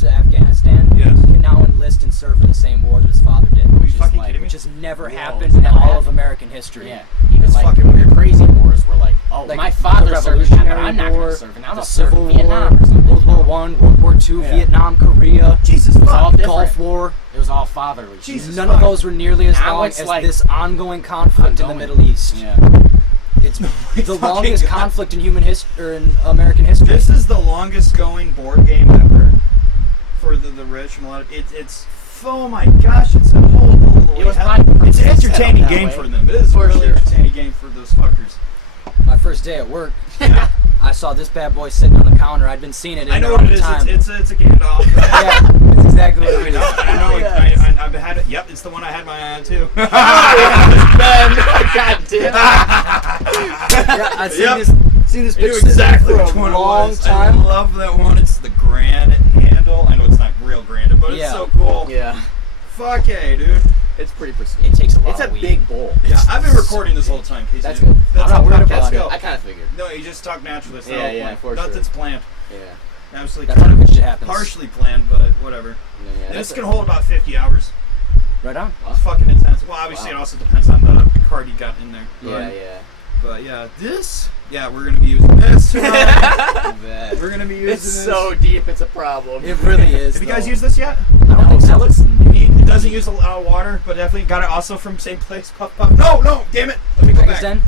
to Afghanistan can now enlist and serve in the same war that his father did, which has never happened in all of American history. Yeah, even like the crazy wars were like, oh, like my father served, but I'm not going to serve, and I'm the not serving Civil Vietnam War, or something. World War I, World War II, Vietnam, Korea, Jesus, it was all different. Gulf War. It was all fatherly. None of those were nearly as Now long it's as like this ongoing conflict in the Middle East. Yeah. It's the longest conflict in human history, or in American history. This is the longest going board game ever for the rich and a lot of it's. Oh my gosh! It's a it's an entertaining game for them. It is a really entertaining game for those fuckers. My first day at work, I saw this bad boy sitting on the counter. I'd been seeing it. I know what it is. It's a Gandalf. Yeah, it's exactly what it is. I know. I've had it. Yep, it's the one I had my eye on too. God damn. Yeah, I've seen this picture exactly for which a one long it was. time. I love that one. It's the Grand handle. I know it's not real Grand, but it's so cool. Yeah. Fuck yeah, dude. It's pretty pristine. It takes a lot It's of a weed. big bowl. Yeah, I've been recording this whole time, Casey. That's good. That's I'm not worried how about podcasts go. I kind of figured. No, you just talk naturally. So Yeah, for sure. Nothing's planned. Yeah. Absolutely. That's how good shit happens. Partially planned, but whatever. Yeah, This can hold about 50 hours. Right on. It's fucking intense. Well, obviously it also depends on the card you got in there. Yeah. But yeah, we're gonna be using this tonight. We're gonna be using It's this. so deep, it's a problem. It really is. Have you guys used this yet? I don't think so. It doesn't use a lot of water, but definitely got it also from same place. Puff Puff. No, damn it. Let me go back. Den?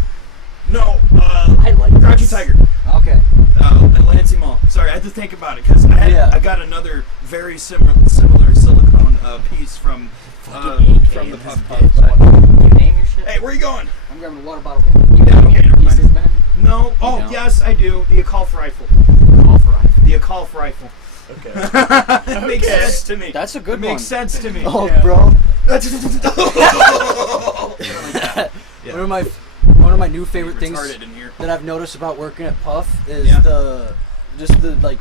No, I like Crouching this. Tiger. Okay. At Lansing Mall. Sorry, I had to think about it because I got another very similar silicone piece from the Puff Puff. You name your shit? Hey, where you going? I'm grabbing a water bottle. Yeah, okay, never Pieces mind. back? No. Oh, don't? yes, I do. The Akalf rifle. The Akalf rifle. Okay. It makes sense to me. That's a good It one. makes sense to me. Oh, Yeah. bro. Yeah. One of my new favorite things Retarded in here. that I've noticed about working at Puff is Yeah. the like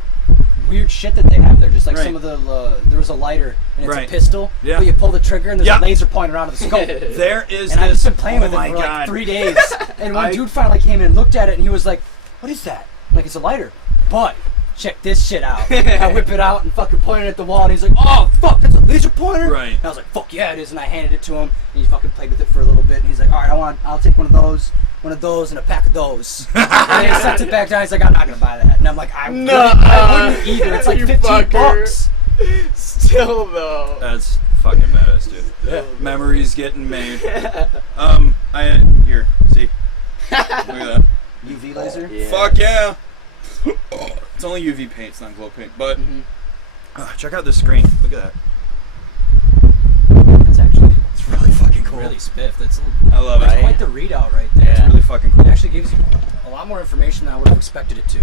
weird shit that they have there. Just like Right. some of the there was a lighter and it's Right. a pistol, Yeah. but you pull the trigger and there's Yeah. a laser pointer out of the scope. There is And I've this. just been playing with it my for God. like 3 days. And one dude finally came in and looked at it and he was like, "What is that?" I'm like, "It's a lighter." But check this shit out. I whip it out and fucking point it at the wall and he's like, "Oh fuck, that's a laser pointer." Right. And I was like, "Fuck yeah, it is." And I handed it to him and he fucking played with it for a little bit and he's like, "All right, I'll take one of those, and a pack of those." And he sets it back down. He's like, "I'm not gonna buy that." And I'm like, I wouldn't either. It's like You 15 fucker. bucks. Still though. That's fucking badass, dude. Yeah. Memories getting made. Here, see. Look at that. UV laser. Yeah. Fuck yeah. It's only UV paint, it's not glow paint. But check out this screen. Look at that. That's actually It's really fucking cool. really spiff. That's I love that's it. quite the readout right there. It's really fucking cool. It actually gives you a lot more information than I would have expected it to.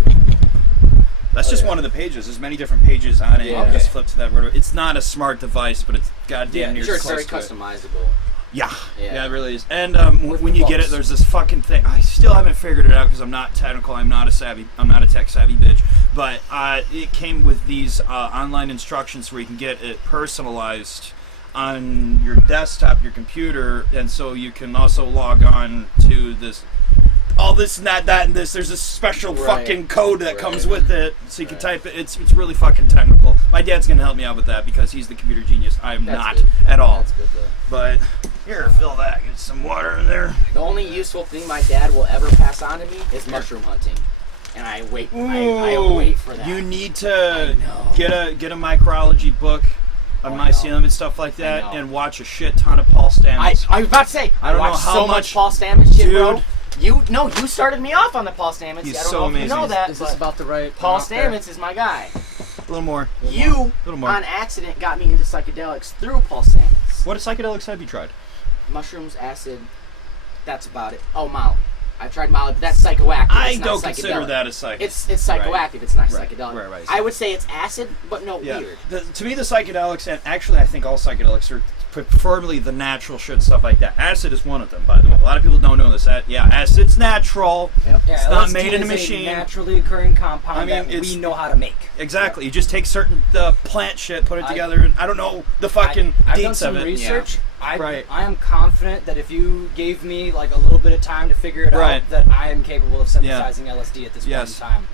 That's just one of the pages. There's many different pages on it. Yeah. You can just flip to that. It's not a smart device, but it's goddamn near Sure, it's close very to it. customizable. Yeah, Yeah. it really is. And when you get it, books. there's this fucking thing. I still haven't figured it out because I'm not technical. I'm not a tech savvy bitch. But it came with these online instructions where you can get it personalized on your desktop, your computer, and so you can also log on to this. All this and that and this. There's a special fucking code that comes with it, so you can type it. It's really fucking technical. My dad's gonna help me out with that because he's the computer genius. I am That's not good. at all. That's good though. But here, fill that. Get some water in there. The only useful thing my dad will ever pass on to me is mushroom hunting, and I wait. I wait for that. You need to get a microbiology book on mycelium and stuff like that, and watch a shit ton of Paul Stamets. I was about to say I don't know watched how so much- much Paul Stamets shit, Dude. bro. You started me off on the Paul Stamets. He's I don't so know if you know amazing. that. Is this but about the right? Paul amount there? Stamets is my guy. A little more. You, little more. on accident, got me into psychedelics through Paul Stamets. What psychedelics have you tried? Mushrooms, acid. That's about it. Oh, Molly. I tried Molly, but that's psychoactive. I It's not don't consider psychedelic. that a psych. It's psychoactive. It's not Right. psychedelic. Right. I would say it's acid, but no Yeah. weird. To me, the psychedelics, and actually, I think all psychedelics are preferably the natural shit, stuff like that. Acid is one of them, by the way. A lot of people don't know this. Acid's natural. Yeah, It's not LSD made in a is machine. naturally occurring compound I mean, that it's- we know how to make. Exactly. You just take certain plant shit, put it together, and I don't know the fucking I've done deets some of it. research. Right. I am confident that if you gave me like a little bit of time to figure it out, that I am capable of synthesizing LSD at this point in time.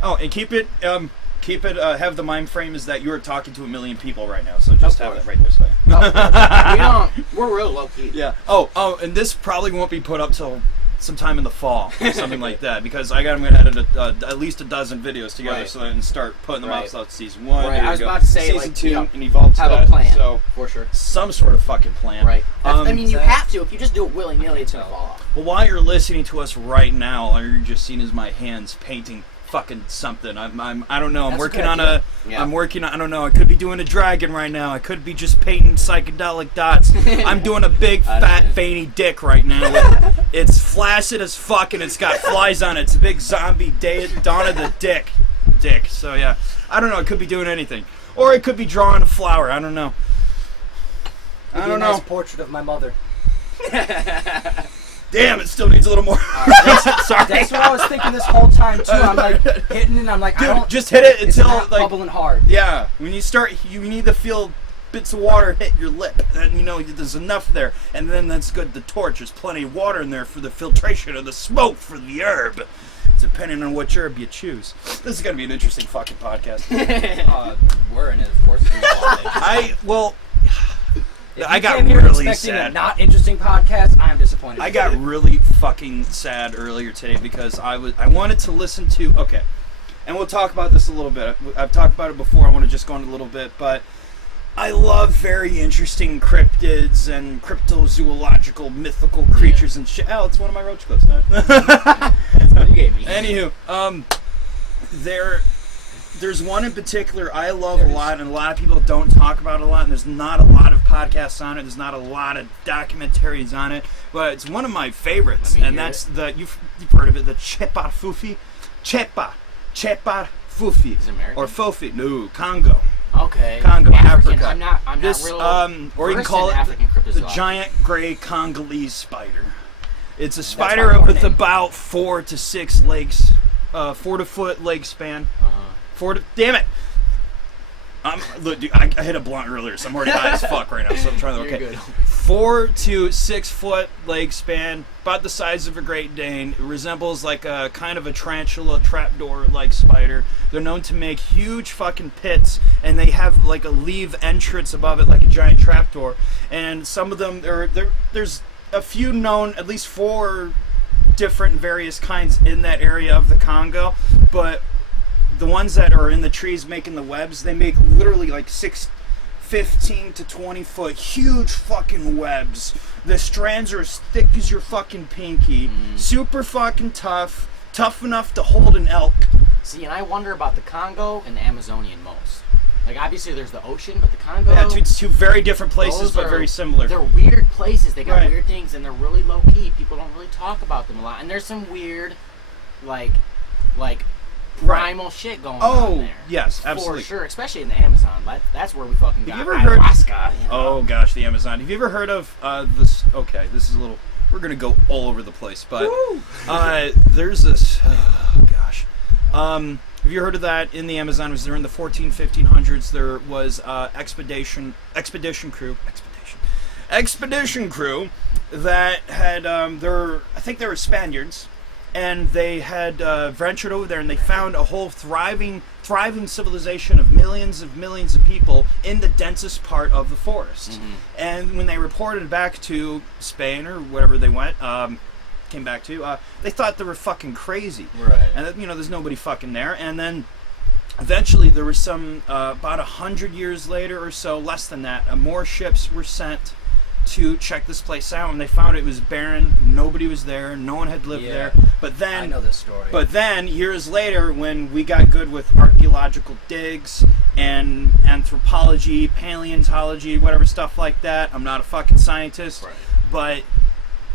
Oh, and keep it Keep it. Have the mind frame is that you are talking to a million people right now. So just have it right this way. We're real low key. Yeah. Oh, and this probably won't be put up till sometime in the fall or something like that, because I'm going to edit at least a dozen videos together, Right. so I can start putting them out. Right. So that's season 1. Right, Here I we was go. about to say, season like, 2 yeah, and evolve to have that. a plan, So for sure. some sort of fucking plan. Right. I mean, you that- have to. If you just do it willy-nilly, it's going to fall off. Well, while you're listening to us right now, all you're just seeing is my hands painting fucking something. I don't know. I'm That's a working good on idea. Yeah. I'm working on. I don't know. I could be doing a dragon right now. I could be just painting psychedelic dots. I'm doing a big fat understand. veiny dick right now. It's flaccid as fuck and it's got flies on it. It's a big zombie Dawn of the Dick. So yeah, I don't know. I could be doing anything, or I could be drawing a flower. I don't know. I Maybe don't a nice know. portrait of my mother. Damn, it still needs a little more. Sorry. That's what I was thinking this whole time too. I'm like hitting and I'm like, I Dude, don't. just hit it It's until not like bubbling hard. yeah. When you start, you need to feel bits of water hit your lip, and you know there's enough there, and then that's good. The torch, there's plenty of water in there for the filtration of the smoke for the herb, depending on which herb you choose. This is gonna be an interesting fucking podcast. We're in it, of course. I got came here really expecting sad. a not interesting podcast. I'm disappointed. I got really fucking sad earlier today because I wanted to listen to and we'll talk about this a little bit. I've talked about it before. I want to just go into a little bit, but I love very interesting cryptids and cryptozoological mythical creatures and shit. Oh, it's one of my roach clips. That's what you gave me. Anywho, there's one in particular I love a lot, and a lot of people don't talk about it a lot, and there's not a lot of podcasts on it, there's not a lot of documentaries on it, but it's one of my favorites, and that's you've heard of it, the Chepa Fufi? Chepa Fufi. Is it American? Or Fofi. No, Congo. Okay. Congo, African. Africa. I'm not This, real or you can versed call in it African the cryptozoology. giant gray Congolese spider. It's a my spider porn with name. about 4 to 6 legs, 4 to foot leg span. Damn it! Look, dude, I hit a blunt earlier, so I'm already high as fuck right now. So I'm trying to. You're Okay, good. 4 to 6 foot leg span, about the size of a Great Dane. It resembles like a kind of a tarantula trapdoor-like spider. They're known to make huge fucking pits, and they have like a leave entrance above it, like a giant trapdoor. And some of them, there's a few known, at least 4 different and various kinds in that area of the Congo, but the ones that are in the trees making the webs, they make literally like 15 to 20 foot huge fucking webs. The strands are as thick as your fucking pinky. Super fucking tough enough to hold an elk. See, and I wonder about the Congo and the Amazonian most. Like, obviously there's the ocean, but the Congo... Yeah, two very different places, those but are- very similar. They're weird places. They got Right. weird things, and they're really low-key. People don't really talk about them a lot. And there's some weird, like primal shit going on there. Yes, absolutely. For sure, especially in the Amazon. That's where we fucking got you ever heard- ayahuasca. You know? Oh gosh, the Amazon. Have you ever heard of this? Okay, this is a little. We're gonna go all over the place, but there's this. Oh gosh. Have you heard of that in the Amazon? It was there in the 1500s. There was expedition crew that had I think they were Spaniards, and they had ventured over there, and they found a whole thriving civilization of millions of people in the densest part of the forest. And when they reported back to Spain or wherever they went, came back to, they thought they were fucking crazy. Right. And there's nobody fucking there. And then eventually there was some about 100 years later or so, less than that, more ships were sent to check this place out, and they found it was barren. Nobody was there. No one had lived there. But then I know this story. But then, years later, when we got good with archaeological digs and anthropology, paleontology, whatever stuff like that, I'm not a fucking scientist, Right. but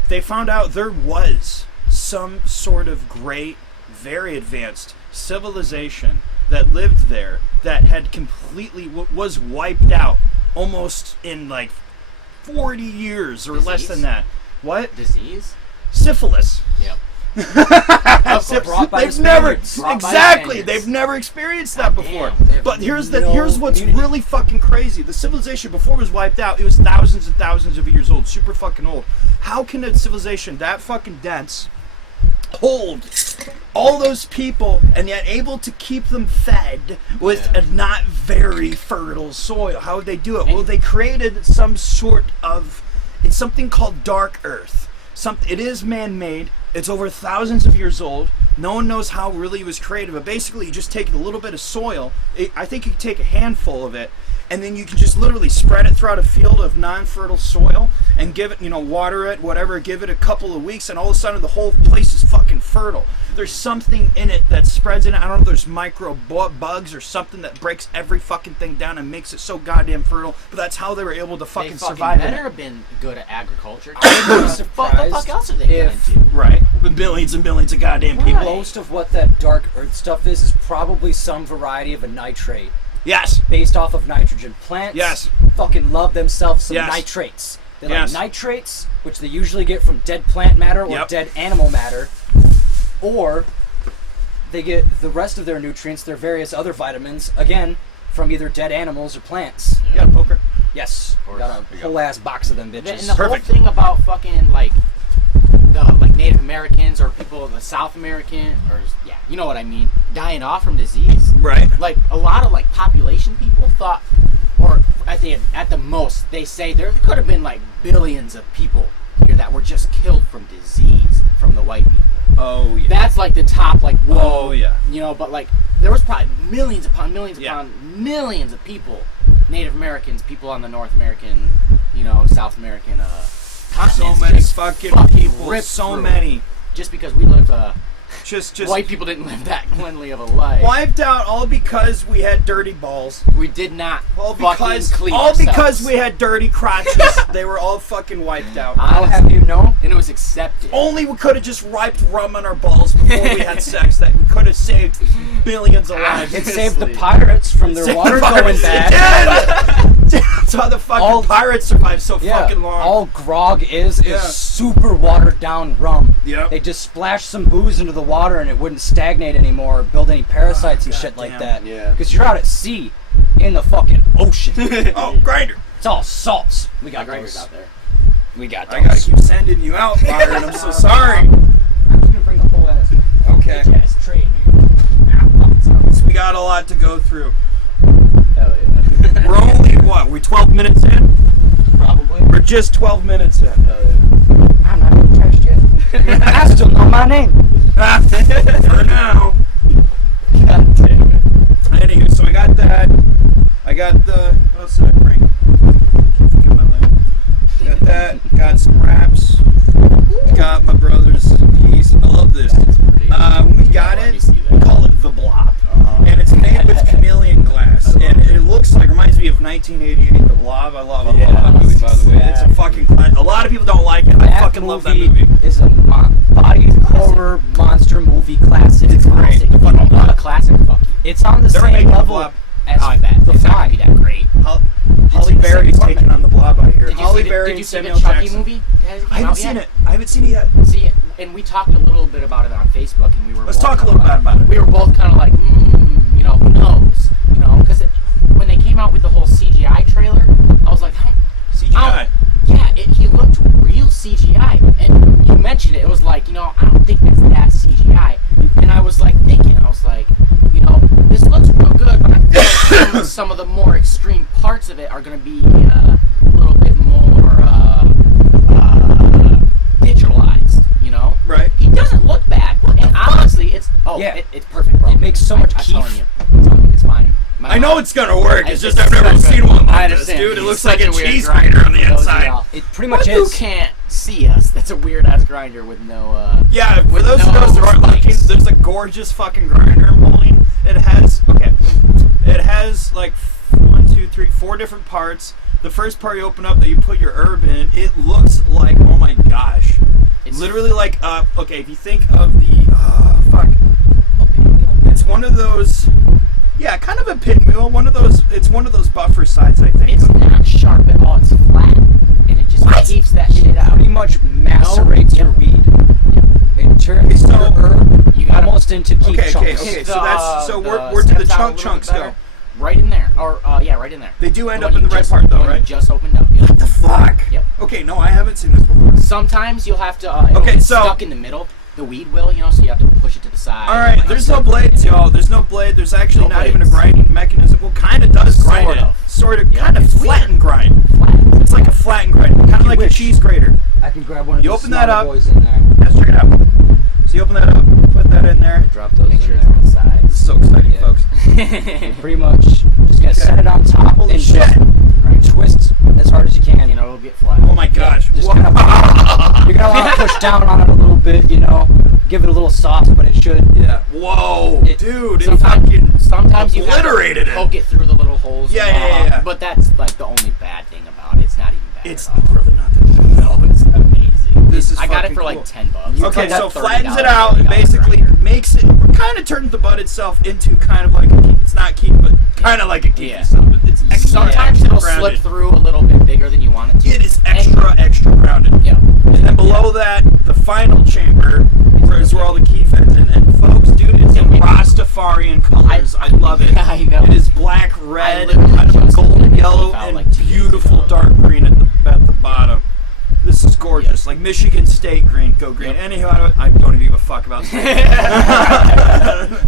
they found out there was some sort of great, very advanced civilization that lived there that had completely, was wiped out almost in like 40 years or less Disease? than that. What? Disease? Syphilis. Yep. Brought by They've the never Spaniards. Brought by exactly. Spaniards. They've never experienced that before. Damn. But here's No what's immunity. really fucking crazy. The civilization before it was wiped out, it was thousands and thousands of years old, super fucking old. How can a civilization that fucking dense hold all those people, and yet able to keep them fed with a not very fertile soil. How would they do it? Well, they created some sort of, it's something called dark earth. It is man-made. It's over thousands of years old. No one knows how really it was created, but basically you just take a little bit of soil. I think you can take a handful of it, and then you can just literally spread it throughout a field of non-fertile soil and give it, water it, whatever, give it a couple of weeks, and all of a sudden the whole place is fucking fertile. There's something in it that spreads in it. I don't know if there's micro bugs or something that breaks every fucking thing down and makes it so goddamn fertile, but that's how they were able to fucking survive in better it. have been good at agriculture. What the fuck else are they going to do? Right. With billions and billions of goddamn people. Most of what that dark earth stuff is probably some variety of a nitrate. Yes. Based off of nitrogen. Plants fucking love themselves some nitrates. They like nitrates, which they usually get from dead plant matter or dead animal matter, or they get the rest of their nutrients, their various other vitamins, again, from either dead animals or plants. You got a poker? Yes. Got a whole ass box of them bitches. And the whole thing about fucking the Native Americans or people, the South American, or you know what I mean, dying off from disease. Right. Like a lot of population people thought, or at the most, they say there could have been billions of people here that were just killed from disease from the white people. Oh yeah. That's the top whoa. Oh yeah. But there was probably millions upon millions upon millions of people, Native Americans, people on the North American, South American continents. So many fucking people. So many. Just because we lived just white people didn't live that cleanly of a life. Wiped out all because we had dirty balls. We did not clean all ourselves. Because we had dirty crotches. They were all fucking wiped out. I'll have you know, and it was accepted. Only we could have just wiped rum on our balls before we had sex. That we could have saved billions of lives. It saved the pirates from their water going bad. That's how the fucking pirates survived so fucking long. All grog is super watered down rum. Yep. They just splashed some booze into the water and it wouldn't stagnate anymore or build any parasites and shit like that. Yeah. Because you're out at sea in the fucking ocean. Oh, grinder. It's all salts. We got grinders those out there. We got those. I gotta keep sending you out, Byron. I'm so sorry. I'm just gonna bring the whole ass. Okay. Yes, trade here. So we got a lot to go through. Hell yeah. We're only, we're 12 minutes in? Probably. We're just 12 minutes in. Hell yeah. I'm not even trashed yet. I still know my name. For now. God damn it. Anywho, so I got that. I got the, what else did I bring? Can't think of my name. Got that. Got some wraps. Got my brother's piece. I love this. When we got it, we call it the Blob. And it's made with chameleon glass. And it looks reminds me of 1988, The Blob. I love it. Yeah, I love that movie, by the way. yeah. It's a fucking, a lot of people don't like it. I fucking love that movie. Is a body horror monster movie classic. It's great. If you don't want a classic, fuck you. It's on the They're same making The level Blob. as I bet. The It's not gonna be Fly. that great. Holly Berry's Department. taking on The Blob out here. Did you Holly see Berry the, and did you see the Samuel Chucky Jackson. movie? Has it come I haven't out seen yet? it. I haven't seen it yet. See, and we talked a little bit about it on Facebook, and we were. Let's both talk a kinda little bit about it. We were both kind of like, who knows? Because when they came out with the whole CGI trailer, I was like, CGI. He looked real CGI, and you mentioned it. It was like, I don't think that's that CGI, and I was like thinking, this looks real good, but I feel like some of the more extreme parts of it are going to be a little bit more digitalized, Right. He doesn't look bad, and honestly, it's perfect, bro. It makes so much I'm telling keef. you, it's fine. I know it's gonna work. It's just It's I've never such a- seen one I like this, understand. dude. It It's looks like such a a weird cheese grinder grater on the for those of inside. y'all. It pretty much Who is. can't see us? That's a weird ass grinder with no. Yeah, for With those of no us who aren't looking, spikes. there's a gorgeous fucking grinder I'm holding. It has like 4 different parts. The first part you open up that you put your herb in, it looks like, oh my gosh. It's Literally like, okay, if you think of the, it's one of those, yeah, kind of a pinwheel, it's one of those buffer sides, I think. It's not sharp at all. It's flat, and it just keeps that shit out. Pretty much macerates your weed. It turns So- your herb You gotta- almost into keef Okay, chunks. okay. If So that's- so the where do the steps out a little chunks bit go? better, Right in there, or right in there. They do end The up one in the you red just- part though, the one you right? just opened up. What the fuck? Yep. Okay, no, I haven't seen this before. Sometimes you'll have to. It'll Okay, get so- stuck in the middle. the weed will, so you have to push it to the side. All right, Like, there's no blades, y'all. There's no blade. There's actually No not even a blades. grinding mechanism. Well, kind of does grind Sort it. of. Sort of, Yeah, kind of it's flat and grind. Flat. It's like a flat and grind, kind of like a wish. cheese grater. I can grab one of You these open that smaller up. boys in there. Let's check it out. So you open that up, put that in there. Drop those Make in sure there. it's on the This sides. is so exciting, Yeah. folks. Pretty much just gonna set it on top Holy and shit. just twist as hard as you can. It'll get flat. Oh my gosh. Just Whoa. you're gonna want to push down on it a little bit, give it a little sauce, but it should. Yeah. Whoa, dude! It Sometimes you obliterated have it. to poke it through the little holes. Yeah, yeah. But that's like the only bad thing about it. It's not even bad. It's at all. really not that. No, it's amazing. This is I got fucking it for cool. like $10. Okay, It's so like flattens it $30 out and basically grinder. makes it kind of turns the bud itself into kind of like it's not keef, but kind of like a keef Yeah. itself. It's extra Sometimes it'll grounded. slip through a little bit bigger than you want it to. It is extra grounded. Yeah. And then below that, the final chamber is where all the key fits. And folks, dude, it's in Rastafarian colors. I love it. I know. It is black, red, literally kind of just golden did it yellow, about, and like, 2 days beautiful ago. dark green at the bottom. This is gorgeous. Like Michigan State green. Go green. Yep. Anyhow, I don't even give a fuck about state.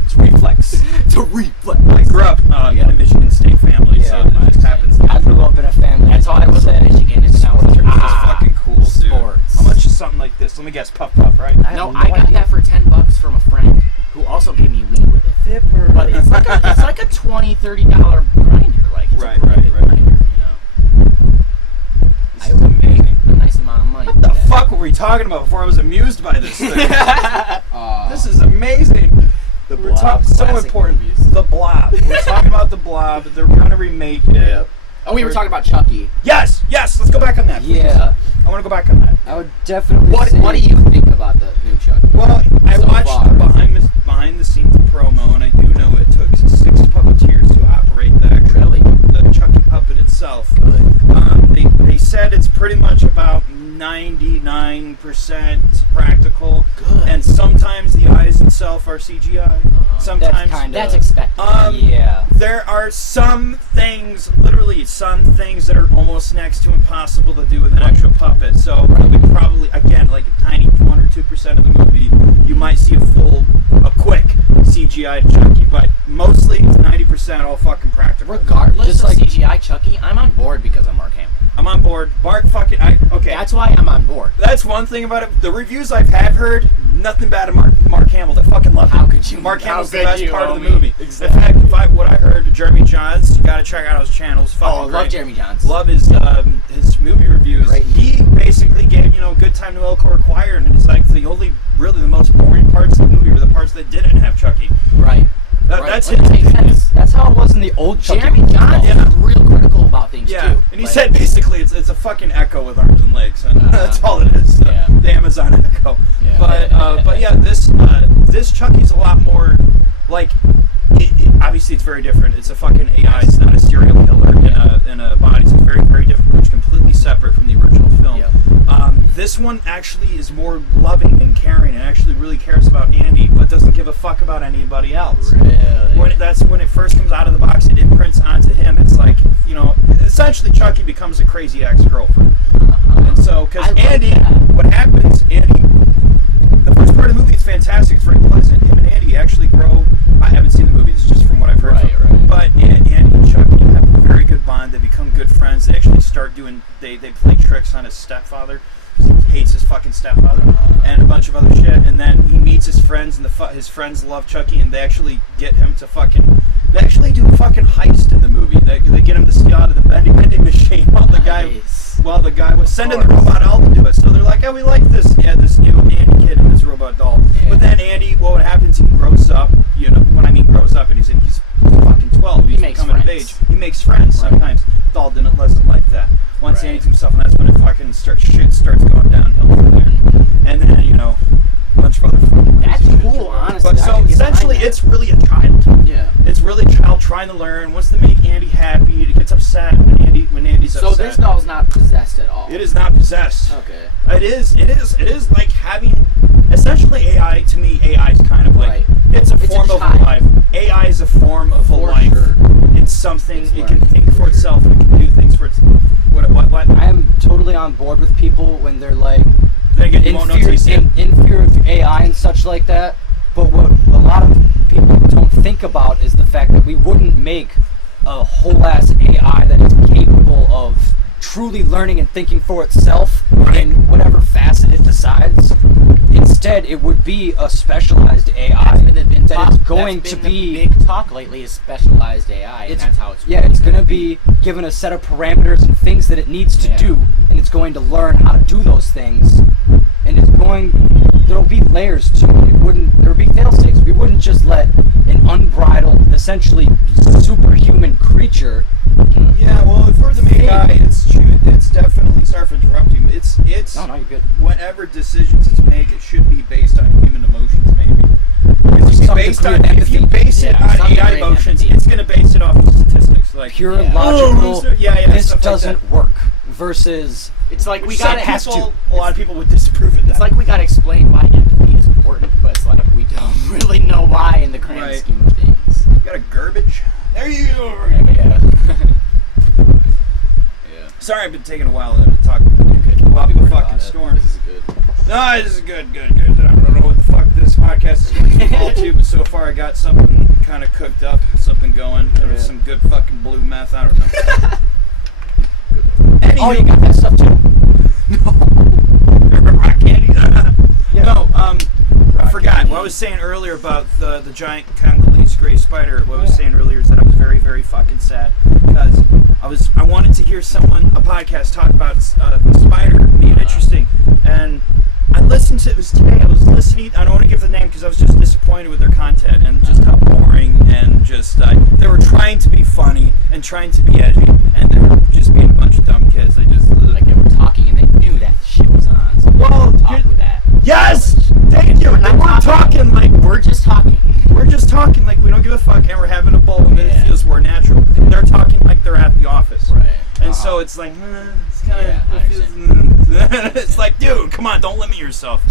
It's reflex. It's a reflex. I grew up in a Michigan State family, so Yeah, it just happens. I grew up in a family. That's all I was in Michigan. It's now This is fucking cool, dude. sports. How much is something like this? Let me guess. Puff, right? No, I got that for $10 from a friend who also gave me weed with it. But it's like a $20, $30 grinder. Like it's Right, a pretty right. good grinder, This is amazing. A nice amount of money. What the fuck were we talking about before I was amused by this thing? This is amazing. The We're talking Blob, so classic important. movies. The Blob. We're talking about the Blob. They're gonna remake it. Yep. Oh, we were talking about Chucky. Yes. Let's go back on that. please. Yeah, I want to go back on that. I would definitely What say. do you think about the new Chucky? Well, I So watched far. the behind the scenes promo, and I do know it took 6 puppeteers to operate the Chucky puppet itself. They said it's pretty much about 99% practical, Good. and sometimes the eyes itself are CGI. Sometimes That's expected. Yeah. there are some things, literally some things that are almost next to impossible to do with an actual puppet. So we probably, again, like a tiny 1 or 2% of the movie, you might see a quick CGI Chucky, but mostly it's 90% all fucking practical. Regardless Just of like- CGI Chucky, I'm on board because of Mark Hamill. I'm on board. Mark fucking, okay. That's why I'm on board. That's one thing about it. The reviews I've heard, nothing bad of Mark Hamill. They fucking love How him. could you- Mark how Hamill's the could best you, part of the homie? movie. Exactly. In fact, what I heard, Jeremy Johns, you gotta check out his channels. Fucking Oh, I love great. Jeremy Johns. Love his movie reviews. Great. He basically gave Good Time to Elko Required, and it's like the most boring parts of the movie were the parts that didn't have Chucky. Right. That's Which it. makes sense. That's how it was in the old Chucky Jeremy movies, Johns though. Yeah. is real critical about things Yeah, too. and he Like, said basically it's a fucking Echo with arms and legs, and that's all it is. Yeah. The Amazon Echo. Yeah. But yeah, this Chucky's a lot more like. Obviously, it's very different. It's a fucking AI. It's not a serial killer in a body. So it's very, very different. It's completely separate from the original film. Yep. This one actually is more loving and caring, and actually really cares about Andy, but doesn't give a fuck about anybody else. Really? That's when it first comes out of the box. It imprints onto him. It's like essentially Chucky becomes a crazy ex-girlfriend. And so, because I like Andy, that. what happens, the first part of the movie is fantastic. It's very pleasant. Him and Andy actually grow. I haven't seen the movie. This is just from what I've heard. Right. But Andy and Chucky have a very good bond. They become good friends. They actually start doing. They play tricks on his stepfather. He hates his fucking stepfather and a bunch of other shit. And then he meets his friends, and his friends love Chucky, and they actually get him to fucking. They actually do a fucking heist in the movie. They get him to steal out of the vending machine while the guy was sending the robot doll to do it. So they're like, we like this new Andy kid and this robot doll. Yeah. But then Andy, what happens? He grows up. When I mean grows up, and he's fucking 12. He's makes coming of friends. age. He makes friends Right. sometimes. Doll didn't listen like that. Once Right. Andy to himself, and that's when it fucking starts going downhill from there. And then a bunch of other fucking That's crazy shit. cool, honestly. But I so can get essentially, behind that. it's really a child. Yeah. It's really a child trying to learn. Wants to make Andy happy. It gets upset when Andy's So upset. this doll's not possessed at all. It is not possessed. Okay. It is like having essentially AI. To me, AI is kind of like Right. it's a It's a form of a child. life. AI is a form of a For life. sure. It's something It's it can learning. think for itself and it can do things for itself. What? I am totally on board with people when they're like Then again, you won't know until you see it. in fear of AI and such like that. But what a lot of people don't think about is the fact that we wouldn't make a whole ass AI that is capable of truly learning and thinking for itself in whatever facet it decides. Instead, it would be a specialized AI that is going to be. The big talk lately is specialized AI, and that's how it's. Yeah, it's going to be given a set of parameters and things that it needs to do, and it's going to learn how to do those things. And it's going. There'll be layers to it. There'll be fail safes. We wouldn't just let an unbridled, essentially superhuman creature. Yeah, well, for the AI, it's definitely, sorry for interrupting, it's No, you're good. whatever decisions it's make, it should be based on human emotions, maybe. If you base it on AI emotions, it's going to base it off of statistics. Like, Pure logical, this stuff doesn't like work, versus... It's like we gotta have to. A lot of people would disapprove of that. It's like we gotta explain why empathy is important, but it's like we don't really know why in the grand scheme of things. You got a garbage? There you go. Yeah. Sorry, I've been taking a while to talk about the fucking storm. This is good. No, this is good. I don't know what the fuck this podcast is going to evolve to, but so far I got something kind of cooked up, something going. There was some good fucking blue meth. I don't know. Oh, you got that stuff too? Rock candy? Yeah. No, I forgot. What I was saying earlier about the giant Congolese gray spider, what I was saying earlier is that I was very, very fucking sad because I wanted to hear a podcast talk about the spider being interesting, and I listened to it was today. I was listening. I don't want to give the name because I was just disappointed with their content and just how boring and just they were trying to be funny and trying to be edgy, and they were just being a bunch of dumb kids. They just Like they were talking and they knew that shit was on. So talk with that. Yes, thank you. They weren't talking like We're just talking. we're just talking like we don't give a fuck and we're having a bowl and it feels more natural. They're talking like they're at the office, Right. and so it's like it's kind of it's like, dude, come on, don't limit yourself.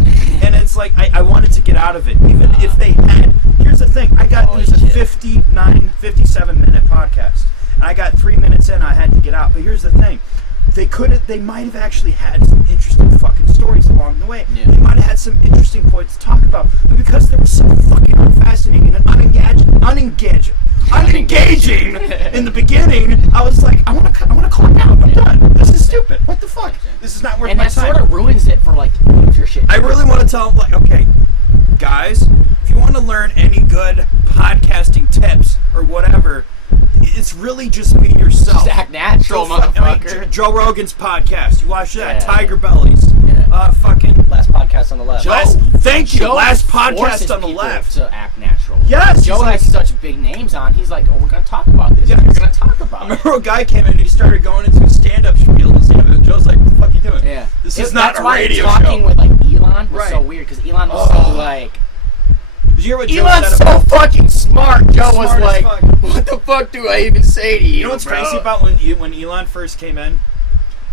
And it's like I wanted to get out of it, even if they had. Here's the thing, it was a 57 minute podcast, and I got 3 minutes in, I had to get out. But here's the thing. They might have actually had some interesting fucking stories along the way. Yeah. They might have had some interesting points to talk about. But because they were so fucking unfascinating and unengaging in the beginning, I was like, I want to clock out. I'm done. This is stupid. What the fuck? This is not worth And my that time. sort of ruins it for like future shit. I really want to tell them, like, okay, guys, if you want to learn any good podcasting tips or whatever, it's really just be yourself. Just act natural, motherfucker. Joe Rogan's podcast. You watch that. Yeah. Tiger Bellies. Yeah. Fucking. Last podcast on the left. Thank you. Joe Last forces podcast on the people left. to act natural. Yes. Joe has such big names on. He's like, oh, we're gonna talk about this. Yeah. We're gonna talk I about it. remember a guy came in and he started going into a stand-up spiel. And Joe's like, what the fuck are you doing? Yeah. This is not a radio That's why talking show. with like Elon was Right. so weird because Elon was so like. Did you hear what Joe Elon's said so about fucking smart. Joe was Smart as like, fuck. what the fuck do I even say to you? You know what's bro? crazy about when Elon first came in?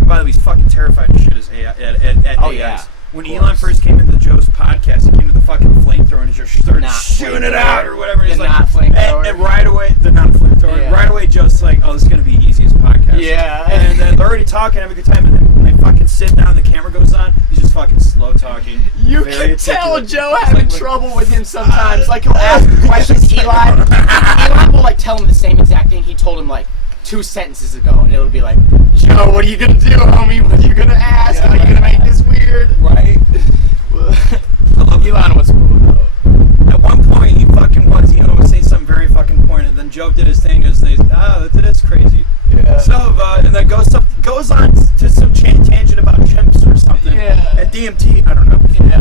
By the way, he's fucking terrified of shit as AI, at Oh, AIs. yeah. When Of Elon course. first came into Joe's podcast, he came with the fucking flamethrower and he just started Not shooting it flamethrower. out or whatever. The He's like, not flamethrower. and right away, the not flamethrower. Yeah. Right away, Joe's like, oh, this is gonna be the easiest podcast. Yeah. And then they're already talking, having a good time, and then when they fucking sit down, the camera goes on. He's just fucking slow talking. You very can tell articulate. Joe It's having like, trouble with him sometimes. Like he'll ask questions, Elon. Elon will like tell him the same exact thing he told him like 2 sentences ago, and it'll be like, Joe, what are you gonna do, homie? What are you gonna ask? How are you gonna make this weird? Right. I love Elon. What's cool though? At one point, he fucking was saying something very fucking pointed. Then Joe did his thing. That's crazy. Yeah. So, and then goes on to some tangent about chimps or something. Yeah. And DMT, I don't know. Yeah.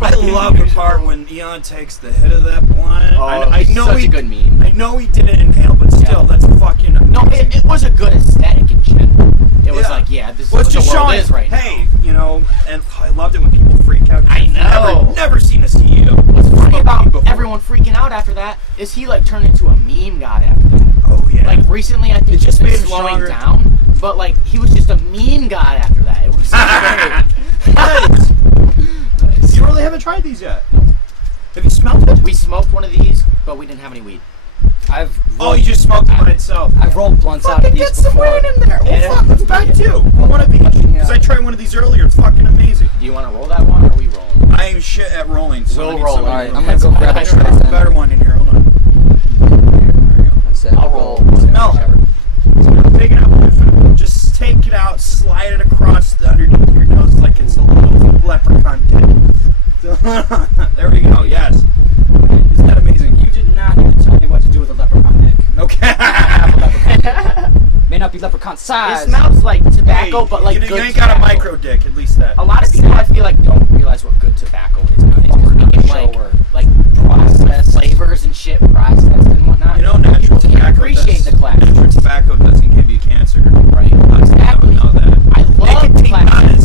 I love the part when Elon takes the hit of that blunt. Oh, I know such he a good meme. I know he didn't inhale, but still, that's fucking amazing. No, it was a good aesthetic in general. It was Yeah. like, yeah, this is Well, what it's the just world showing, is right hey, now. and I loved it when people freak out. I know. Never seen a CEO. What's funny about before. everyone freaking out after that is he like turned into a meme god after that. Oh yeah. Like recently, I think It he's just been made him slowing stronger. down, but like he was just a meme god after that. It was great. Nice. You really haven't tried these yet. Have you smelled it? We smoked one of these, but we didn't have any weed. I've Oh, rolled, you just smoked it by itself. I've rolled blunts out of Fucking these get some before. weed in there. Well, Yeah. fuck, let's back too. I want to be. Because I tried one of these earlier. It's fucking amazing. Do you want to roll that one, or are we rolling? I am shit at rolling. So I We'll need roll. somebody Alright, to I'm roll. gonna go grab a I tray There's a then. better one in here. Hold on. I'll roll. Smell. Take it out. Just take it out. Slide it across underneath your nose like it's a little leprechaun dick. There we go. Yes. Isn't that amazing? You did not even tell me what to do with a leprechaun dick. Okay. May not be leprechaun size. It smells like tobacco, Hey, but like you good ain't got a tobacco. micro dick. At least that. A lot of people, I feel like, don't realize what good tobacco is nowadays. Because we get like processed flavors and shit, processed and whatnot. You know, natural You can't tobacco. appreciate the class. Natural tobacco doesn't give you cancer. Right. Exactly. Don't know that. I love Nicotine class. does.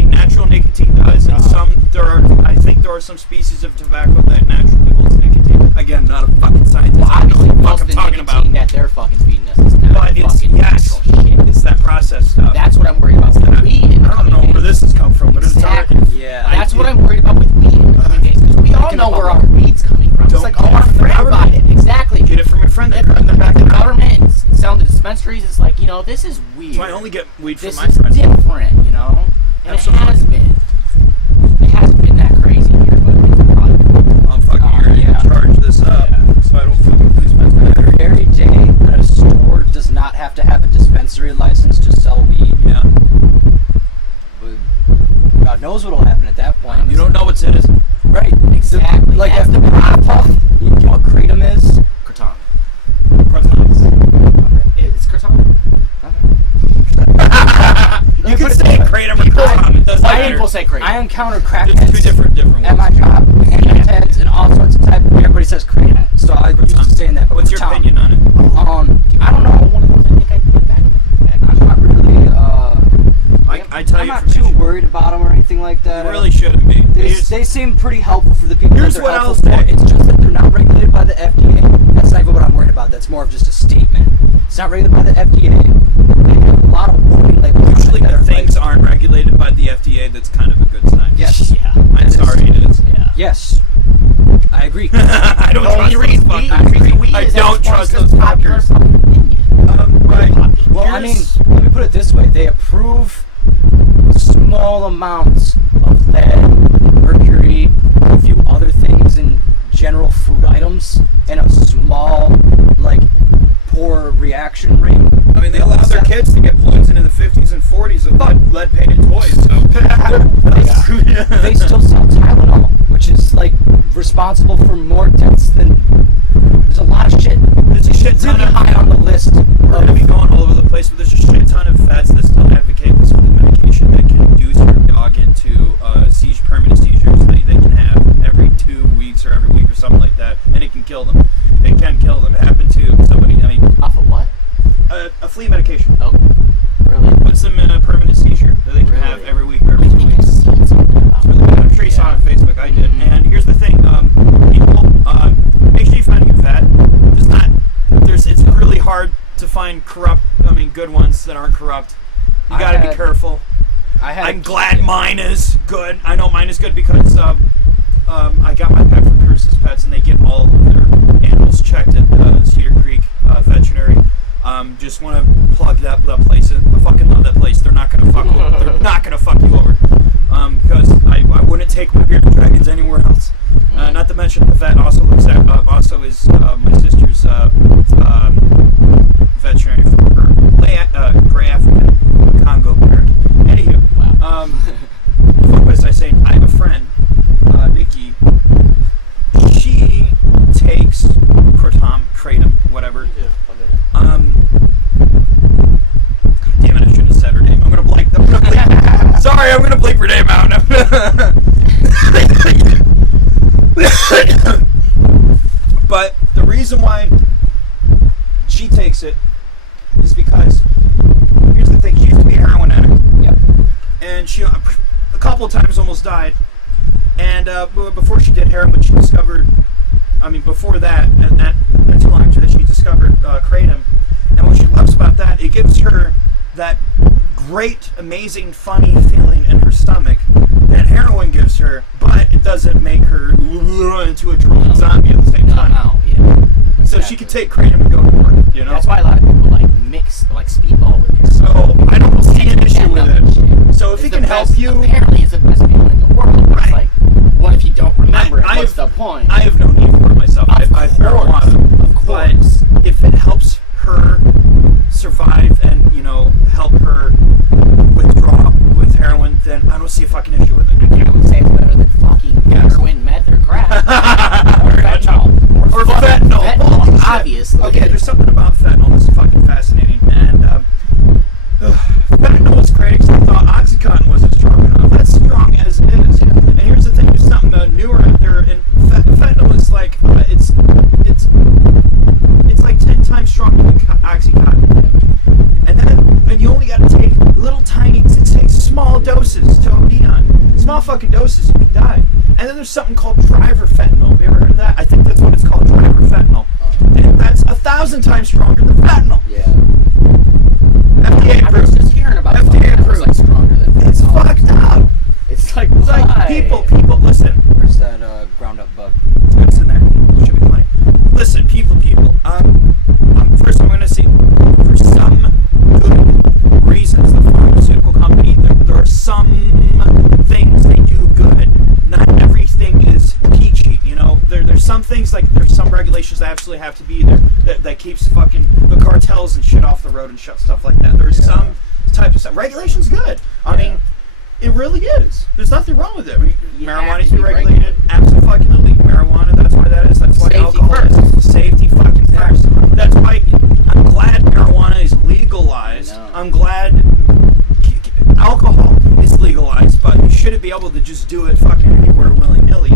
Natural nicotine does, and I think there are some species of tobacco that naturally holds nicotine. Again, not a fucking scientist. Well, I don't know obviously, what the most fuck of I'm the talking nicotine about. that they're fucking feeding us is not But it's fucking natural shit. it's that processed stuff. That's what I'm worried about with weed in the I don't coming know days. where this has come from, but Exactly. it's already. Yeah. That's what I'm worried about with weed in the coming days. Because we all Thinking know about where what- our weed's coming from. It's Don't like, get oh, it our from the friend bought government. it. Exactly. Get it from your friend. They're the government and selling to dispensaries. It's like, this is weird. So I only get weed from This my is friends. different, And Absolutely. it has been. It hasn't been that crazy here, but it's probably. I'm fucking here yeah. to charge this up, so I don't fucking lose my battery. Every day that a store does not have to have a dispensary license to sell weed, Yeah. God knows what'll happen at that point. You don't know what's in it. Right. Exactly. Like That's a the puff. You know what kratom is? Kratom. Croissants. It's Kratom? You can say kratom or kratom. It doesn't Why matter. people say kratom? Ah, I encounter It's crackheads two different at ones. my job, heads and all sorts of type. Everybody says kratom, so I used to saying that. But What's your kratom. opinion on it? I don't know. One of those I think I put back in the bag. I'm not really. I tell I'm you not from too issue. worried about them or anything like that. You really shouldn't be. They seem pretty helpful for the people Here's that what they're I'll helpful for. say. It's just that they're not regulated by the FDA. That's not even what I'm worried about. That's more of just a statement. It's not regulated by the FDA. They have a lot of warning labels. on it Usually that are things like, aren't regulated by the FDA. That's kind of a good sign. Yes. Yeah. I'm sorry, it is. Yeah. Yes. I agree. I don't The only trust reason those we fuckers. weed I is don't that trust it's those popular fuckers. fucking opinion. Right. Well, I mean, let me put it this way: they approve small amounts of lead, mercury, a few other things in general food items, and a small, poor reaction rate. I mean, they allow their kids to get poisoned in the 50s and 40s of lead-painted toys. So They still sell Tylenol, which is responsible for more deaths than. There's a lot of shit. There's a shit ton Really of high on the list. We're going to be going all over the place, but there's a shit ton of vets that still advocate this for the medication that can induce your dog into permanent seizures that they can have every 2 weeks or every week or something like that, and it can kill them. It can kill them. It happened to somebody, Off of what? a flea medication. Oh, really? Puts them in a permanent seizure that they can have Really? every week or every I 2 think I've weeks. seen something about It's really good. I'm sure you saw it on Facebook. I did. And here's the thing, people, make sure you find a vet. It's really hard to find good ones that aren't corrupt. You I got to be had- careful. I'm glad mine is good. I know mine is good because I got my pet from Pierce's Pets, and they get all of their animals checked at Cedar Creek Veterinary. Just want to plug that place in. I fucking love that place. They're not gonna fuck. They're not gonna fuck you over. Because I wouldn't take my bearded dragons anywhere else. Not to mention the vet also is my sister's veterinary for her gray African Congo parrot. Anywho, fuck was I saying? I have a friend, Nikki. She takes kratom, whatever. God damn it! I shouldn't have said her name. I'm gonna bleep. Sorry, I'm gonna bleep her name out. But the reason why she takes it is because here's the thing: she used to be a heroin addict. Yep. And she a couple of times almost died. And before she did heroin, she discovered. Before that, and not too long after that, she discovered kratom. And what she loves about that, it gives her that great, amazing, funny feeling in her stomach that heroin gives her, but it doesn't make her into a drunk zombie at the same time. No, yeah. so she could take kratom and go to work. You know. That's why a lot of people like mix like speedball with it. So I don't see an issue with it. So if It's it the can help best- you, apparently it's the best feeling in the world. But Right. It's like, what if you don't remember it? I What's have- the point? I have no need for it myself. I've marijuana, Of course. but if it helps her survive and help her withdraw with heroin, then I don't see a fucking issue with I it. can't really say it's better than fucking Yes. heroin, meth, or crack. Or fentanyl. Or fucking fentanyl. Holy shit. Obviously. Okay, there's something about fentanyl that's fucking fascinating, and fentanyl is great because I thought OxyContin wasn't strong enough. That's strong as it is. And here's the thing: there's something newer out there, and fentanyl is like it's like 10 times stronger than OxyContin. And you only got to take little tiny, small doses to OD on. Small fucking doses, you can die. And then there's something called driver fentanyl. Have you ever heard of that? I think that's what it's called, driver fentanyl. And that's 1,000 times stronger than fentanyl. Yeah. FDA I was approved. just hearing about FDA something that was approved. like stronger than It's fentanyl. fucked up. It's like, It's like why? people, listen. Where's that ground up bug? It's in there. Should be plenty. Listen, people. First, I'm going to say, for some good reasons, the pharmaceutical company, there are some things they do good. Not everything is peachy. There's some things, like there's some regulations that absolutely have to be there that keeps fucking the cartels and shit off the road and stuff like that. There's some type of stuff. Regulation's good. I mean, it really is. There's nothing wrong with it. Marijuana needs to be regulated. Absolutely. Marijuana, that's why that is. That's why Safety alcohol first. is. Safety fucking first. That's why I'm glad marijuana is legalized. I know. I'm glad alcohol is legalized, but you shouldn't be able to just do it fucking anywhere willy-nilly.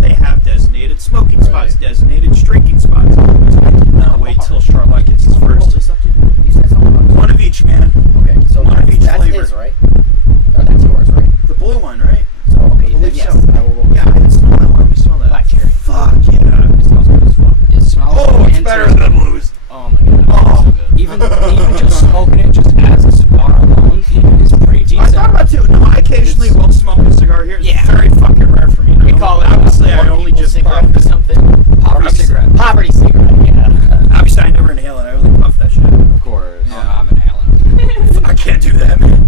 They have designated smoking spots, designated drinking spots. Now wait till Charlotte gets his What was first. this up to? You said something about One of each, man. Okay, so One of each that's flavor. his, right? Or that's yours, right? The blue one, right? So, okay, then believe yes. so. I will Yeah, I can smell that one. Let me smell that. Black cherry. Fuck yeah. It smells good as fuck. It smells. Oh, it's and better tastes than good. the blues. Oh my god. Oh. So good. Even just smoking it just as a cigar alone is pretty I decent. thought about too. No, I occasionally will smoke a cigar here. It's Yeah. very fucking rare for me. We call it obviously I poor only people's just cigarette puff or it. something. Poverty cigarette. Poverty cigarette, yeah. Obviously I never inhale it. I only puff that shit. Of course. I'm inhaling. I can't do that, man.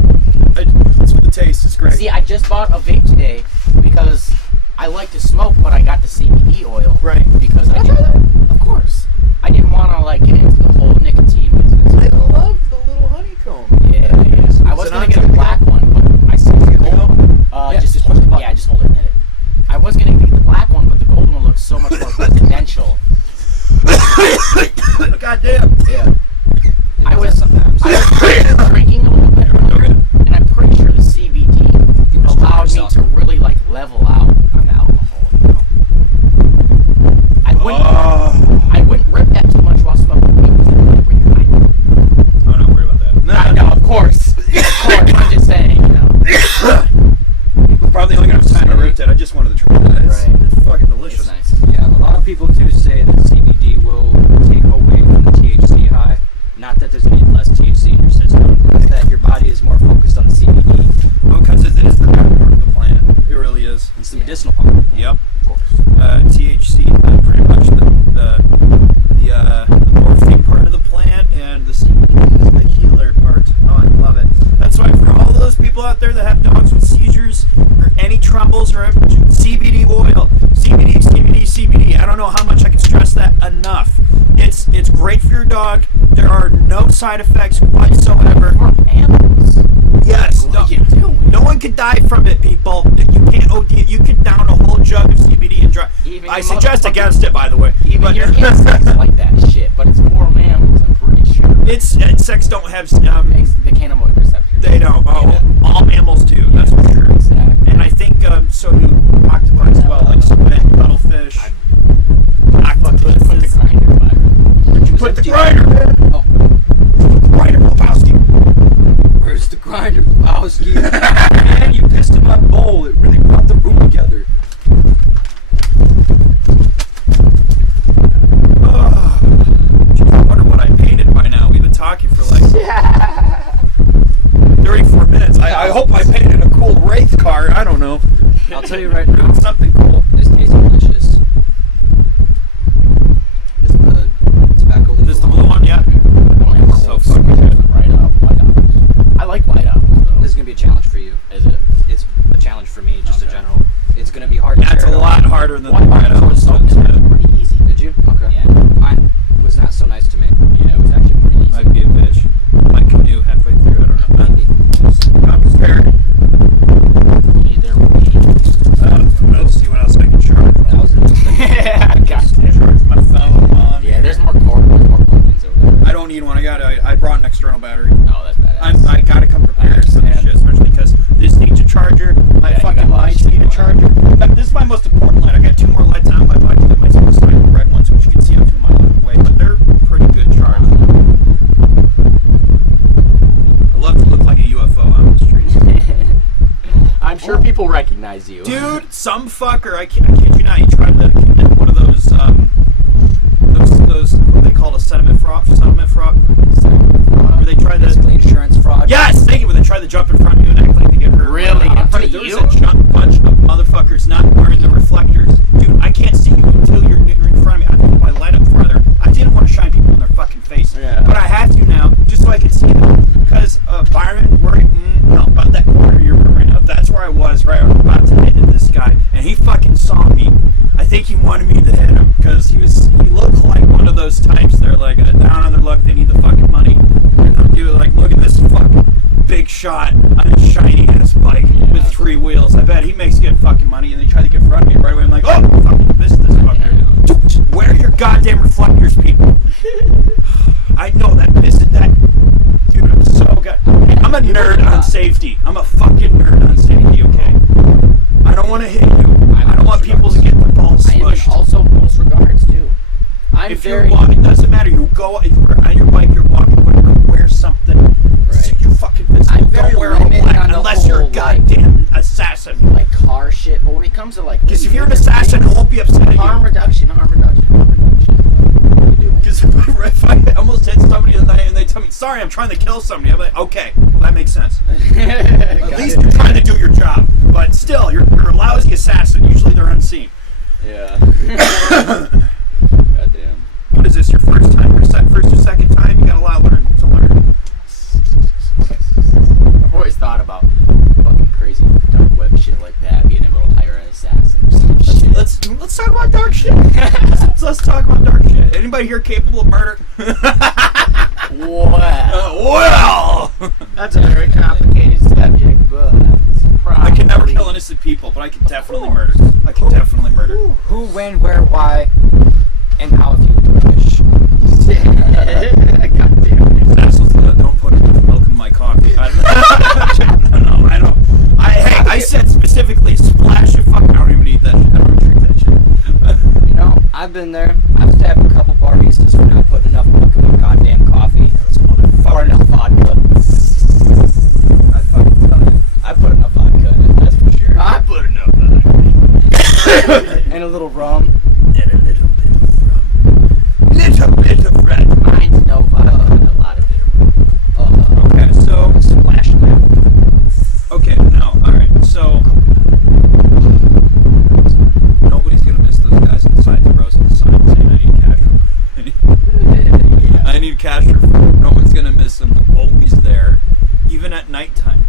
It's for the taste. It's great. See, I just bought a vape today because I like to smoke, but I got the CBD oil. Right. Because I Try that. Of course. I didn't want to like get into the whole nicotine business. I love the little honeycomb. Yeah, I was it gonna on get to the the black go? one, but I see the Good to gold. go? Yeah, Just just hold push it. the button. Yeah, just hold it and hit it. I was gonna get the black one, but the gold one looks so much more presidential. God damn. Yeah. I was sometimes. drinking a little bit earlier, Okay. and I'm pretty sure the CBD You must allowed me yourself. to really like level out on the alcohol. You know? I wouldn't rip that too much while smoking weed because it would bring your mind down. I'm not worried about that. I know, of course. I'm just saying, you know. We're probably only gonna have time to rip that. I just wanted to try that. It's fucking delicious. It's nice. Yeah, a lot of people do say that CBD will take away from the THC high. Not that there's any less THC in your system, but that your body is more focused on the CBD. Well, because it is the bad part of the plant. It really is. It's the medicinal part. Yep. Of course. THC, pretty much the morphine part of the plant, and the CBD is the healer part. Oh, I love it. That's why for all those people out there that have dogs with seizures or any troubles or CBD oil, CBD. I don't know how much I can stress that enough. It's great for your dog. There are no side effects whatsoever. For animals. Yes. What are you doing? No one could die from it, people. You can't OD it. You could down a whole jug of CBD and drive. Even I your suggest motherfucking- against it, by the way. Even But- your insects like that shit, but it's for mammals, I'm pretty sure. Insects don't have The cannabinoid receptors. they don't. Oh, Yeah. all mammals do. That's for sure. Exactly. And I think so do octopi as well, like squid, cuttlefish, Put the octopuses. grinder by. Where'd you put the grinder, man? Oh, Grinder, Lebowski. where's the grinder, Lebowski? Man, you pissed in my bowl. It really brought the room together. Oh, geez, I wonder what I painted by now. We've been talking for like 34 minutes. I hope I painted a cool Wraith car. I don't know. I'll tell you right now, Something cool. this tastes delicious. Just the need one. I brought an external battery. Oh, that's badass. I gotta come prepared for this shit, especially because this needs a charger. My Yeah, you fucking got a lot of lights shit need a going charger. This is my most important light. I got 2 more lights on my bike that might be the red ones, which you can see up 2 miles away, but they're pretty good charge. I love to look like a UFO on the street. I'm sure people recognize you. Dude, some fucker, I kid you not, he tried to commit one of those what they call a settlement fraud, where they tried to, Basically insurance fraud. yes, thank you, where they tried to jump in front of you and act like they get hurt. Really? In front of Dude, you? there was a bunch of motherfuckers not wearing the reflectors. Dude, I can't see you until you're in front of me. I have to put my light up farther. I didn't want to shine people in their fucking face, Yeah. but I have to now, just so I can see them. Because Byron, about that corner you're right now, that's where I was, right? I was about to hit this guy, and he fucking saw me. I think he wanted me to hit him, because he looked like one of those types. They're like down on their luck, they need the fucking money. And the dude like, look at this fucking big shot on a shiny ass bike with 3 wheels. I bet he makes good fucking money, and they try to get in front of me right away. I'm like, oh, fucking missed this fucker. Dude, where are your goddamn reflectors, people? I know that missed that. Dude, I'm so good. I'm a nerd on safety. I'm a fucking nerd on safety, okay? I don't want to hit you. I don't want people to get the balls I smushed. also most regards too. I'm If very. you're walking, it doesn't matter. You go, if you're on your bike, you're walking, whatever, wear something. So you're fucking visible. I'm very Don't wear all limited black on the unless you're a whole, like- goddamn assassin. like car shit, but when it comes to like. Because if you're an assassin, I won't be upset at Harm you. reduction. What are you doing? Because if I almost hit somebody tonight and they tell me, sorry, I'm trying to kill somebody, I'm like, okay, well, that makes sense. At least you're trying to do your job. But still, you're a lousy assassin. Usually they're unseen. Yeah. Goddamn. What is this, your first time? First or second time? You got a lot to learn. I've always thought about fucking crazy dark web shit like that, being able to hire an assassin or some shit. Let's talk about dark shit. let's talk about dark shit. Anybody here capable of murder? Wow. Well, That's a very complicated subject, but I can never kill innocent people, but I can definitely murder. I can definitely murder. Who, when, where, why, and how if you wish. God damn it. Assholes that don't put enough milk in my coffee. I don't. I said specifically splash of fuck. I don't even eat that shit. I don't even drink that shit. You know, I've been there. I've stabbed a couple baristas for not putting enough milk in my goddamn coffee. Those motherfuckers. Or enough vodka. I fucking tell you. I put enough vodka in it, that's for sure. I put enough on And a little rum. And a little bit of rum. Little bit of red. Mine's no vodka and a lot of bitter. Okay, so. Splash that. Okay, no, alright, so. Nobody's gonna miss those guys on the side of the roads with the sign saying I need cash for. I need cash for food. No one's gonna miss them. They're always there, even at nighttime.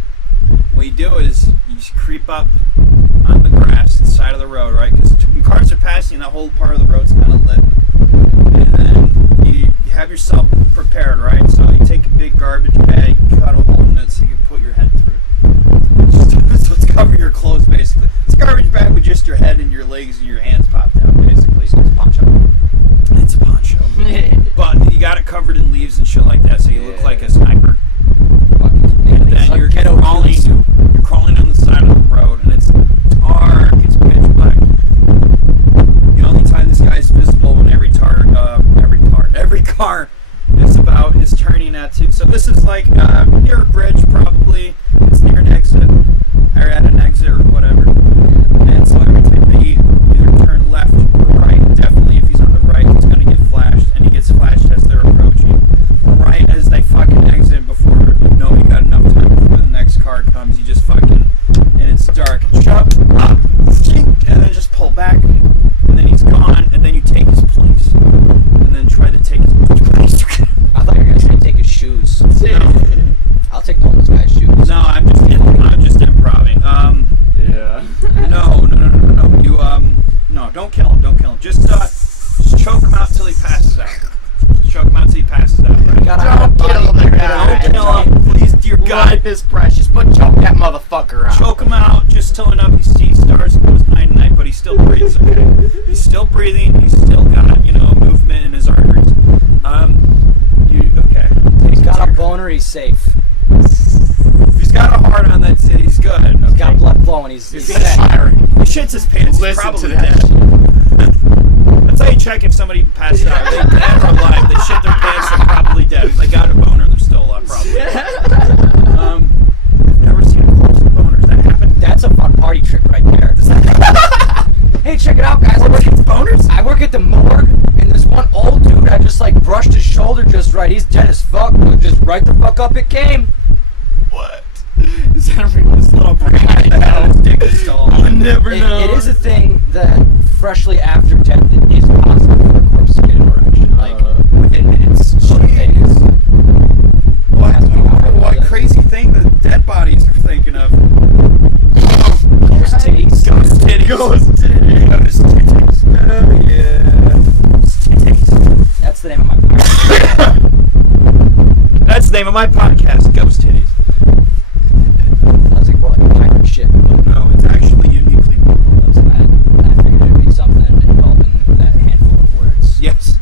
What you do is you just creep up on the grass at the side of the road, right? Because when cars are passing, that whole part of the road's kind of lit. And then you have yourself prepared, right? So you take a big garbage bag, cut a hole in it so you can put your head through. So it's cover your clothes, basically. It's a garbage bag with just your head and your legs and your hands popped out, basically. So it's a poncho. It's a poncho. But you got it covered in leaves and shit like that, so you look like a sniper. And then you're crawling on the side of the road, and it's dark, it's pitch black. The only time this guy's visible when every car is turning at you. So this is like near a bridge, probably. It's near an exit, or at an exit or whatever. And so every time they either turn left or right, definitely if he's on the right, he's gonna get flashed, and he gets flashed as they're approaching. Right as they fucking exit, before you know you got enough time before the next car comes, you just fucking, and it's dark, jump up, and then just pull back, and then he's gone, and then you take his place, and then try to take his place. I thought you were gonna try to take his shoes. I'll take all this guy's shoes. No, I'm just improving. Yeah. No. You no, don't kill him. Just choke him out till he passes out. Choke him out till he passes out. Right? Don't kill the guy. Don't kill him, please, dear God. Life is precious, but choke that motherfucker out. Choke him out just till enough he sees stars and goes night night, but he still breathes. Okay, he's still breathing. He's still got movement in his arteries. Okay. he's safe. If he's got a heart on that shit, he's good. Okay? He's got blood flowing. He's He's set. firing. He shits his pants. He's Listen to probably that dead. That's how you check if somebody passed out. Are they dead or alive? They shit their pants. They're probably dead. If they got a boner, they're still alive. Probably. I've never seen a corpse with boners. That happened. That's a fun party trick right there. Hey, check it out, guys. I work at boners. I work at the morgue, and this one old dude, I just like brushed his shoulder just right. He's dead as fuck, but just right the fuck up it came. What? Is that a real This little prick in the head of his dick is still alive. never It is a thing that freshly after death it is possible for a corpse to get an erection, like within minutes. Days. What crazy thing the dead bodies are thinking of? Ghost titties. Ghost titties. Ghost titties. Ghost titties. Oh, yeah. Ghost titties. That's the name of my podcast. That's the name of my podcast, Ghost Titties. I was like, well, like pirate shit. No, it's actually uniquely brutal. I figured it'd be something involving that handful of words. Yes.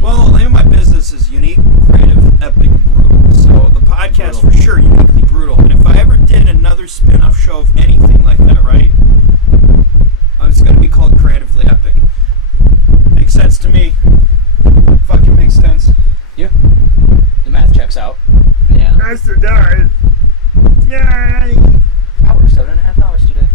Well, the name of my business is Unique, Creative, Epic, Brutal. So the podcast for sure, uniquely brutal. And if I ever did another spin-off show of anything like that, right? It's going to be called Creatively Epic. Makes sense to me. Fucking makes sense. Yeah. The math checks out. Yeah. Master died. Yay! Hours, 7.5 hours today.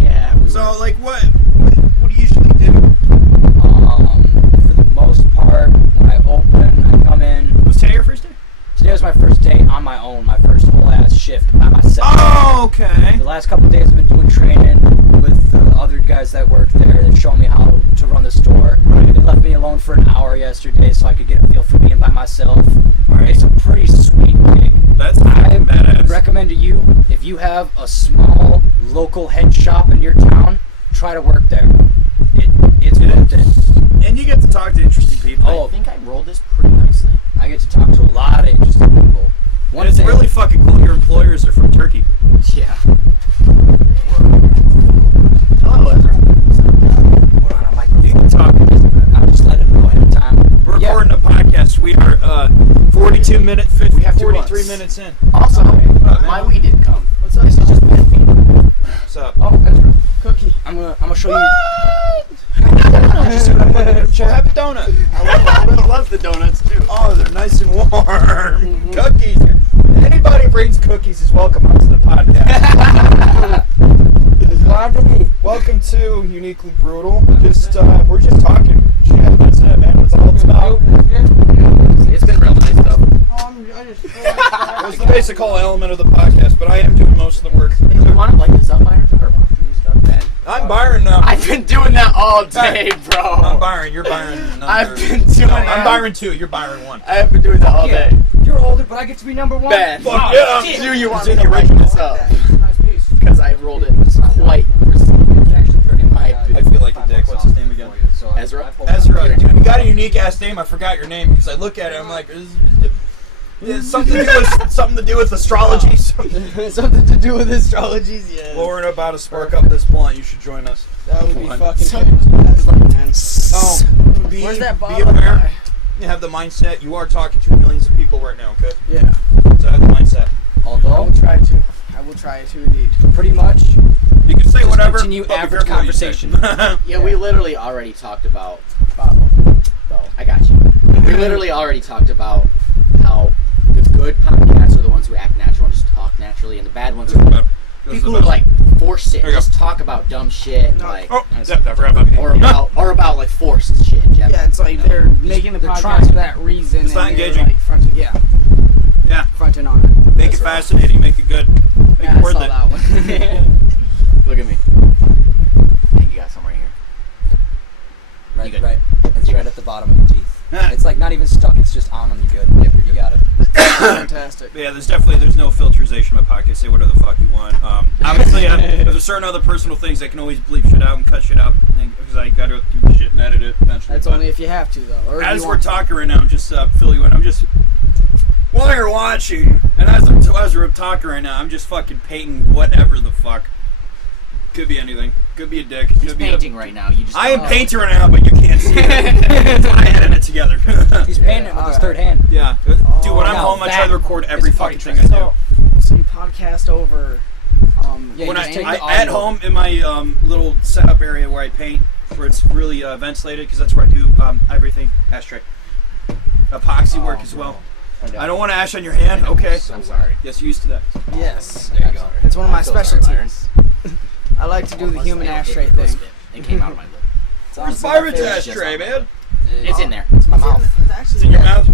Yeah. So, like, what do you usually do? For the most part, when I open, I come in. Was today your first day? Today was my first day on my own, my first whole ass shift by myself. Oh, okay. The last couple of days I've been doing training with the other guys that work there. They've shown me how to run the store. They left me alone for an hour yesterday so I could get a feel for being by myself. Right. It's a pretty sweet gig. That's I badass. recommend to you, if you have a small local head shop in your town, try to work there. It's worth it. And you get to talk to interesting people. Oh, I think I rolled this pretty nicely. I get to talk to a lot of interesting people. And it's really fucking cool. Your employers are from Turkey. Yeah. Hello, Ezra. Hold on, I might You can talk. I'm just letting it know ahead of time. We're recording a podcast. We are 42 minutes, We have 2 43 months. minutes in. Also, man? my weed didn't come. What's up? This is just bad weed. What's up? Oh, Ezra, Cookie. I'm gonna show you. Just see what I put in the group chat. Have a donut. I love the donuts too. Oh, they're nice and warm. Cookies. Anybody who brings cookies is welcome onto the podcast. Glad to be. Welcome to Uniquely Brutal. We're just talking. Shit, that's it, man. That's all it's about. It's been real nice though. That's the basic whole element of the podcast, but I am doing most of the work. You want to light this up, Byron? Or want to do stuff, Ben? I'm Byron now. I've been doing that all day, bro. I'm Byron. You're Byron. I've been doing No, that. I'm Byron 2. You're Byron 1. I have been doing that all Yeah, day. you're older, but I get to be number one. Ben. Fuck yeah. shit. Do you want It's me in to the light original. this up? Nice piece. Because I rolled it quite I I feel like a dick. What's his name again? Ezra? Ezra. Dude, you got a unique ass name. I forgot your name because I look at it. I'm like, it's something to do with astrology. Something to do with astrologies, yeah. Lauren about to spark up this blunt. You should join us. That would be Fun. fucking Oh, Where's that be bottle aware. guy? You have the mindset. You are talking to millions of people right now. Okay. Yeah. So have the mindset. I Although, will try to. I will try to indeed. pretty much, You can say Just whatever. continue but be average careful what you say. conversation. Yeah, we literally already talked about. I got you. We literally already talked about how the good podcasts are the ones who act natural and just talk naturally, and the bad ones are people who like force it, There you just talk about dumb shit, like Oh, yeah, I forgot about or about like forced shit in general. Yeah, it's like they're making the they're podcast trying. for that reason. It's not and they're, engaging. Like, fronting, Yeah. fronting on it. Make it fascinating. Make it good. Make Yeah, it I worth saw it. that one. Look at me. I think you got somewhere here. right, good. right. It's right at the bottom of your teeth. It's like not even stuck. It's just on them. You good? Yep, you got it. Fantastic. But yeah, there's no filterization of my podcast. Say whatever the fuck you want. Obviously, there's certain other personal things I can always bleep shit out and cut shit out because I got to do shit and edit it eventually. That's But only if you have to, though. Or if as you we're want to. talking right now, I'm just fill you in. I'm just while you're watching, and as we're talking right now, I'm just fucking painting whatever the fuck. Could be anything. Could be a dick. He's Could be painting right now. You just I don't am know. painting right now, but you can't see it. I edited it together. He's painting it with his third hand. Yeah. Dude, when I'm now home, I try that to record every is party fucking thing I trick. do. So you podcast over. Yeah, When you I, just take I the at audio. home in my little setup area where I paint, where it's really ventilated, because that's where I do everything. Ashtray. Epoxy work as well. I don't want to ash on your hand. Okay. I'm sorry. Yes, you're used to that. Yes. There you go. It's one of my I'm so sorry, specialties. I like to do the human ashtray It was thing. spit. It came out of my lip. It's Where's honestly my Byron's favorite. ashtray, man? It's in there. It's my mouth. It's actually It's in your mouth?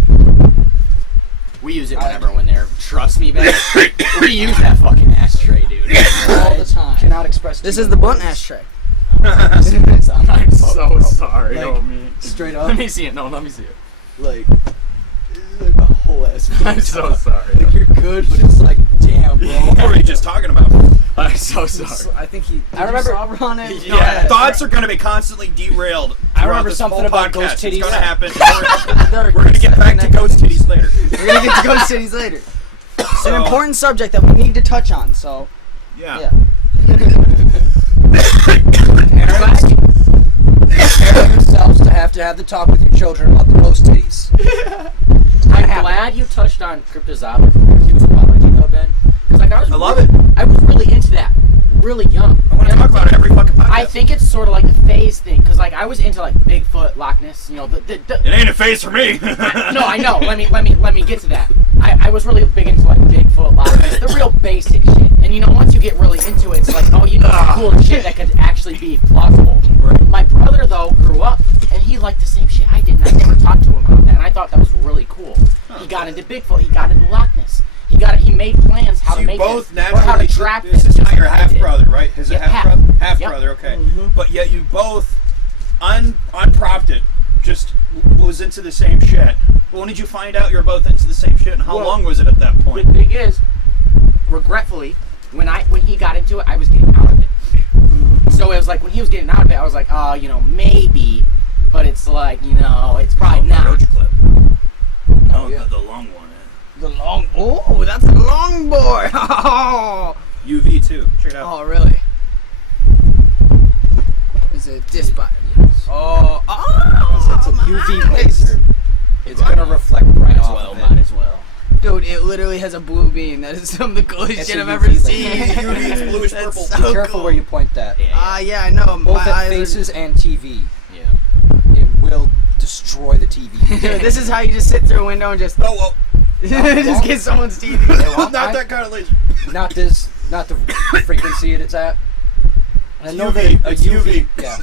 We use it whenever when they're. Trust me, man. We use that fucking ashtray, dude. all the time. Cannot express. This to is you the bunt words. ashtray. I'm so sorry, Like, homie. Straight Let up, me see it. No, let me see it. like a whole ass. I'm so sorry. Like you're good, but it's like, damn, bro. What were you just talking about? I'm so sorry. I think he. I remember- You saw on it? Yeah. Thoughts are going to be constantly derailed. I throughout remember this something whole about podcast. ghost titties. It's going to happen. They're We're going to get back to ghost titties later. We're gonna get to ghost cities later. It's an So- important subject that we need to touch on. So Yeah. Prepare yourselves to have the talk with your children about the ghost titties. I'm glad you touched on cryptozoology though, Ben. Because like I love it. I was really into that, really young. I want to And talk about it every fucking podcast. I think it's sort of like a phase thing, because like I was into like Bigfoot, Loch Ness, you know, It ain't a phase for me. No, I know. Let me get to that. I was really big into like Bigfoot, Loch Ness, the real basic shit. And you know, once you get really into it, it's like, oh, you know, some cool shit that could actually be plausible. Right. My brother though grew up and he liked the same shit I did, and I never talked to him about that. And I thought that was really cool. He got into Bigfoot. He got into Loch Ness. He made plans how So to you make both it, or how to naturally. trap This it. is not your just like I half did. brother, right? Is it Yeah, half half. brother? Half Yep. brother, okay. Mhm. But yet you both, unprompted, just was into the same shit. But when did you find out you were both into the same shit, and how Well, long was it at that The point? thing is, regretfully, when he got into it, I was getting out of it. So it was like when he was getting out of it, I was like, oh, you know, maybe, but it's like, you know, it's probably not. Roach clip. No, yeah. the long one. the long. Oh, that's a long boy. Oh, UV too. Check it out. really? Is it this button? Yes. Oh, It's a UV laser. It's gonna reflect right off of it. Might as well. Dude, it literally has a blue beam. That is some of the coolest It's shit a I've UV ever laser. seen. UV, it's bluish That's purple. so Be careful cool. where you point that. Yeah, I know. Both My at eyes are- faces and TV. Yeah. It will destroy the TV. Dude, this is how you just sit through a window and just Oh, well. just get someone's TV. well, Not I- that kind of laser. Not the frequency it's at. I know UV, that a it's UV. UV. Yeah.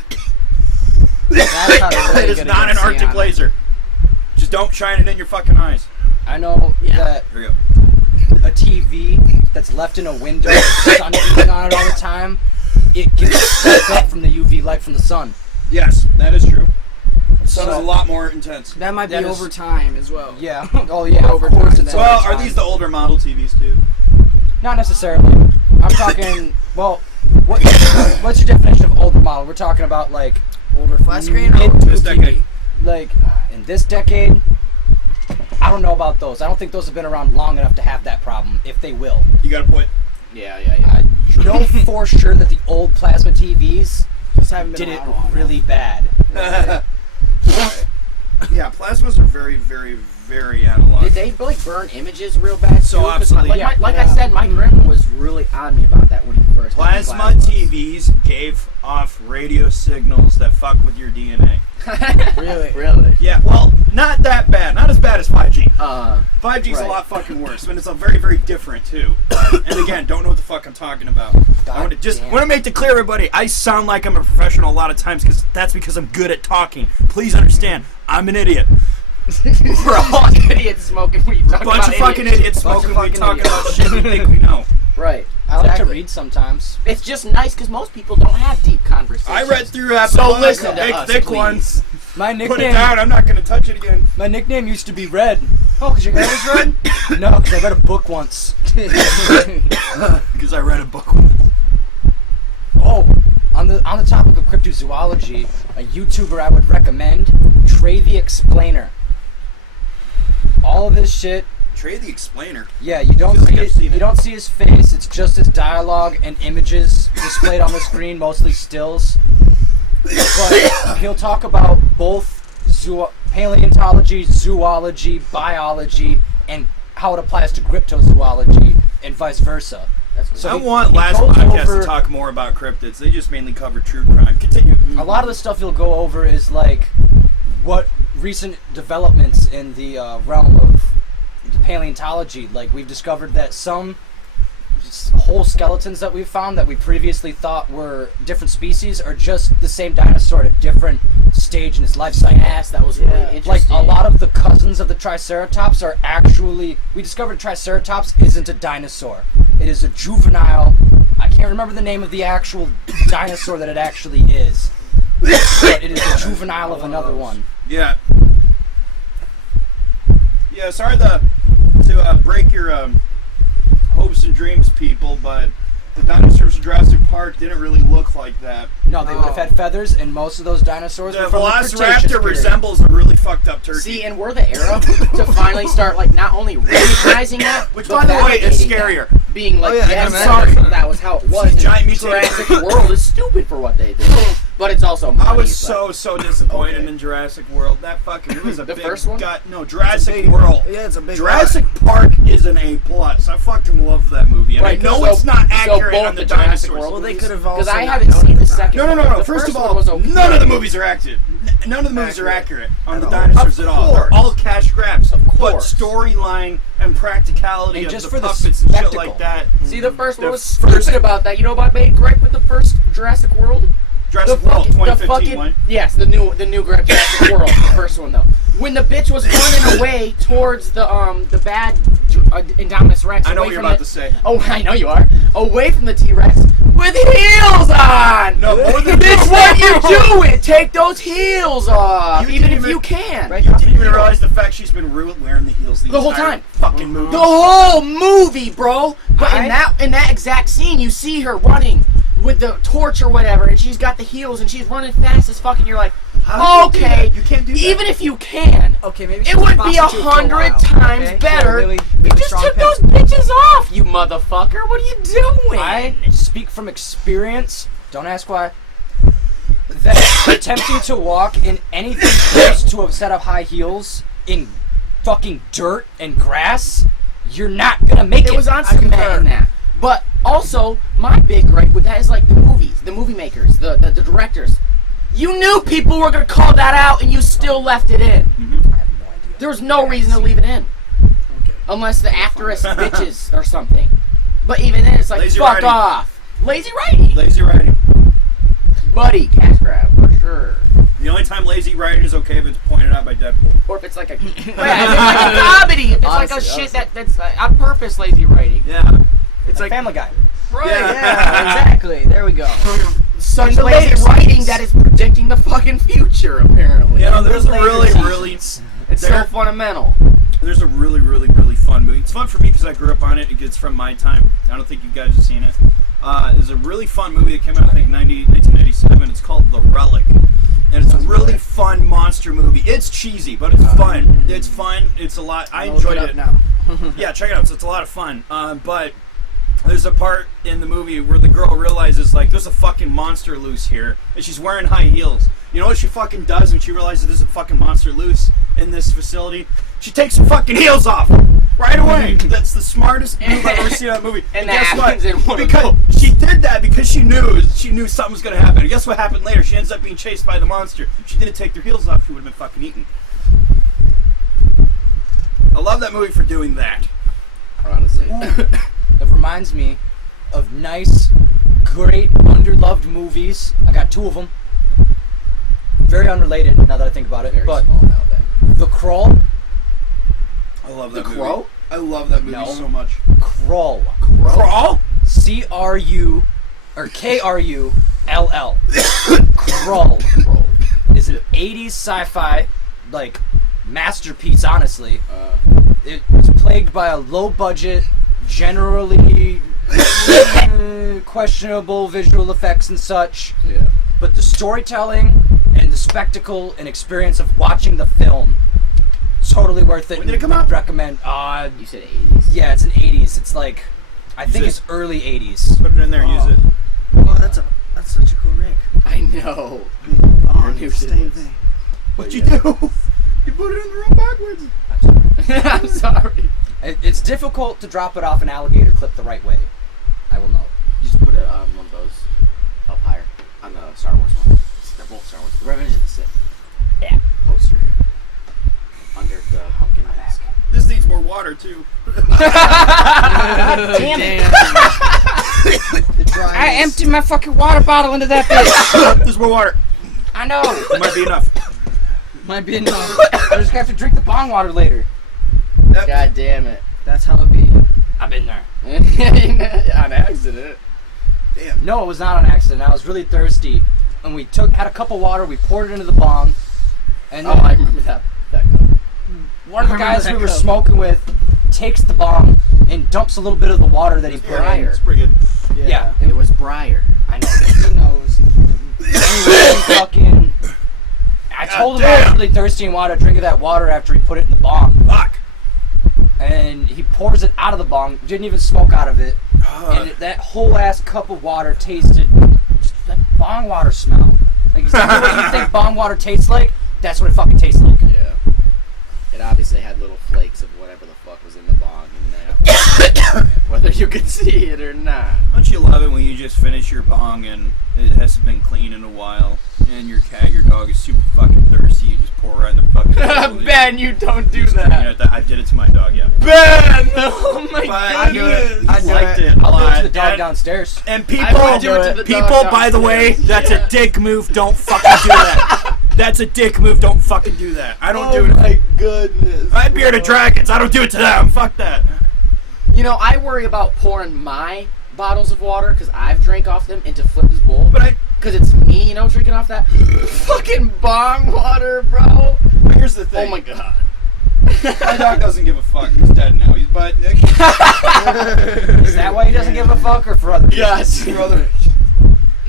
That's how they're really It is gonna not get an Arctic cyan. laser. Just don't shine it in your fucking eyes. I know that There we go. a TV that's left in a window, sun beating on it all the time, it gets soaked up from the UV light from the sun. Yes, that is true. The sun is So- a lot more intense. That might be That is- over time as well. Yeah. Oh yeah. Of Overtime course it's then. Well, overtime. are these the older model TVs too? Not necessarily. I'm talking. Well, what's your definition of older model? We're talking about like Older flat screen. mid Or This TV. decade. Like in this decade. I don't know about those. I don't think those have been around long enough to have that problem. If they will, You got a point. Yeah. I know for sure that the old plasma TVs just haven't been did it around long enough. really bad. Yeah, plasmas are very, very, very analog. Did they really burn images real bad? So too? 'Cause obsolete. Like Yeah. I said, my grandma was really on me about that when he first. got me Plasma TVs gave off radio signals that fuck with your DNA. Really? Really? Yeah, well, not that bad. Not as bad as 5G. 5G's a Right. lot fucking worse, and it's a very, very different too. And again, don't know what the fuck I'm talking about. I want to just damn. want to make it clear, everybody. I sound like I'm a professional a lot of times because that's because I'm good at talking. Please understand, I'm an idiot. We're all idiots smoking weed. Talking Bunch about of fucking idiots Bunch of smoking weed, fucking talking idiots. about shit we think we know. Right. I like to Exactly. read sometimes. It's just nice because most people don't have deep conversations. I read through half So the book, listen the to big us, thick please. ones. My Put it nickname. down. I'm not gonna touch it again. My nickname used to be Red. Oh, because your hair was red? No, because I read a book once. Because I read a book. Oh, on the topic of cryptozoology, a YouTuber I would recommend, Trey the Explainer. All of his shit Trey the Explainer. Yeah, you don't Feel like see I've seen it. you don't see his face. It's just his dialogue and images displayed on the screen, mostly stills. But he'll talk about both paleontology, zoology, biology, and how it applies to cryptozoology, and vice versa. So I he- want he last goes podcast over- to talk more about cryptids. They just mainly cover true crime. Continue. A lot of the stuff he'll go over is like what recent developments in the realm of paleontology. Like we've discovered that some whole skeletons that we've found that we previously thought were different species are just the same dinosaur at a different stage in his life cycle. Yes, that was really interesting. Like a lot of the cousins of the Triceratops are actually. We discovered Triceratops isn't a dinosaur. It is a juvenile. I can't remember the name of the actual dinosaur that it actually is. But it is a juvenile of another one. Yeah. Yeah, sorry to break your hopes and dreams, people, but the dinosaurs in Jurassic Park didn't really look like that. No, they would have had feathers, and most of those dinosaurs The were from the Cretaceous Velociraptor period. resembles a really fucked up turkey. See, and we're the era to finally start like not only recognizing that, Which, but by the way, is validating that. scarier. Being like, Oh, yeah, I yeah, can sorry, imagine. that was how it was. See, giant and mutated- Jurassic World is stupid for what they did, but it's also money. I was but- so disappointed Okay. in Jurassic World. That fucking it was a The big first one? No, Jurassic World. Yeah, it's a big Jurassic Park is an A+. I fucking love that movie, and Right, I know so- it's not so accurate both on the the Jurassic dinosaurs. World Well, they movies- could have also. Because I not haven't known seen at the time. second. No. The First first of one all, was okay. none of the movies are accurate. None of the movies are accurate on the At all. dinosaurs Of at all. They're course. all cash grabs. Of But course. storyline and practicality And of just the for the puppets and shit spectacle. like that. See, the first one The was first- stupid about that. You know about made gripe with the first Jurassic World? Jurassic World 2015 one. yes, the new Jurassic World, the first one though. When the bitch was running away towards the bad Indominus Rex. I know away what you're from about the- to say. Oh, I know you are. Away from the T-Rex with heels on. No, more than Bitch, what you doing? Take those heels off, You even didn't if even- you can. Right. You didn't even realize the fact she's been wearing the heels The whole entire time. fucking movie. The whole movie, bro. But in that exact scene, you see her running with the torch or whatever, and she's got the heels, and she's running fast as fuck, and you're like, How do you do okay, that? You can't do that. even if you can, Okay, maybe it she's a would be prostitute for a 100 while, times okay? better. Really, You really just strong took pick. those bitches off, you motherfucker. What are you doing? I speak from experience. Don't ask why. That attempting to walk in anything close to a set of high heels in fucking dirt and grass, you're not gonna make it. It was on cement in that. But also, my big gripe with that is like the movies, the movie makers, the directors. You knew people were gonna call that out, and you still left it in. I have no idea. There was no reason to leave it in, unless the actress bitches or something. But even then, it's like Lazy fuck writing. off. Lazy writing, Lazy writing. buddy, cash grab for sure. The only time lazy writing is okay if it's pointed out by Deadpool. Or if it's like a, yeah, if it's like a comedy, if it's like a Honestly, shit that's on purpose lazy writing. Yeah. It's Like like Family Guy. right. Yeah, exactly. There we go. Such the lazy later writing scenes. that is predicting the fucking future, apparently. You know, there's a Later really, seasons. really, It's so there- fundamental. there's a really, really, really fun movie. It's fun for me because I grew up on it. It's from my time. I don't think you guys have seen it. There's a really fun movie that came out, I think, 1997. It's called The Relic. And it's a really fun monster movie. It's cheesy, but it's fun. It's fun. It's a lot. I I'll enjoyed look it. up now. Yeah, check it out. So it's a lot of fun. But there's a part in the movie where the girl realizes, like, there's a fucking monster loose here, and she's wearing high heels. You know what she fucking does when she realizes there's a fucking monster loose in this facility? She takes her fucking heels off right away. That's the smartest move I've ever seen in that movie. And guess that what? happens in one of Because those. she did that because she knew something was gonna happen. And guess what happened later? She ends up being chased by the monster. If she didn't take her heels off, she would have been fucking eaten. I love that movie for doing that. Honestly. That reminds me of nice, great, underloved movies. I got two of them. Very unrelated now that I think about it. Very but small now, Ben. The Crawl. I love The that movie. Crow? I love that movie No. so much. Crawl. Crawl? C-R-U or K-R-U-L-L. Crawl is an 80s sci-fi like masterpiece, honestly. It was plagued by a low-budget, generally questionable visual effects and such. Yeah. But the storytelling and the spectacle and experience of watching the film totally worth it. When did it come out? Recommend. You said 80s? Yeah, it's an 80s. It's like, I think Use it's early 80s. Put it in there and use it. Oh, that's such a cool rig. I know. Oh, You're new to same this. thing. What'd you do? You put it in the wrong backwards. I'm sorry. It's difficult to drop it off an alligator clip the right way. I will know. You just put one of those up higher on the Star Wars one. They're both Star Wars. The Revenge of the Sith. Yeah. Poster. Under the pumpkin mask. This needs more water too. Damn it. I emptied my fucking water bottle into that bitch. There's more water. I know. It might be enough. Might be enough. I'm just gonna have to drink the bong water later. Yep. God damn it. That's how it be. I've been there. On accident. Damn. No, it was not on accident. I was really thirsty, and we had a cup of water. We poured it into the bong, and Oh, I remember that cup. one of the I remember guys that we were cup. smoking with takes the bong and dumps a little bit of the water that he put in. Briar. It's pretty good. Yeah. It was Briar. I know. He knows. Fucking. I told him I was really thirsty and wanted a drink of that water after he put it in the bong. Fuck. And he pours it out of the bong, didn't even smoke out of it. And that whole ass cup of water tasted just like bong water smell. Like exactly what you think bong water tastes like, that's what it fucking tastes like. Yeah. It obviously had little flakes of whatever the fuck was in the bong in there. Whether you could see it or not. Don't you love it when you just finish your bong and it hasn't been clean in a while, and your dog is super fucking thirsty? You just pour right in the fucking bowl. Ben, you don't do Just that. drinking it. I did it to my dog, yeah. Ben! Oh my But goodness! I liked it a I'll do it lot. to the dog And- downstairs. And I people, would do it to the people, dog by the way, downstairs. that's a dick move. Don't fucking do that. That's a dick move. Don't fucking do that. I don't do it. Oh my goodness. I had Bearded Dragons. I don't do it to them. Fuck that. You know, I worry about pouring my bottles of water, because I've drank off them, into Flipp's bowl. But Because it's me, you know, drinking off that fucking bong water, bro. here's the thing. Oh my god. My dog doesn't give a fuck. He's dead now. He's butt Nick. Is that why he doesn't give a fuck, or for other reasons? Yes. Brother.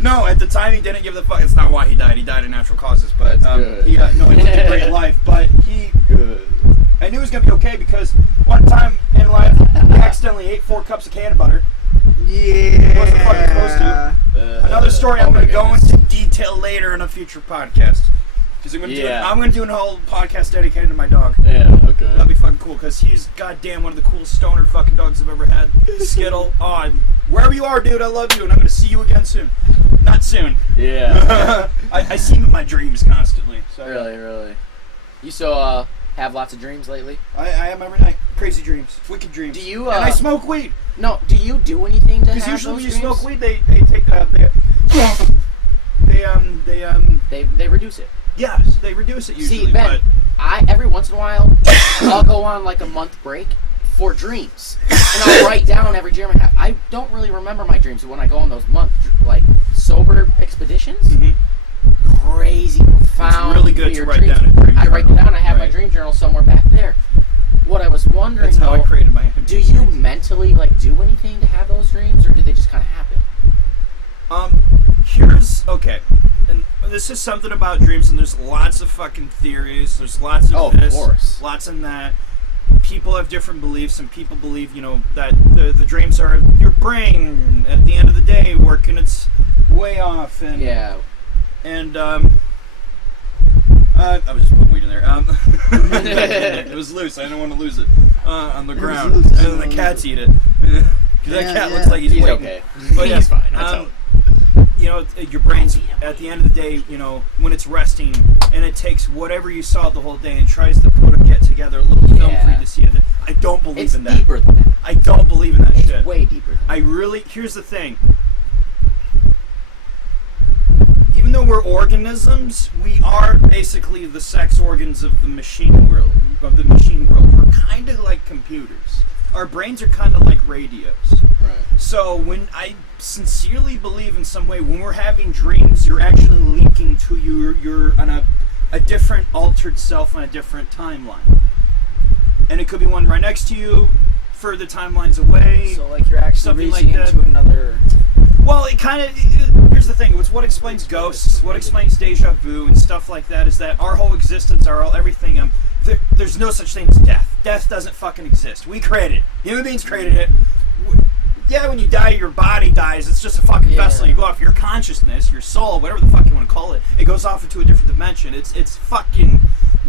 No, at the time he didn't give the fuck. It's not why he died. He died of natural causes. But good. he lived a great life. But Good. I knew he was gonna be okay because one time in life he accidentally ate 4 cups of cannon butter. Yeah. Wasn't fucking supposed to. Another story I'm gonna go into detail later in a future podcast. Because I'm gonna do a whole podcast dedicated to my dog. Yeah, okay. That'd be fucking cool because he's goddamn one of the coolest stoner fucking dogs I've ever had. Skittle, wherever you are, dude, I love you, and I'm gonna see you again soon. Not soon. Yeah. I see him in my dreams constantly. So Really. You still have lots of dreams lately? I am every night. Crazy dreams, wicked dreams. Do you? And I smoke weed. No. Do you do anything to have Because usually those when you dreams? smoke weed, they take They reduce it. yes, they reduce it usually. See, Ben, but every once in a while, I'll go on like a month break for dreams, and I'll write down every dream I have. I don't really remember my dreams when I go on those sober expeditions. Mhm. Crazy, profound, It's really good to weird write dreams. down a dream I write them journal. down. I have my Right. dream journal somewhere back there. What I was wondering, that's how I though, created my. do you mentally do anything to have those dreams, or do they just kind of happen? Okay, and this is something about dreams, and there's lots of fucking theories. There's lots of Of this, course. lots of that. People have different beliefs, and people believe, that the dreams are your brain at the end of the day working its way off, and Yeah. and I was just putting weed in there. It was loose. I didn't want to lose it on the ground, loose. and then the cats eat it. Because that cat looks like he's He's waiting. okay. But yeah, He's fine. I tell him. Your brain's at the end of the day, when it's resting, and it takes whatever you saw the whole day and tries to get together a little film for you to see it. I don't believe It's in that. deeper than that. I don't believe in that It's shit. way deeper than that. Here's the thing. Even though we're organisms, we are basically the sex organs of the machine world. We're kind of like computers. Our brains are kind of like radios. Right. So when I sincerely believe in some way, when we're having dreams, you're actually linking to you're on a different altered self on a different timeline. And it could be one right next to you, further timelines away. So like you're actually Something reaching like that. into another. Well, it kind of. Here's the thing. It's what explains ghosts, what explains deja vu, and stuff like that. Is that our whole existence, everything. there's no such thing as death. Death doesn't fucking exist. We created it. Human beings created it. Yeah, when you die, your body dies. It's just a fucking vessel. You go off your consciousness, your soul, whatever the fuck you want to call it. It goes off into a different dimension. It's fucking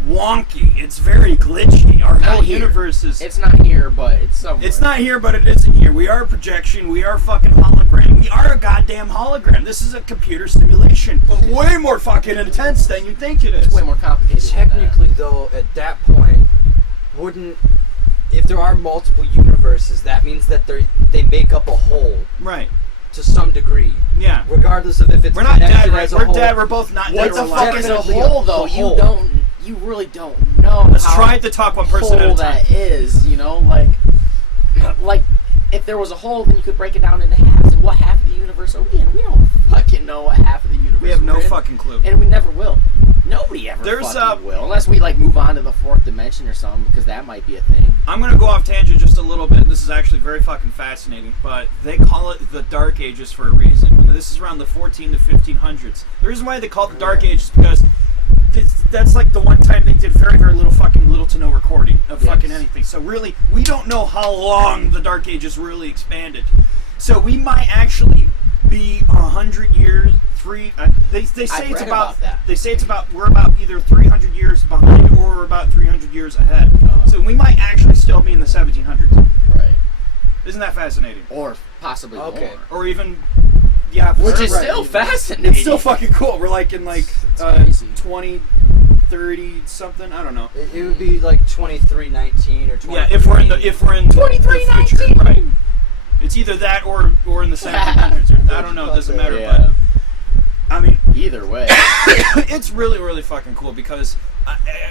wonky. It's very glitchy. Our whole universe is... It's not here, but it's somewhere. It's not here, but it isn't here. We are a projection. We are a fucking hologram. We are a goddamn hologram. This is a computer simulation, but way more fucking intense than you think it is. It's way more complicated. Technically, though, at that point, wouldn't... If there are multiple universes, that means that they make up a whole. Right. To some degree. Yeah. Regardless of if it's we're not dead, right? as a We're whole. dead. We're both not what dead. the We're fuck alive. is a whole, though? You really don't know. Let's how try to talk one person at a whole time. that is, you know, like if there was a whole, then you could break it down into halves. And what half of the universe are we in? We don't fucking know what half of the universe We have no we're in, fucking clue. and we never will. Nobody ever fucking will, unless we like move on to the fourth dimension or something, because that might be a thing. I'm gonna go off tangent just a little bit. This is actually very fucking fascinating, but they call it the Dark Ages for a reason. This is around the 14 to 1500s. The reason why they call it the Dark Ages is because that's like the one time they did very, very little to no recording of fucking anything. So really, we don't know how long the Dark Ages really expanded. So we might actually be 100 years. They say it's about that. They say it's about we're about either 300 years behind or we're about 300 years ahead. So we might actually still be in the 1700s. Right. Isn't that fascinating? Or possibly more. Or even the opposite. Which is still fascinating. It's still fucking cool. We're like in like it's 20, 30 something. I don't know. It would be like 2319 or 23. Yeah, if we're in the 2319, right? It's either that or in the 1700s. I don't know. It doesn't matter. Yeah. But I mean, either way, it's really, really fucking cool because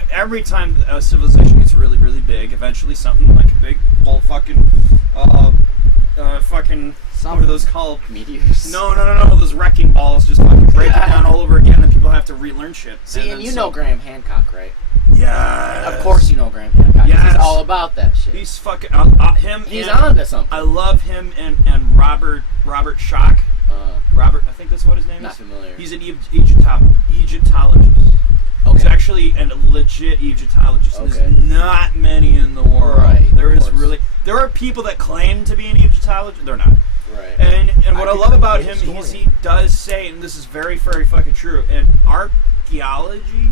every time a civilization gets really, really big, eventually something like a big whole fucking, what are those called? Meteors. No. Those wrecking balls just fucking break it down all over again, and people have to relearn shit. See, and you know Graham Hancock, right? Yeah. Of course you know Graham Hancock. Yes. He's all about that shit. He's fucking him. He's on to something. I love him and Robert Schock. Robert, I think that's what his name Not is. familiar. He's an Egyptologist. Okay. He's actually a legit Egyptologist. Okay. There's not many in the world. Right, There are people that claim to be an Egyptologist. They're not. Right. And what I love about him is he does say, and this is very, very fucking true, and archaeology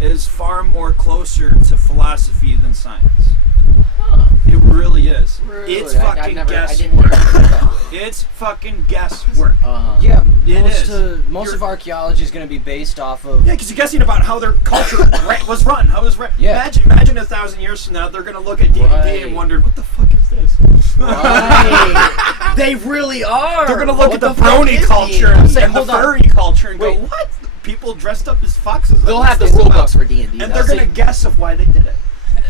is far more closer to philosophy than science. Huh. It really is. Really? It's I fucking didn't guesswork. hear that way. It's fucking guesswork. Yeah, It most of archaeology is going to be based off of... Yeah, because you're guessing about how their culture was run. How it was run. Yeah. Imagine 1,000 years from now, they're going to look at D&D and wonder, what the fuck is this? Right. They really are. They're going to look What at the fuck brony is culture D&D? and the furry culture and Wait. go, what? People dressed up as foxes? They'll What's have the this rule about? books for D&D. And they're going to guess of why they did it.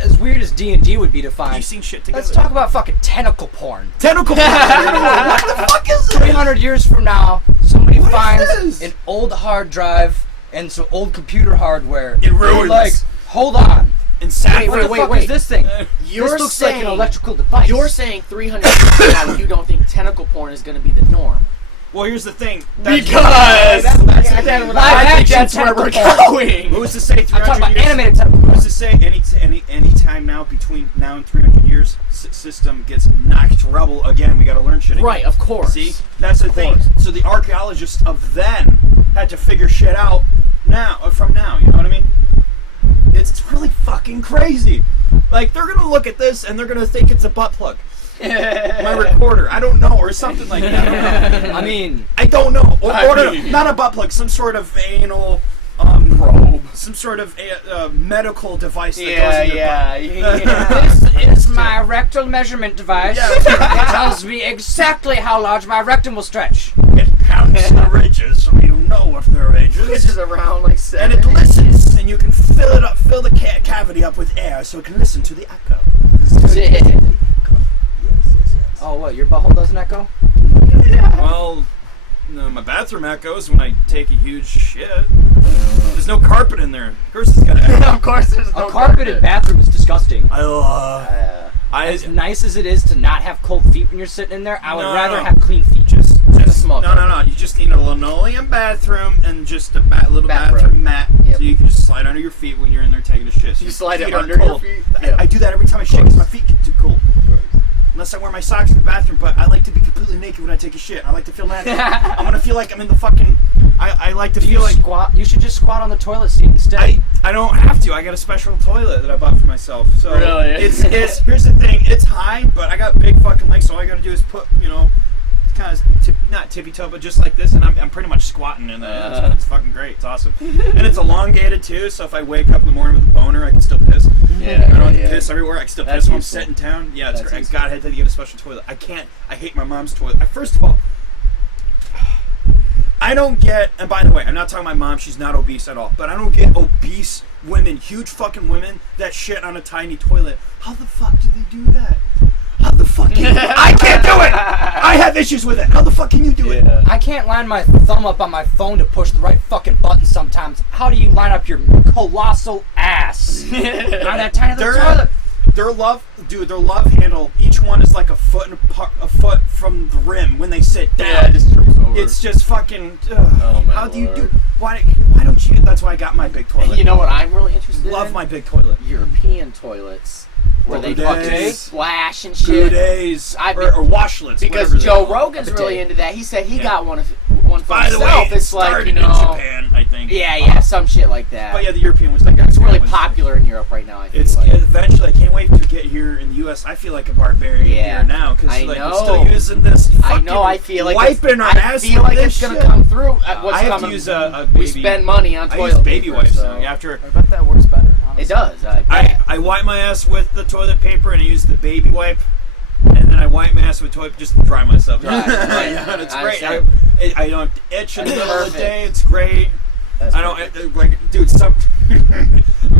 As weird as D&D would be to find... You've seen shit together. Let's talk about fucking tentacle porn. Tentacle porn. What the fuck is this? 300 years from now, somebody What is finds this? an old hard drive and some old computer hardware. In ruins. Like, hold on. And sad. What the fuck is this thing? You're This looks saying, like an electrical device. You're saying 300 years from now you don't think tentacle porn is going to be the norm. Well, here's the thing. Because that's live action's where we're going. Who's to say I'm 300 talking about years? animated tentacle porn. Who's to say any time now between now and 300 years system gets knocked to rubble again? We got to learn shit again. Right, of course. See, that's the thing. So the archaeologists of then had to figure shit out from now. You know what I mean? It's really fucking crazy. Like they're gonna look at this and they're gonna think it's a butt plug. My recorder, I don't know, or something like that. I mean... I don't know. Or not a butt plug, some sort of anal probe, some sort of medical device that goes in your butt. This is my rectal measurement device. It tells me exactly how large my rectum will stretch. It counts the ridges so you know if they're ridges. Which is around like 7. And it listens, and you can fill the cavity up with air so it can listen to the echo. Oh, what? Your butthole doesn't echo? Well, no, my bathroom echoes when I take a huge shit. There's no carpet in there. Of course it's gonna echo. Of course there's no A carpeted bathroom is disgusting. I As nice as it is to not have cold feet when you're sitting in there, I would No, rather no. have clean feet. just small No. carpet. You just need a linoleum bathroom and just a little Bathroom. bathroom mat, Yep. so you can just slide under your feet when you're in there taking a shit. So You slide it feet aren't under your cold. feet? I, Yeah. I do that every time I shit because my feet get too cold. Unless I wear my socks in the bathroom, but I like to be completely naked when I take a shit. I like to feel natural. I want to feel like I'm in the fucking. I like to feel like. Squat. You should just squat on the toilet seat instead. I don't have to. I got a special toilet that I bought for myself. So Really? it's here's the thing. It's high, but I got big fucking legs, so all I got to do is put it's kind of not tippy toe, but just like this, and I'm pretty much squatting in there. It's fucking great. It's awesome, and it's elongated too. So if I wake up in the morning with a boner, I can still piss. Yeah, I don't have to yeah. piss everywhere. I can still That's piss when I'm useful. sitting down. Yeah, it's That's great. useful. God, I had to get a special toilet. I can't. I hate my mom's toilet. First of all, I don't get, and by the way, I'm not talking my mom, she's not obese at all, but I don't get obese women, huge fucking women, that shit on a tiny toilet. How the fuck do they do that? How the fuck can you? I can't do it! I have issues with it. How the fuck can you do it? I can't line my thumb up on my phone to push the right fucking button sometimes. How do you line up your colossal ass on that tiny little toilet? Their love handle, each one is like a foot from the rim when they sit down. Yeah, it just trips over. It's just fucking. Oh, my how do you Lord. do? Why don't you? That's why I got my big toilet. You know what I'm really interested in? Love my big toilet. European toilets. Where they fucking Bidets. splash and shit. Bidets I mean- or washlets. Because whatever Joe they're called. Rogan's Bidet. really into that. He said he Yeah. got one for By the way, himself. it It's like, started you in know. Japan, I think. Yeah, some shit like that. But yeah, the European was like It's really popular in Europe right now, I feel It's like. eventually. I can't wait to get here in the U.S. I feel like a barbarian Yeah. here now because I like know. we're still using this. I Fucking know, I feel like wiping our I ass feel with like this it's gonna shit. come through. What's I have coming? to use a baby. We spend money on I toilet use baby paper, wipes so. now. After I bet that works better. Honestly. It does. I wipe my ass with the toilet paper and I use the baby wipe, and then I wipe my ass with toilet just to dry myself. Right, right. Yeah, and it's I great. understand. I don't itch in the middle of the Perfect. day. It's great. That's I don't perfect. like, dude.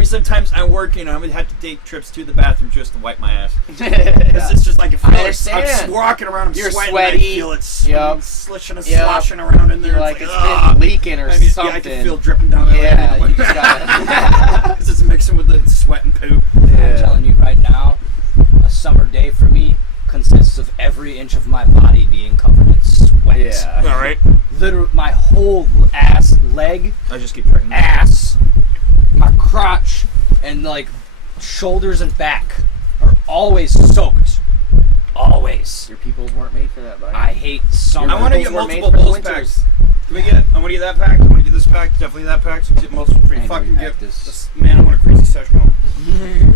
Sometimes I'm working. I would have to take trips to the bathroom just to wipe my ass. It's just like I understand. I'm walking around. I'm You're sweating. sweaty. I feel it Yep. and Yep. sloshing around in there. You're like, it's it's been leaking or I mean, something. Yeah, I can feel dripping down. Yeah, my you just gotta. It's just mixing with the sweat and poop. I'm telling you right now, a summer day for me consists of every inch of my body being covered in sweat. Yeah. All right. Literally, my whole ass, leg, I just keep checking. ass, my crotch, and like shoulders and back are always soaked. Always. Your peoples weren't made for that, buddy. I hate summer. I want to get Peoples were made multiple for the bowls winters. packs. Can we get? I want to get that pack. I want to get this pack. Definitely that pack. Get multiple free. I need to Fucking repack get this. this. Man, I want a crazy sesh going.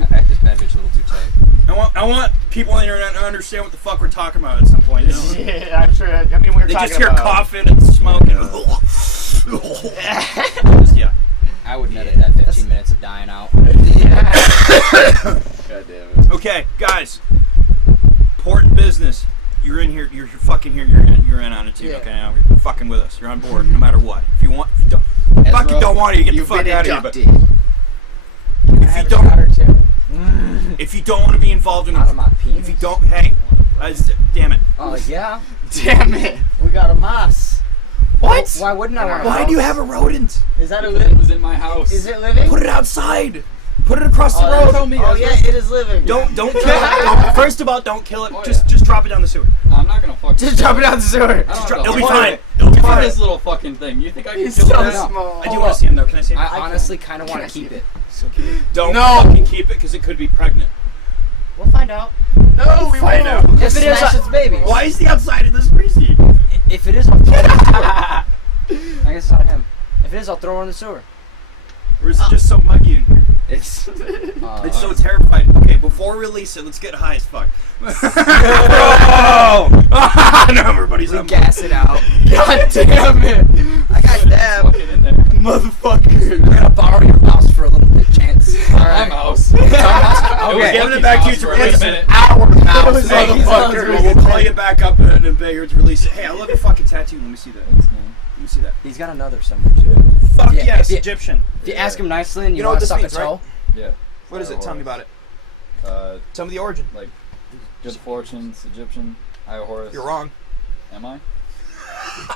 I packed this bad bitch a little too tight. I want people on the internet to understand what the fuck we're talking about at some point. You know? Yeah, I'm sure. I mean, we're They talking just hear about. coughing and smoking. Yeah. I would edit that 15 minutes of dying out. God damn it. Okay, guys. Important business. You're in here. You're fucking here. You're in on it too. Yeah. Okay, now you're fucking with us. You're on board no matter what. If you want, if you don't, fucking don't want it, you get the You've fuck been out of here. But inducted. if you don't, if you don't want to be involved in, Out of my penis. if you don't, hey, damn it. Oh yeah. Damn it. We got a mouse. What? Why wouldn't I want to? Why do you have a rodent? Is that a It living? was in my house. Is it living? Put it outside. Put it across the Oh, road. Tell me. Oh yeah, it is living. Don't kill it. Don't- First of all, don't kill it. Oh, just yeah. just drop it down the sewer. I'm not gonna fucking. Just drop it down the sewer. I don't know. It'll be Look fine. at It'll be Look at fine. this little fucking thing. You think I can He's kill so that? small. I do want to see him though. Can I see him? I honestly kind of want to keep it. So cute. Don't No. fucking keep it because it could be pregnant. We'll find out. No, we Find won't. out. Just If it is smash a- its baby. Why is the outside of this crazy? If it is, I'll throw it in the sewer. I guess it's not him. If it is, I'll throw her in the sewer. Or is it just so muggy in here? It's. It's so terrifying. Okay, before we release it, let's get high as fuck. No, everybody's We on gas it out. God damn it. I got stabbed. Fucking in there. motherfucker. We're gonna borrow your mouse for a little bit, Chance. My mouse. We're Okay. giving it back to you to Wait a release it. minute. Our mouse, Hey, motherfucker. we'll call you back up in a bit here to release it. Hey, I love your fucking tattoo. Let me see that. Let me see that. He's got another somewhere too. Fuck Yeah, yes, if you- Egyptian. If you ask him nicely and you, You know want what to this suck a means, toe, Yeah. What is it? Tell me about it. Uh, Tell me the origin. like good fortunes, Egyptian, Iowa Horus. You're wrong. Am I?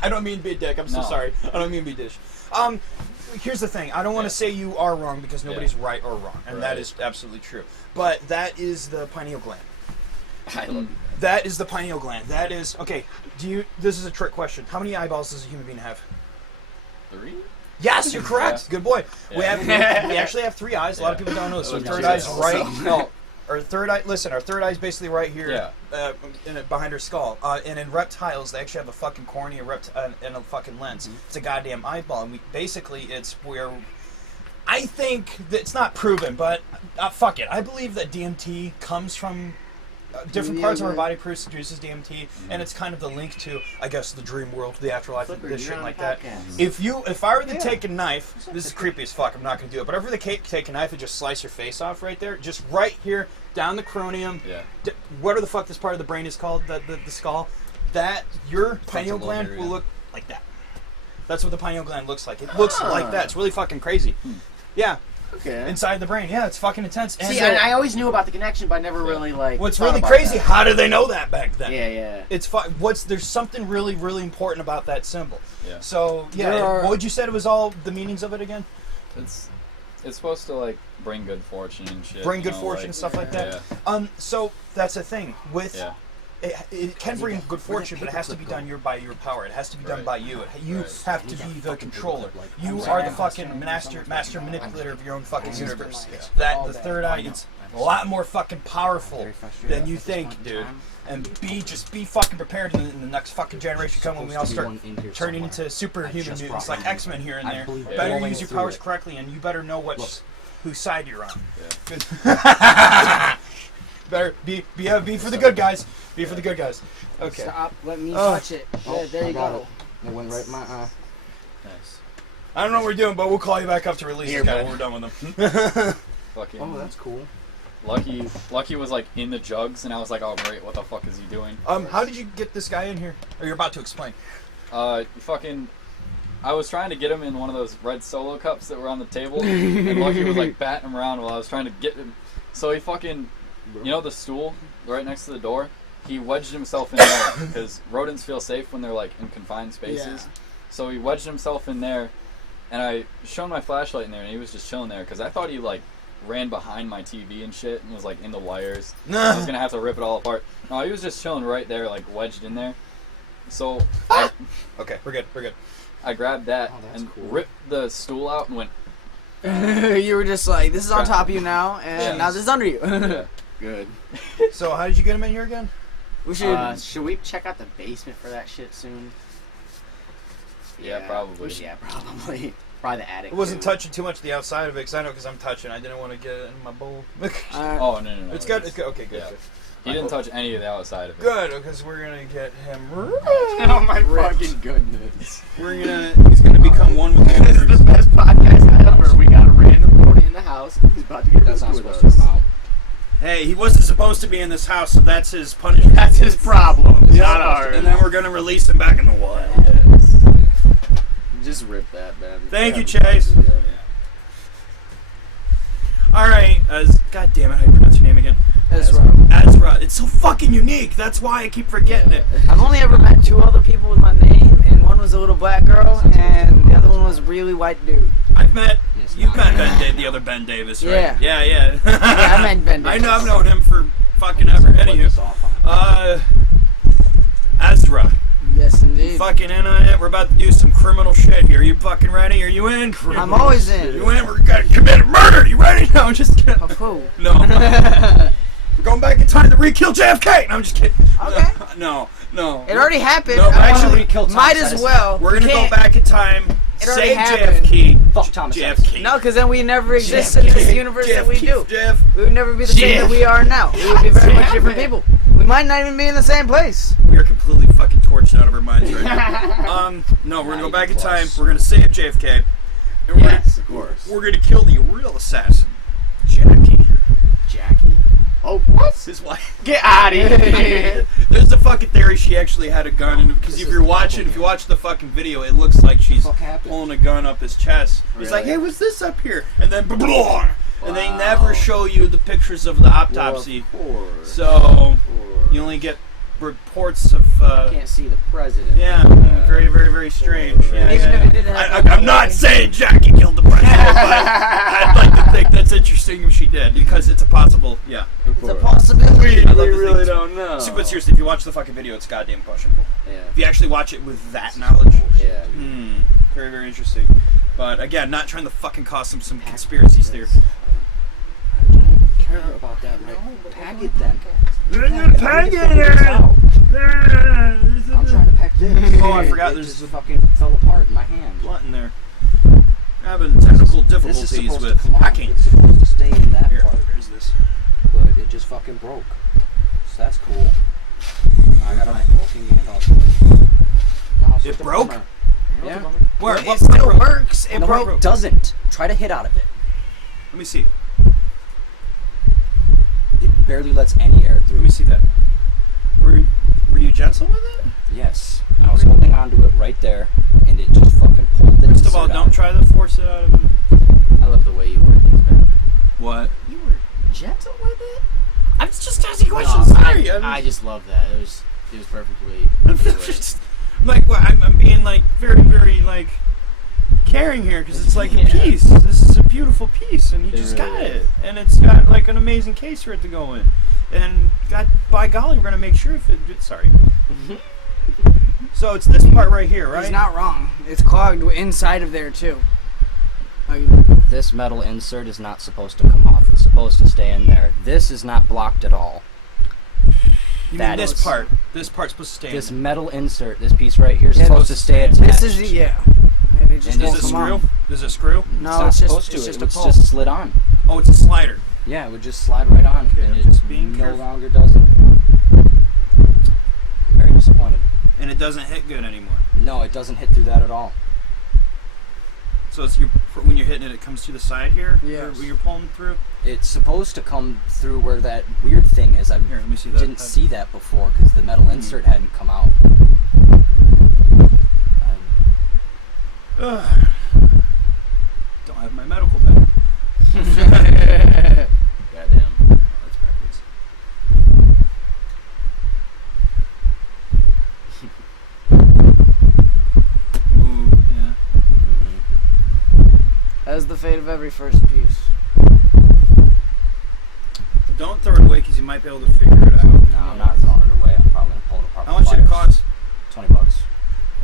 I don't mean to be a dick. I'm so No. sorry. I don't mean to be dish. Here's the thing. I don't want to say you are wrong because nobody's right or wrong, and that Right. is absolutely true. But that is the pineal gland. I love you. That is the pineal gland. That is okay. This is a trick question. How many eyeballs does a human being have? 3? Yes, you're correct. Yeah. Good boy. Yeah. We actually have 3 eyes. A lot of people don't know this. So Yeah. third eye's Also. right. No, our third eye. Listen, our third eye is basically right here, behind our skull. And in reptiles, they actually have a fucking cornea and a fucking lens. It's a goddamn eyeball, and it's where. I think that it's not proven, but fuck it. I believe that DMT comes from different parts of our body produces DMT, and it's kind of the link to, I guess, the dream world, the afterlife, and this shit like that. If I were to take a knife, this is creepy as fuck, I'm not going to do it, but if I were to take a knife and just slice your face off right there, just right here, down the cranium, whatever the fuck this part of the brain is called, the skull, that your pineal gland will look like that. That's what the pineal gland looks like. It looks like that. It's really fucking crazy. Yeah. Okay. Inside the brain. Yeah, it's fucking intense. And See, I always knew about the connection, but I never really what's thought really about crazy? that. How did they know that back then? Yeah. It's there's something really, really important about that symbol. Yeah. So what would you say it was all the meanings of it again? It's supposed to like bring good fortune and shit. Bring good fortune and stuff like that. Yeah. So that's the thing with. Yeah. It can bring good fortune, but it has to be done by your power. It has to be done by you. You have to be the controller. You are the fucking master manipulator of your own fucking universe. That the third eye, it's a lot more fucking powerful than you think, dude. And be fucking prepared in the next fucking generation come when we all start turning into superhuman mutants like X-Men here and there. Better use your powers correctly, and you better know whose side you're on. Better be for the good guys. Be for the good guys. Okay. Stop. Let me touch it. There you go. It went right in my eye. Nice. I don't know what we're doing, but we'll call you back up to release this guy when we're done with him. Fucking. Oh, that's cool. Lucky was like in the jugs, and I was like, oh great, what the fuck is he doing? How did you get this guy in here? Or you're about to explain? I was trying to get him in one of those red Solo cups that were on the table, and Lucky was like batting him around while I was trying to get him. So he fucking, the stool right next to the door. He wedged himself in there because rodents feel safe when they're like in confined spaces. Yeah. So he wedged himself in there, and I shone my flashlight in there, and he was just chilling there because I thought he like ran behind my TV and shit and was like in the wires. I was gonna have to rip it all apart. No, he was just chilling right there, like wedged in there. So okay, we're good. I grabbed that and cool. ripped the stool out and went. You were just like, this is on top of you now, and now this is under you. Yeah. Good. So how did you get him in here again? We should we check out the basement for that shit soon? Yeah, probably. Yeah, probably. Probably the attic. I wasn't too. touching too much the outside of it because I know because I'm touching. I didn't want to get it in my bowl. Oh no. It's good. It's good. Okay, good. Yeah. Good. He didn't touch any of the outside of it. Good, because we're gonna get him. Oh my fucking goodness! He's gonna become one with This is the best podcast ever. We got a random boy in the house. He's about to get That's not with supposed to us. come out. Hey, he wasn't supposed to be in this house, so that's his punishment. That's his problem, not ours. And then we're gonna release him back in the wild. Yes. Just rip that, man. Thank you, Chase. All right, God damn it, how do you pronounce your name again? Ezra. It's so fucking unique. That's why I keep forgetting it. I've only ever met 2 other people with my name, and one was a little black girl, and the other one was a really white dude. You've met the other Ben Davis, right? Yeah. Yeah. I met Ben Davis. I know. I've known him for fucking ever. Anywho, Ezra. Yes, indeed. Fucking in on it. We're about to do some criminal shit here. Are you fucking ready? Are you in? I'm always in. You in? We're gonna commit a murder. You ready? No, I'm just kidding. Of who? No. We're going back in time to re-kill JFK. No, I'm just kidding. Okay. No. It already happened. No, actually, might as well. We're gonna go back in time. It already Save happened. JFK. Fuck Thomas JFK. No, because then we never exist in this universe that we do. Jeff. We would never be the same that we are now. We would be very much different people. We might not even be in the same place. We are completely fucking torched out of our minds right now. No, we're gonna go back in time. We're gonna save JFK. And Yes, of course. We're gonna kill the real assassin, Jackie. Oh, what? His wife. Get out of here. There's a fucking theory she actually had a gun in because if you watch the fucking video, it looks like she's pulling a gun up his chest. He's like, hey, what's this up here? And then blah, and they never show you the pictures of the autopsy. So you only get reports of Can't see the president. yeah, very, very, very strange. Yeah, Even if it didn't happen I'm not saying Jackie killed the president, but I'd like to think that's interesting if she did because it's a possible, yeah. It's a possibility. I'd love we the really things. don't know. But seriously, if you watch the fucking video, it's goddamn questionable. Yeah. If you actually watch it with that knowledge, Yeah. very, very interesting. But again, not trying to fucking cause some conspiracies there. I don't care about that. Like, pack it then. Pack it! I'm trying to pack this. Oh, I forgot It there's just a fucking fell apart in my hand. blunt in there. Having technical This is difficulties supposed with to come off. hacking. It's supposed to stay in that Here, part, there's this. but it just fucking broke. So that's cool. I got a broken Gandalf. No, it's It just a broke? bummer. You know Yeah. what's a bummer? Where? It What still broke? works. It No, broke. it doesn't. Try to hit out of it. Let me see. It barely lets any air through. Let me see that. Were you gentle with it? Yes. I was holding onto it right there, and it just fucking pulled the First of all, insert don't out. try to force it out of it. I love the way you word things, Ben. What? You were gentle with it. I'm just asking No, questions. Sorry. I just love that. It was perfectly. just, like, well, I'm being like very, very like caring here because it's like a piece. This is a beautiful piece, and he It just really got is. it, and it's got like an amazing case for it to go in. And God, by golly, we're gonna make sure if it. Sorry. So it's this part right here, right? He's not wrong. It's clogged inside of there too. Like, This metal insert is not supposed to come off. It's supposed to stay in there. This is not blocked at all. You mean that this is- part? This part's supposed to stay. This in there. metal insert, this piece right here, is Yeah, supposed to stay attached. this is yeah. And it just And Does won't it come screw? on. Does it screw? No, it's not it's just supposed to. it's just It a was pull. just slid on. Oh, it's a slider. Yeah, it would just slide right on, Okay, and I'm it just being no careful. longer does it. I'm very disappointed. And it doesn't hit good anymore. No, it doesn't hit through that at all. So it's when you're hitting it, it comes to the side here. Yes. When you're pulling through. It's supposed to come through where that weird thing is. I Here, let me see that. didn't see that before because the metal insert hadn't come out. Ugh. Don't have my medical bag. Goddamn. Oh, that's backwards. Ooh, yeah. That's the fate of every first piece. Don't throw it away because you might be able to figure it out. No, I'm not throwing it away. I'm probably gonna pull it apart. How much did it pliers. cost? $20.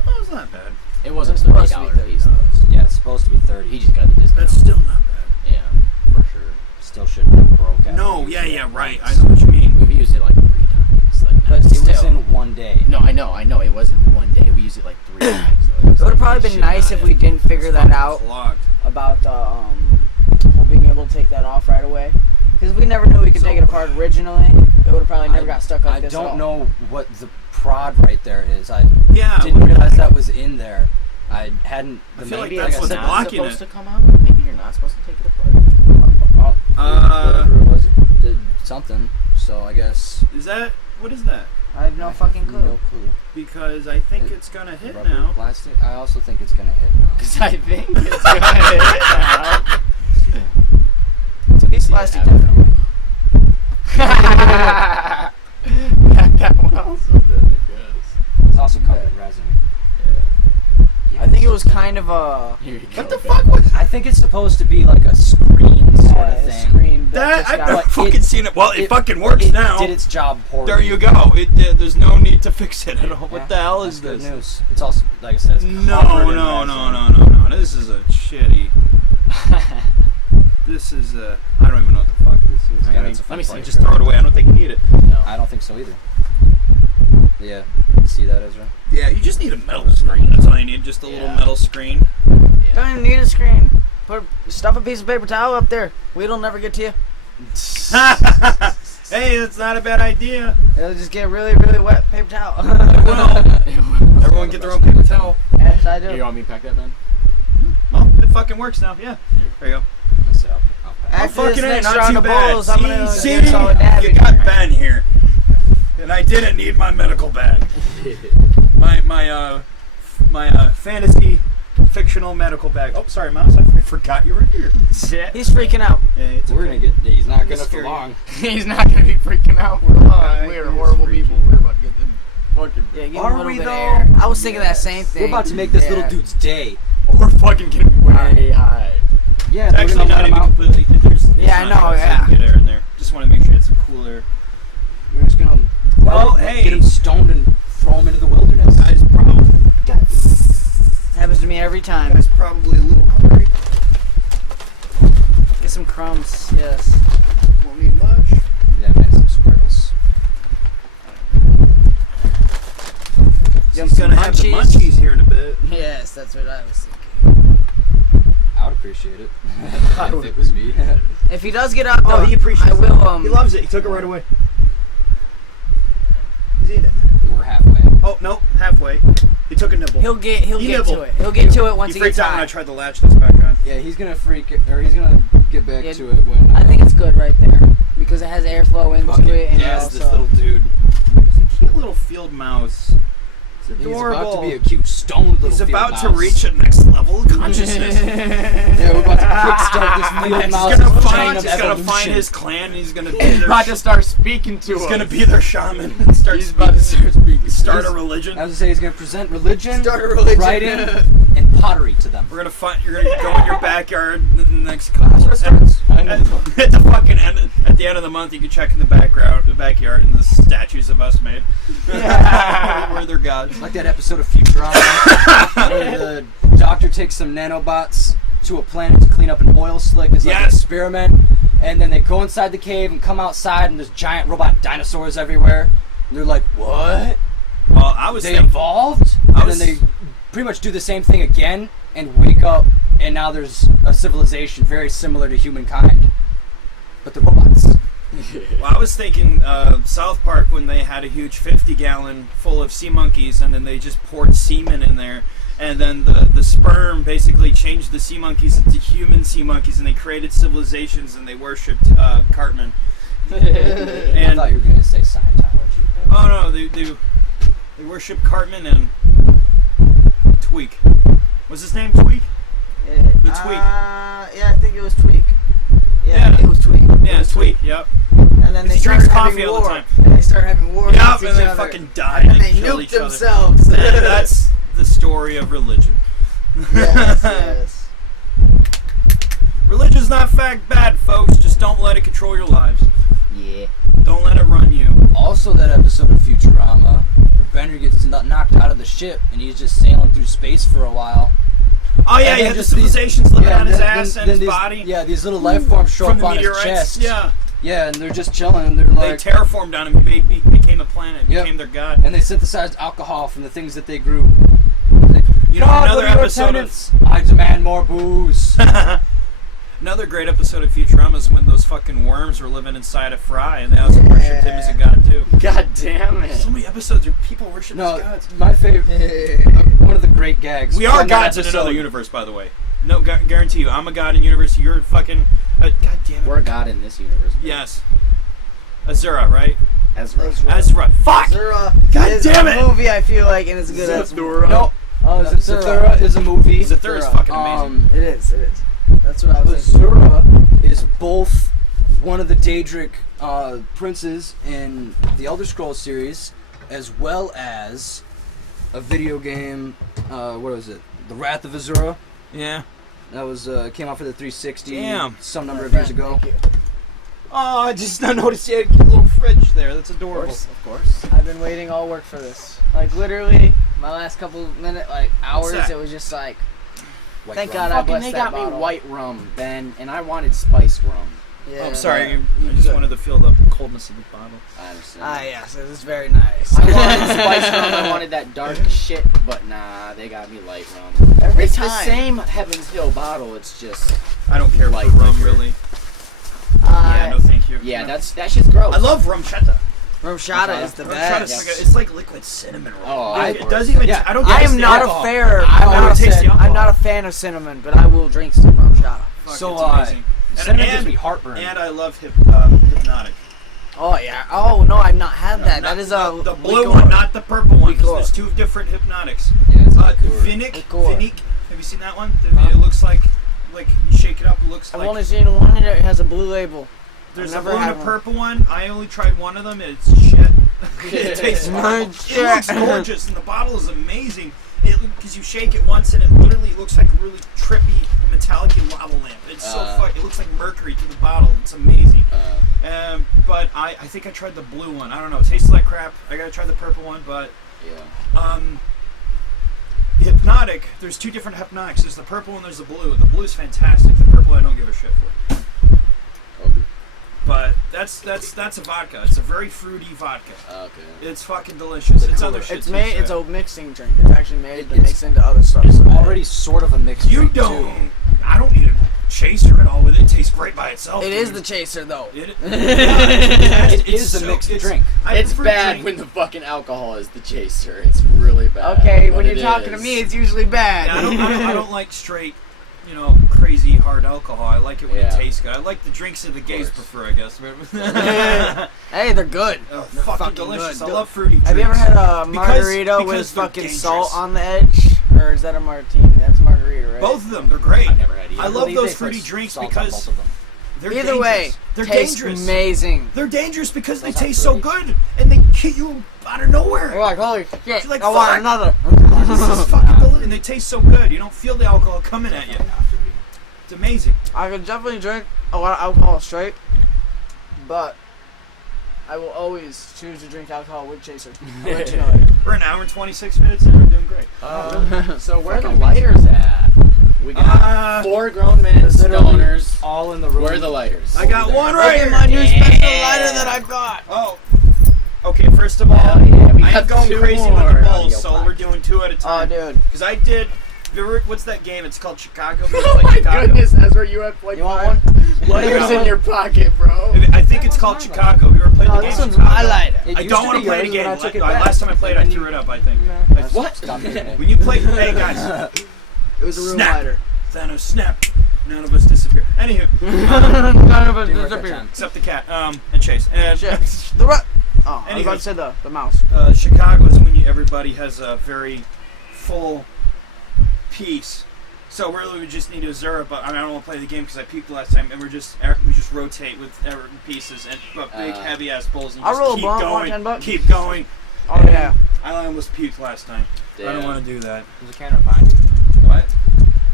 Oh, it's not bad. It wasn't It's supposed to be $30 piece. $30. though. Yeah, it's supposed to be 30. He just got the discount. That's still not bad. Yeah, for sure. Still shouldn't have broke. after No, using yeah, it yeah, right. I once. know what you mean. We've used it like 3 times. Like, But not- It was still. in one day. No, I know. It wasn't one day. We used it like 3 times. So It would have probably been nice if we didn't figure that out Clogged. about the being able to take that off right away. Because we never knew we could take it apart originally. It would have probably never got stuck like I this. at all. don't know what the prod right there is. I Yeah. didn't realize that was in there. I hadn't. I feel like Maybe that's it's what's not blocking supposed it. to come out. Maybe you're not supposed to take it apart. Whatever it was, it did something. So I guess. Is that what is that? I have no fucking clue. No clue. Because I think It- it's gonna hit Rubber, now. plastic. I also think it's gonna hit now. Because I think it's gonna hit now. It's a piece of Yeah, plastic, I don't definitely. That one also did, I guess. It's also covered in resin. Yeah. I think it was kind of a Here you go. What the Ben. fuck was I think it's supposed to be like a screen sort of a thing. screen that? just I've got- never But fucking it- seen it. Well, it it- fucking works It now. did its job poorly. There you go. It did. There's no need to fix it at all. What Yeah, the hell that's is good this? news. It's also, like I said, it's No, covered in no, resin. no. This is a shitty. This is a. I don't even know what the fuck this is. Yeah, I mean, it's a let me see. just throw it away. I don't think you need it. No. I don't think so either. Yeah. You see that, Ezra? Yeah, you just need a metal screen. That's all you need. Just a little Yeah. metal screen. Yeah. Don't even need a screen. Stuff a piece of paper towel up there. Weed'll never get to you. Hey, that's not a bad idea. It'll just get really, really wet paper towel. Everyone get their own paper towel. Yes, I do. Here, you want me to pack that, man? Well, it fucking works now. Yeah. There you go. Let's see, I'll pass. After fucking this A, next not round too of bad. bowls, I'm gonna See, get a solid dab you in got here. Ben here, and I didn't need my medical bag. My fantasy fictional medical bag. Oh, sorry, Mouse. I forgot you were here. He's freaking out. Yeah, it's We're okay. gonna get. He's not gonna for Scary. long. He's not gonna be freaking out. We're Right, we're he is horrible freaky. people. We're about to get them fucking. Yeah, give him Are a little we bit though? of air. I was thinking that same thing. We're about to make this little Yeah. dude's day. We're fucking getting way high. Yeah, It's we're actually gonna not let him even out. completely. There's Yeah, I not know, enough yeah. to get air in there. Just want to make sure it's some cooler. We're stoned and throw him into the wilderness. Happens to me every time. Guy's probably a little hungry. Get some crumbs. Yes. Won't need much. Yeah, make some squirrels. Get He's some gonna have the munchies. munchies here in a bit. Yes, that's what I was thinking. I would appreciate it. If it was me. If he does get out, though, Oh, he appreciates I will. He loves it. He took it right away. He's eating it. We're halfway. Oh, no, halfway. He took a nibble. He'll get He to nibbled. it. He'll get to it once He he gets freaked out when I high. tried to latch this back on. Yeah, he's gonna he's gonna get back Yeah, to it when. I think it's good right there because it has airflow into fucking it, and gas also this little dude. He's a cute little field mouse. It's He's adorable. about to be a cute stoned little He's field about to mouse. reach a next level of consciousness. Yeah, we're about to kickstart this field He's mouse gonna chain find, of he's gonna evolution. find his clan and he's gonna be He's their about to start speaking to he's us. gonna be their shaman and start He's about to start speaking. start a religion. I was gonna say he's gonna present religion, Start a religion. writing, and pottery to them. We're gonna find. You're gonna go in your backyard in the next couple. That's where it starts. At the fucking end, at the end of the month, you can check in the backyard, and the statues of us made. We're their gods. Like that episode of Futurama where the doctor takes some nanobots to a planet to clean up an oil slick as like an Yes. experiment, and then they go inside the cave and come outside and there's giant robot dinosaurs everywhere. And they're like, what? Well, I was They thinking. evolved? I And was- then they pretty much do the same thing again and wake up, and now there's a civilization very similar to humankind. But the robots. Well, I was thinking South Park when they had a huge 50-gallon full of sea monkeys, and then they just poured semen in there, and then the sperm basically changed the sea monkeys into human sea monkeys, and they created civilizations, and they worshipped Cartman. I And thought you were going to say Scientology. But oh no, they worship Cartman and Tweak. What's his name? Tweak? The Tweak. Yeah, I think it was Tweak. Yeah. It was Tweak. Yeah, Tweak. Yep. And then they He started drinks coffee having all the war. time. And they started having war Yep, against and each they other. fucking died And they killed nuked each other. themselves. And that's the story of religion. Yes, yes. Religion's not fact bad, folks. Just don't let it control your lives. yeah. Don't let it run you. Also, that episode of Futurama where Bender gets knocked out of the ship and he's just sailing through space for a while. Oh yeah, And you then have the just civilizations living on his then- ass then- and then his these, body. Yeah, these little life forms show From up the on his meteorites. chest. Yeah. Yeah, and they're just chilling and they're They like, terraformed on him. He became a planet. Yep. Became their god. and they synthesized alcohol from the things that they grew. You know, God, another what are your episode of attendants? I demand more booze. another great episode of Futurama is when those fucking worms were living inside of Fry, and they also worshipped him as a god too. God damn it. So many episodes where people worship No, as gods. my favorite, one of the great gags. We are from that gods in another episode. universe, by the way. No, guarantee you. I'm a god in universe. You're fucking. God damn it. We're a god in this universe. bro. Yes. Azura, right? Ezra. Ezra. Fuck! Zura God is damn a it! movie, I feel like, and it's good as No, Oh, is it Zathura is a movie. Zathura is fucking amazing. It is, it is. That's what I was thinking. Azura is both one of the Daedric princes in the Elder Scrolls series, as well as a video game. What was it? The Wrath of Azura. Yeah. That was came out for the 360 Damn. some number of years ago. Thank you. Oh, I just not noticed you had a little fridge there. That's adorable. Of course. I've been waiting all work for this. Like, literally, my last couple minutes, like, hours, that? it was just like, White thank rum. God I Fucking, blessed they that got me bottle. white rum, Ben, and I wanted spice rum. Yeah, Oh, I'm sorry. yeah. I just wanted to feel the coldness of the bottle. I understand. Ah, yes, it was very nice. I wanted spice rum. I wanted that dark shit, but nah, they got me light rum. Every It's time. the same Heaven's Hill bottle. It's just I don't care Light for rum, liquor. really. Yeah, no, thank you. yeah, No. that shit's gross. I love rumchetta. Romshata is the Rumchetta's best. like it's like liquid cinnamon roll. Oh, Like, of it doesn't course. even. Yeah. I don't. I taste am the not alcohol. a fair. I don't taste the alcohol. I'm not a fan of cinnamon, but I will drink some Romshata. Fuck, So, it's amazing. cinnamon gives me heartburn. And I love hypnotic. Oh yeah. Oh no, I've not had that. That is a the blue liqueur. one, not the purple one. 'Cause Liqueur. There's two different hypnotics. Yeah, it's a liqueur. Finnick. Liqueur. Finnick. Have you seen that one? It looks like you shake it up. It looks I've like. only seen one that has a blue label. There's I've a never blue and had a one. purple one. I only tried one of them. And it's shit. It tastes horrible. It looks gorgeous, and the bottle is amazing. Because you shake it once, and it literally looks like a really trippy metallic lava lamp. It's so fuck. It looks like mercury to the bottle. It's amazing. But I think I tried the blue one. I don't know. It tastes like crap. I gotta try the purple one, but Hypnotic. There's two different Hypnotics. There's the purple and there's the blue. The blue's fantastic. The purple I don't give a shit for. But that's a vodka. It's a very fruity vodka. Okay. It's fucking delicious. It's other shit. It's made. It's a mixing drink. It's actually made to mix into other stuff. It's already sort of a mixed drink. You don't. I don't need a chaser at all with it. It tastes great by itself. It is the chaser though. It is a mixed drink. It's bad when the fucking alcohol is the chaser. It's really bad. Okay, when you're talking to me, it's usually bad. Yeah, I don't like straight, crazy hard alcohol. I like it when it tastes good. I like the drinks that the gays prefer, I guess. Hey, they're good. They're They're fucking delicious. good. I love fruity drinks. Have you ever had a margarita because with they're fucking dangerous. salt on the edge? Or is that a martini? That's margarita, right? Both of them, they're great. I've never had either. I love those fruity drinks because they're Either dangerous. way, They're tastes dangerous. amazing. They're dangerous because they Those taste have so good and they hit you out of nowhere. You're like, holy shit, You're like, I want fuck. another. This is fucking delicious. And they taste so good. You don't feel the alcohol coming at you. It's amazing. I could definitely drink a lot of alcohol straight, but I will always choose to drink alcohol with chaser. I'll let you know that. We're an hour and 26 minutes and we're doing great. So where are the lighters at? We got 4 grown men stoners. All in the room. Where are the lighters? I got one right Look here. at my new special lighter that I got. Oh. Okay, first of all, we I got ain't going 2 crazy more. with the bowls, so we're doing 2 at a Oh, time. dude. Because I did... What's that game? It's called Chicago. Oh my goodness, Ezra, you have like You want 5 lighters in your pocket, bro. I think it's called Chicago. You ever played the No, game this one's Chicago? my lighter. It I used don't to want be to play yours, the game. but I took it back. Last time I played, I threw it up, I think. What? Stop doing it. When you play... Hey, guys. It was a real Snap. lighter. Thanos, snap. None of us disappear. Anywho. None of us Didn't work that disappeared. time. Except the cat. And Chase. And Shit. The Oh, I was Anywho. about to say the mouse. Chicago is when everybody has a very full piece. So really, we just need to zero. But I don't want to play the game because I peaked last time, and we just rotate with pieces and big heavy ass bowls and I'll just roll a keep blunt, want going, $10? keep going. Oh, yeah. I almost puked last time. I don't Damn. want to do that. There's a can behind you. What?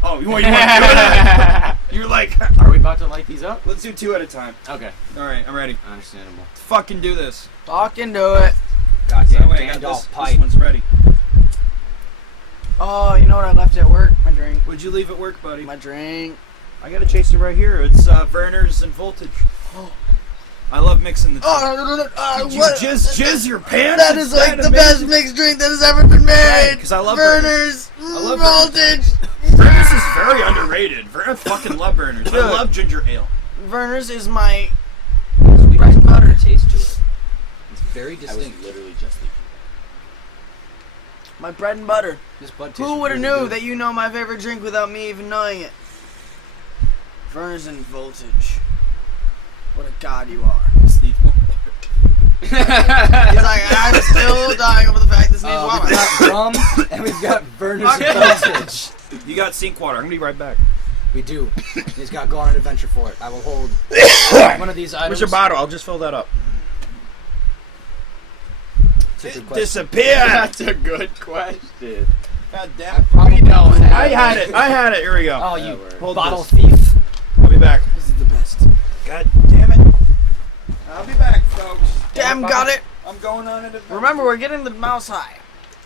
Oh, you want to do that? You're like, Are we about to light these up? let's do 2 at a time. Okay. All right, I'm ready. Understandable. Let's fucking do this. Fucking do it. That Goddamn way I got Gandalf this pipe. one's ready. Oh, you know what I left at work? My drink. What'd you leave at work, buddy? My drink. I got a chaser right here. It's Werner's and Voltage. I love mixing the two. Did you what? jizz your pants? That is like the best mixed drink that has ever been made. Right, 'cause I love Burners. I love Voltage. Werner's is very underrated. I fucking love Werner's. I Dude. love ginger ale. Werner's is my Sweet bread and butter. taste to it. It's very I was distinct. literally just thinking. My bread and butter. This bud tastes Who would have really knew good. that you know my favorite drink without me even knowing it? Werner's and Voltage. What a god you are. This needs more. He's like, I'm still dying over the fact this needs We've water. got rum and we've got Werner's Voltage. You got sink water. I'm gonna be right back. We do. He's got Go on an Adventure for it. I will hold one of these items. Where's your bottle? I'll just fill that up. It's a good It question. disappeared. That's a good question. God damn it. Probably don't have I had it. I had it. Here we go. Oh, you word. Hold bottle this. thief. I'll be back. This is the best. God damn it. I'll be back, folks. Damn, got it. I'm going on an adventure. Remember, we're getting the mouse high.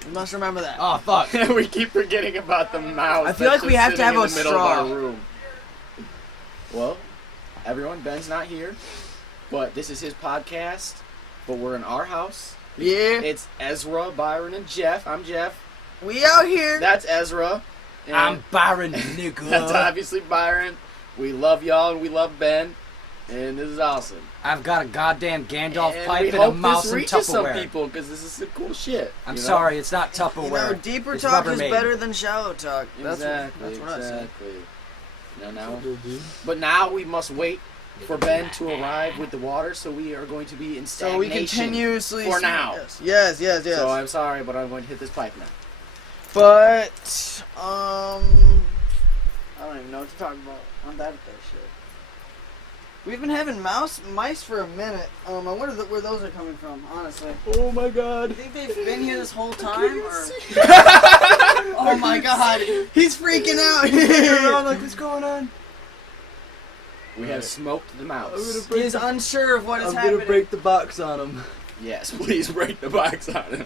You must remember that. Oh, fuck. We keep forgetting about the mouse. I feel like that's we just have to sitting have in a the middle of our straw. room. Well, everyone, Ben's not here, but this is his podcast. But we're in our house. Yeah, It's Ezra, Byron, and Jeff. I'm Jeff. we out here. That's Ezra. And I'm Byron, nigga. that's obviously Byron. We love y'all and we love Ben, and this is awesome. I've got a goddamn Gandalf and pipe we and a hope mouse this and reaches some Tupperware. people because this is some cool shit. I'm you know? sorry, it's not You know, Tupperware. deeper It's talk is Rubbermaid. better than shallow talk. That's Exactly. what I say. Exactly. Now, but now we must wait for Ben to arrive with the water, so we are going to be in So stagnation. we continuously. for now. Yes. So I'm sorry, but I'm going to hit this pipe now. But I don't even know what to talk about. I'm bad at that shit. We've been having mice for a minute. I wonder where those are coming from. Honestly, Oh my god. you think they've been here this whole time, or Oh my god, he's freaking out. around like, what's going on? We have smoked the mouse. He's unsure of what is I'm happening. gonna break the box on him. Yes, please break the box on him.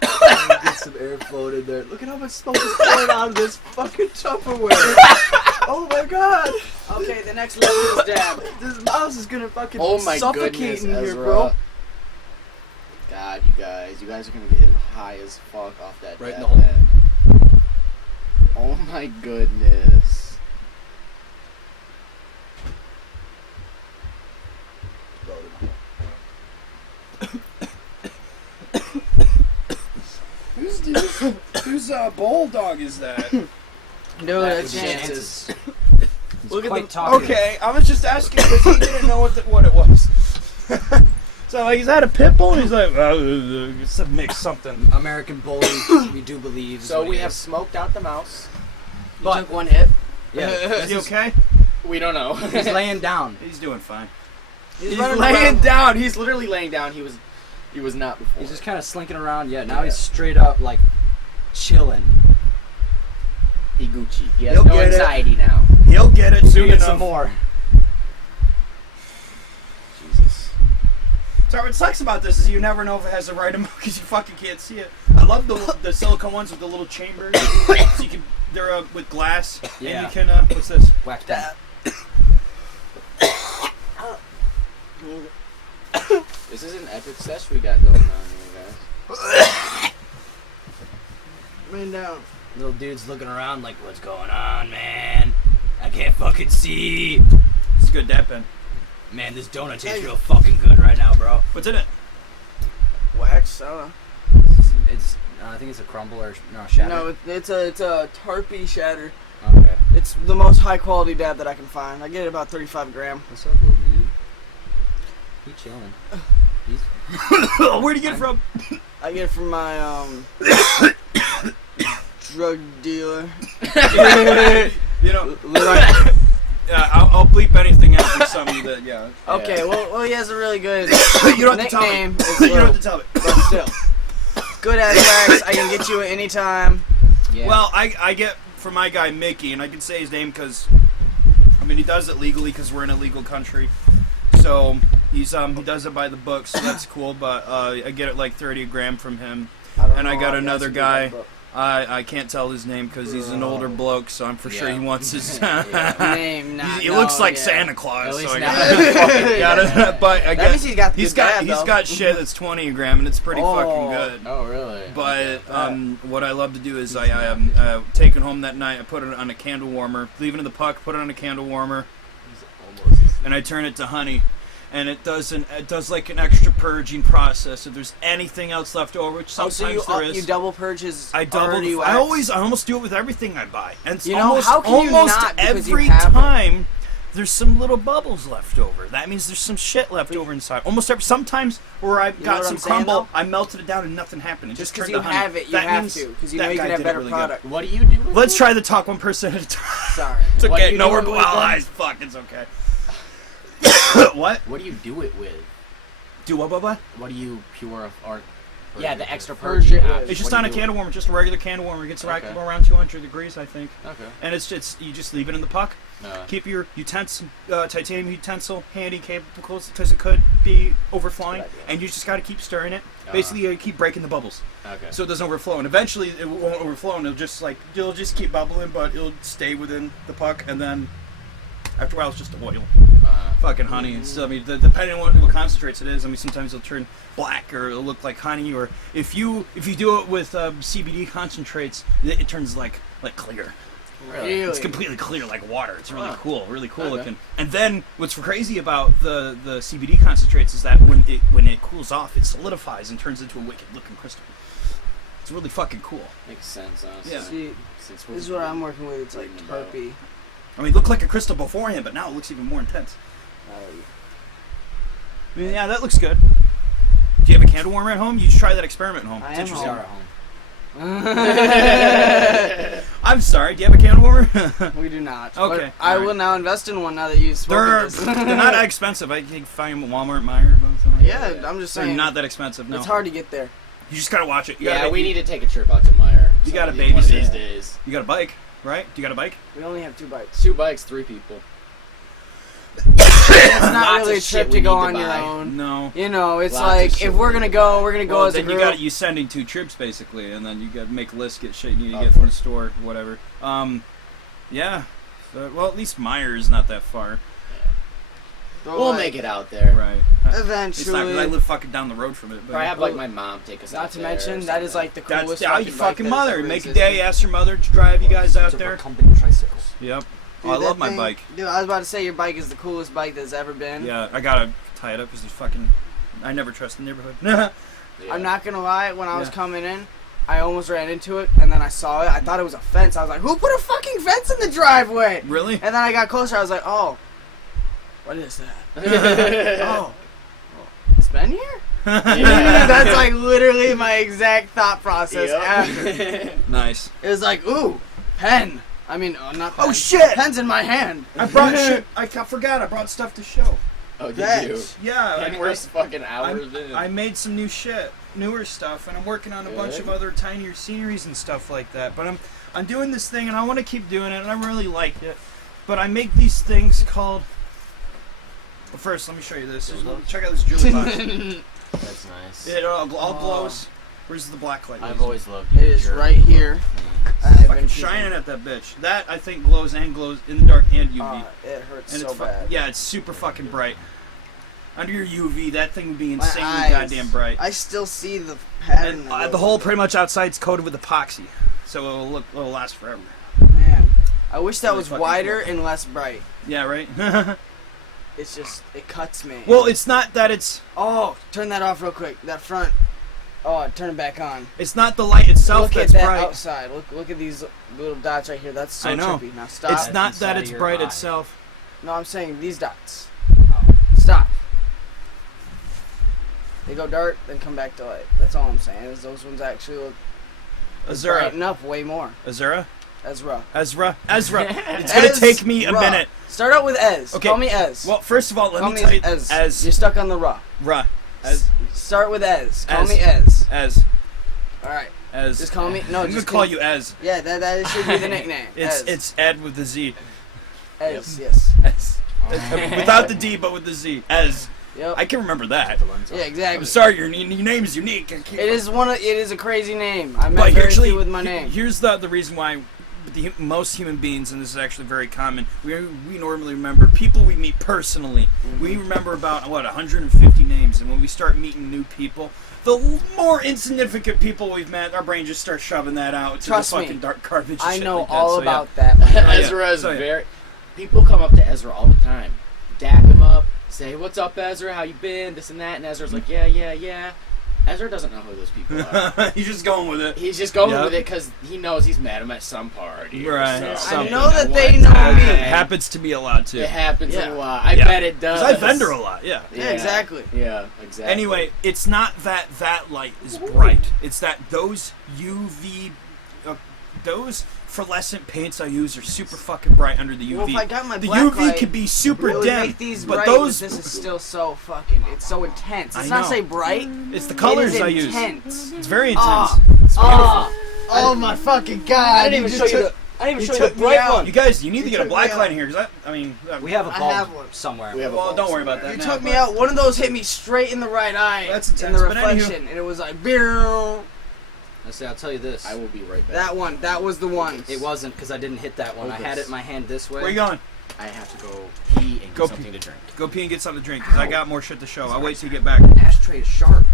Get some air flowing in there. Look at how much smoke is pouring out of this fucking Tupperware. Oh my god. Okay, the next level is dab. This mouse is gonna fucking Oh my suffocate goodness, in here, Ezra. bro. God, you guys are gonna get him high as fuck off that Right in dab the hole. pen. Oh my goodness. Whose bulldog is that? Dude, that's Chances. Look at quite the talkative. Okay, I was just asking because he didn't know what it was. So like, is that a pit bull? And he's like, it's a mix something. American bully, we do believe. is So what we he have is. smoked out the mouse. You took one hit. Yeah, Is he okay? We don't know. he's laying down. He's doing fine. He's running laying around. down. He's literally laying down. He was not before. He's just kind of slinking around. Yeah, now he's straight up like chilling. He Gucci. He has He'll no get it. anxiety now. He'll get it soon Get enough. some more. Jesus. So what sucks about this is you never know if it has the right amount because you fucking can't see it. I love the silicone ones with the little chambers. So you can, they're with glass. Yeah. And you can, what's this? Whack that. This is an epic sesh we got going on here, guys. Man down. Little dude's looking around like, what's going on, man? I can't fucking see. It's a good dab pen. Man, this donut tastes real fucking good right now, bro. What's in it? Wax soda. It's I think it's a crumble or no shatter. No, it's a tarpy shatter. Okay. It's the most high quality dab that I can find. I get about 35 gram. What's up, little dude? He chilling. He's Where'd you get it from? I get it from my drug dealer. You know, yeah, I'll bleep anything after something that, yeah. Okay, well, he has a really good You don't have to tell me. nickname. It's You don't Lil, have to tell me. but still, good ass wax. I can get you at any time. yeah. Well, I get from my guy Mickey, and I can say his name because, I mean, he does it legally because we're in a legal country. So he does it by the book, so that's cool. But I get it like 30 a gram from him. And I got another guy. I can't tell his name because he's an older bloke, so I'm for sure he wants his. Name. He looks like Santa Claus. At So least I now- gotta, but I That means he's got the he's good got dab, he's though. got shit that's 20 a gram, and it's pretty fucking good. Oh, really? But what I love to do is I take it home that night. I put it on a candle warmer, leave it in the puck, put it on a candle warmer, and I turn it to honey. And it does like an extra purging process. If there's anything else left over, which sometimes there is. You double purge his I already double. wax. I almost do it with everything I buy, and it's You know, almost, how can you almost not? Because you every have it. time there's some little bubbles left over. That means there's some shit left over inside. Almost every sometimes where I've You know got what some I'm saying, crumble, though? I melted it down and nothing happened. It Just just because turned you to honey. have it, you That have means to. Because you that know you guy can have did it better really good. product. What do you do with Let's it? try the talk 1% at a time. Sorry. It's What okay. do you No, do we're with well, them? eyes. Fuck, it's okay. What? What do you do it with? Do what? What do you pure or? Yeah, the extra Purge purging. it app. with. It's just What on do a you do? candle warmer, just a regular candle warmer. It gets Okay. around 200 degrees, I think. Okay. And it's you just leave it in the puck. No. Keep your titanium utensil handy, cable close because it could be overflowing, That's a good idea. and you just got to keep stirring it. Basically, you keep breaking the bubbles Okay. so it doesn't overflow, and eventually it won't overflow, and it'll just keep bubbling, but it'll stay within the puck, and then after a while it's just oil, fucking honey. And so I mean, depending on what concentrates it is, I mean sometimes it'll turn black or it'll look like honey, or if you do it with CBD concentrates, it turns like clear. Really? It's completely clear like water. It's really cool Okay. looking. And then what's crazy about the CBD concentrates is that when it cools off, it solidifies and turns into a wicked looking crystal. It's really fucking cool. Makes sense, honestly. Yeah. See, Since this is what I'm working with. It's like Reading about- tarpy. I mean, it looked like a crystal beforehand, but now it looks even more intense. I mean, yeah, that looks good. Do you have a candle warmer at home? You should try that experiment at home. I It's am interesting. Zara home. I'm sorry. Do you have a candle warmer? We do not. Okay, But I alright. will now invest in one now that you've spoken they're this. not that expensive. I can find them at Walmart, Meijer, something like that. Yeah, I'm just They're saying. not that expensive. No, It's hard to get there. you just gotta watch it. You Yeah, gotta, we need to take a trip out to Meyer. You got a One of these babysit. days. You got a bike, right? Do you got a bike? We only have 2 bikes. 2 bikes, 3 people. It's not Lots really a of shit trip we to go need to on your buy. own. No. You know, it's Lots of like shit if we we're need gonna to go, buy. we're gonna go Well, as a then group. you sending 2 trips basically, and then you got to make a list, get shit you need to Of get from the course. store, whatever. Yeah. So, well, at least Myers not that far. But, We'll like, make it out there. Right. It's not eventually. because I live fucking down the road from it. But Or I have like my mom take us out Not to there mention, or that is something. like the that's coolest how you bike fucking that's mother. ever Make a existed. day, ask your mother to drive you guys out To there. recumbent tricycles. Yep. Dude, Oh, I that love my thing- bike. Dude, I was about to say your bike is the coolest bike that's ever been. Yeah, I gotta tie it up because there's fucking. I never trust the neighborhood. Yeah. I'm not gonna lie, when I was Yeah. coming in, I almost ran into it, and then I saw it. I thought it was a fence. I was like, who put a fucking fence in the driveway? Really? And then I got closer. I was like, oh, what is that? Oh, it's been here? Yeah. That's like literally my exact thought process ever. Yep. Nice. It was like, ooh, pen. I mean, not pen. Oh, shit! Pen's in my hand. I brought shit. I forgot. I brought stuff to show. Oh, did That- you? Yeah. And we're fucking hours in. I made some new shit, newer stuff, and I'm working on a bunch of other tinier sceneries and stuff like that. But I'm doing this thing, and I want to keep doing it, and I really like it. But I make these things called. Well, first, let me show you this. Check out this jewelry box. That's nice. It all glows. Where's the black light? I've always loved It is your right here. things. I've fucking been shining at that bitch. That I think glows in the dark and UV. It hurts and so it's bad. yeah, it's super fucking bright. Under your UV, that thing would be My insanely eyes. goddamn bright. I still see the pattern. And a little the whole bit. pretty much outside's coated with epoxy, so it'll last forever. Man, I wish that Really was fucking wider cool. and less bright. Yeah, right. It's just, it cuts me. Well, it's not that it's Turn that off real quick. That front. Oh, turn it back on. it's not the light itself Look at that's that bright. outside. Look at these little dots right here. That's so I know. trippy. Now stop. It's not inside that of it's your bright eye. itself. No, I'm saying these dots. Oh. Stop. They go dark, then come back to light. That's all I'm saying. Is those ones actually look Azura, brighten up way more. Azura, Ezra. Ezra. It's gonna take me a Ezra. minute. Start out with Ez. Okay. Call me Ez. Well, first of all, let Call me me tell you, Ez. Ez, You're stuck on the Ra. Ra, Ez, Start with Ez. Call Ez. me Ez. Ez, All right. Ez. Just call me. No, I'm gonna just call you Ez. Yeah, that should be the nickname. Ez. It's Ed with the Z. Ez. Yes. Ez. Without the D, but with the Z. Ez. Yep. I can remember that. Yeah, I'm exactly. sorry, your name is unique. I can't. It is It is a crazy name. I met But very actually, few with my name. here's the reason why most human beings, and this is actually very common, we normally remember people we meet personally. Mm-hmm. We remember about, 150 names, and when we start meeting new people, the more insignificant people we've met, our brain just starts shoving that out to Trust the me, fucking dark garbage. and I shit know like that. all So, yeah. about that. Ezra is So, yeah. very. People come up to Ezra all the time, dap him up, say, "What's up, Ezra? How you been? This and that." And Ezra's like, "Yeah." Ezra doesn't know who those people are. He's just going with it. He's just going Yep. with it because he knows he's met him at some party. or Right. something. Something. I know that At they one know time. me. It happens to me a lot too. It happens Yeah. a lot. I Yeah. bet it does. 'Cause I vendor a lot. Yeah. Yeah, exactly. Yeah, exactly. Anyway, it's not that light is bright. It's that those UV, those fluorescent paints I use are super fucking bright under the UV. Well, if I got my the black UV light, could be super it would dim, make these but bright, those this is still so fucking. It's so intense. It's I not know. say bright. it's the colors it is I use. intense. It's very intense. Ah. It's beautiful. Oh my fucking god! I didn't even show you the. I didn't you even show you took the me bright out. one. You guys, you need to You get a took black me light out. in here because We have a I bulb have one. somewhere. We have a well, bulb don't worry somewhere. about that. You now, took me but- out. One of those hit me straight in the right eye. That's in intense, the but anywho. reflection, and it was like, "Beow." Let's see. I'll tell you this. I will be right back. That one. That was the one. It wasn't because I didn't hit that one. Oh, I had this. it in my hand this way. Where you going? I have to go pee and get Go something to drink. Go pee and get something to drink because I Ow. got more shit to show. I'll wait till you get back. Ashtray is sharp.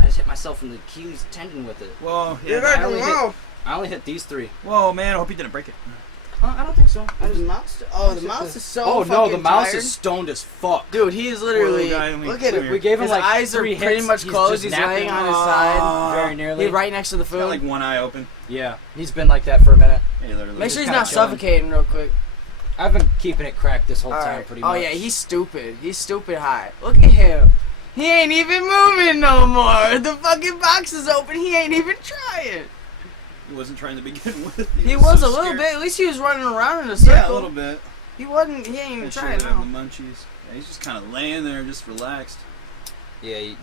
I just hit myself in the Achilles tendon with it. Whoa, You're yeah. back I only tomorrow. I only hit these 3. Whoa, man! I hope you didn't break it. I don't think so. The mouse. Oh, the mouse is so. Oh no, the fucking mouse tired. is stoned as fuck. Dude, he is literally. Poor little guy, Look at come him. here. We gave him His like eyes are 3 pretty hits. much He's closed. just He's napping laying on his side. very nearly. He's right next to the He's got food. like one eye open. Yeah, he's been like that for a minute. Hey, literally. Make sure he's kinda not chilling. suffocating real quick. I've been keeping it cracked this whole All time, right. pretty Oh much. yeah, he's stupid. He's stupid high. Look at him. He ain't even moving no more. The fucking box is open. He ain't even trying. He wasn't trying to begin with. He was so a little scared. bit. At least he was running around in a circle. Yeah, a little bit. He wasn't. He ain't even Make sure trying they have now. the munchies. Yeah, he's just kind of laying there, just relaxed. Yeah, you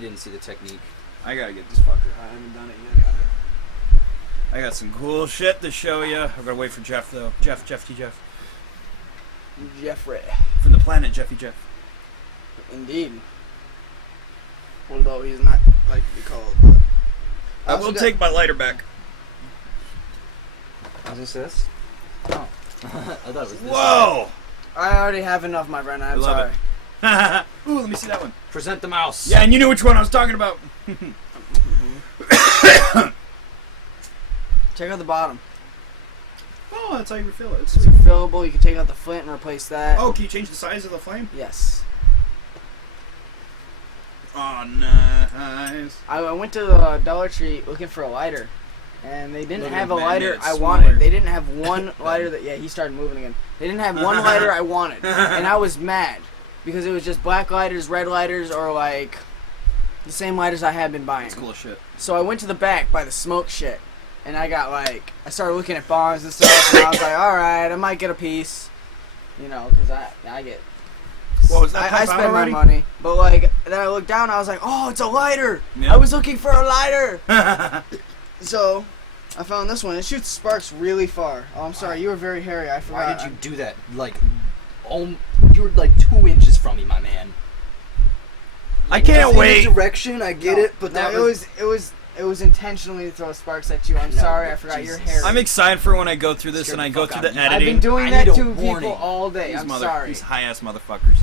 didn't see the technique. I gotta get this fucker. I haven't done it yet. I got some cool shit to show you. I'm gonna wait for Jeff though. Jeff. Jeffrey. From the planet Jeffy Jeff. Indeed. Although he's not like to be called. But I also will got- take my lighter back. Was this? Oh. I thought it was this. Whoa! I already have enough, my friend. I'm love sorry. Ooh, let me see that one. Present the mouse. Yeah, and you knew which one I was talking about. Check out the bottom. Oh, that's how you refill it. It's It's sweet. refillable. You can take out the flint and replace that. Oh, can you change the size of the flame? Yes. Oh, nice. I went to the Dollar Tree looking for a lighter, and they didn't Looking have a at lighter man-made I smaller. wanted. They didn't have one lighter that. Yeah, he started moving again. They didn't have one lighter I wanted, and I was mad because it was just black lighters, red lighters, or like the same lighters I had been buying. That's cool as shit. So I went to the back by the smoke shit, and I got like I started looking at bongs and stuff, and I was like, all right, I might get a piece, you know, because I get. What was that? I pipe out spend my already? money, but like then I looked down, I was like, oh, it's a lighter. Yeah. I was looking for a lighter. So I found this one. It shoots sparks really far. Oh, I'm sorry, you were very hairy. I forgot. Why did you do that? Like, you were like 2 inches from me, my man. I can't In wait. the direction, I get it, but no, that it was intentionally to throw sparks at you. I'm No, sorry, I forgot Jesus. your hair. I'm excited for when I go through this Scared and I the go fuck through out the of me. I've been editing. doing I that need a to warning. people all day. These I'm sorry. These high-ass motherfuckers.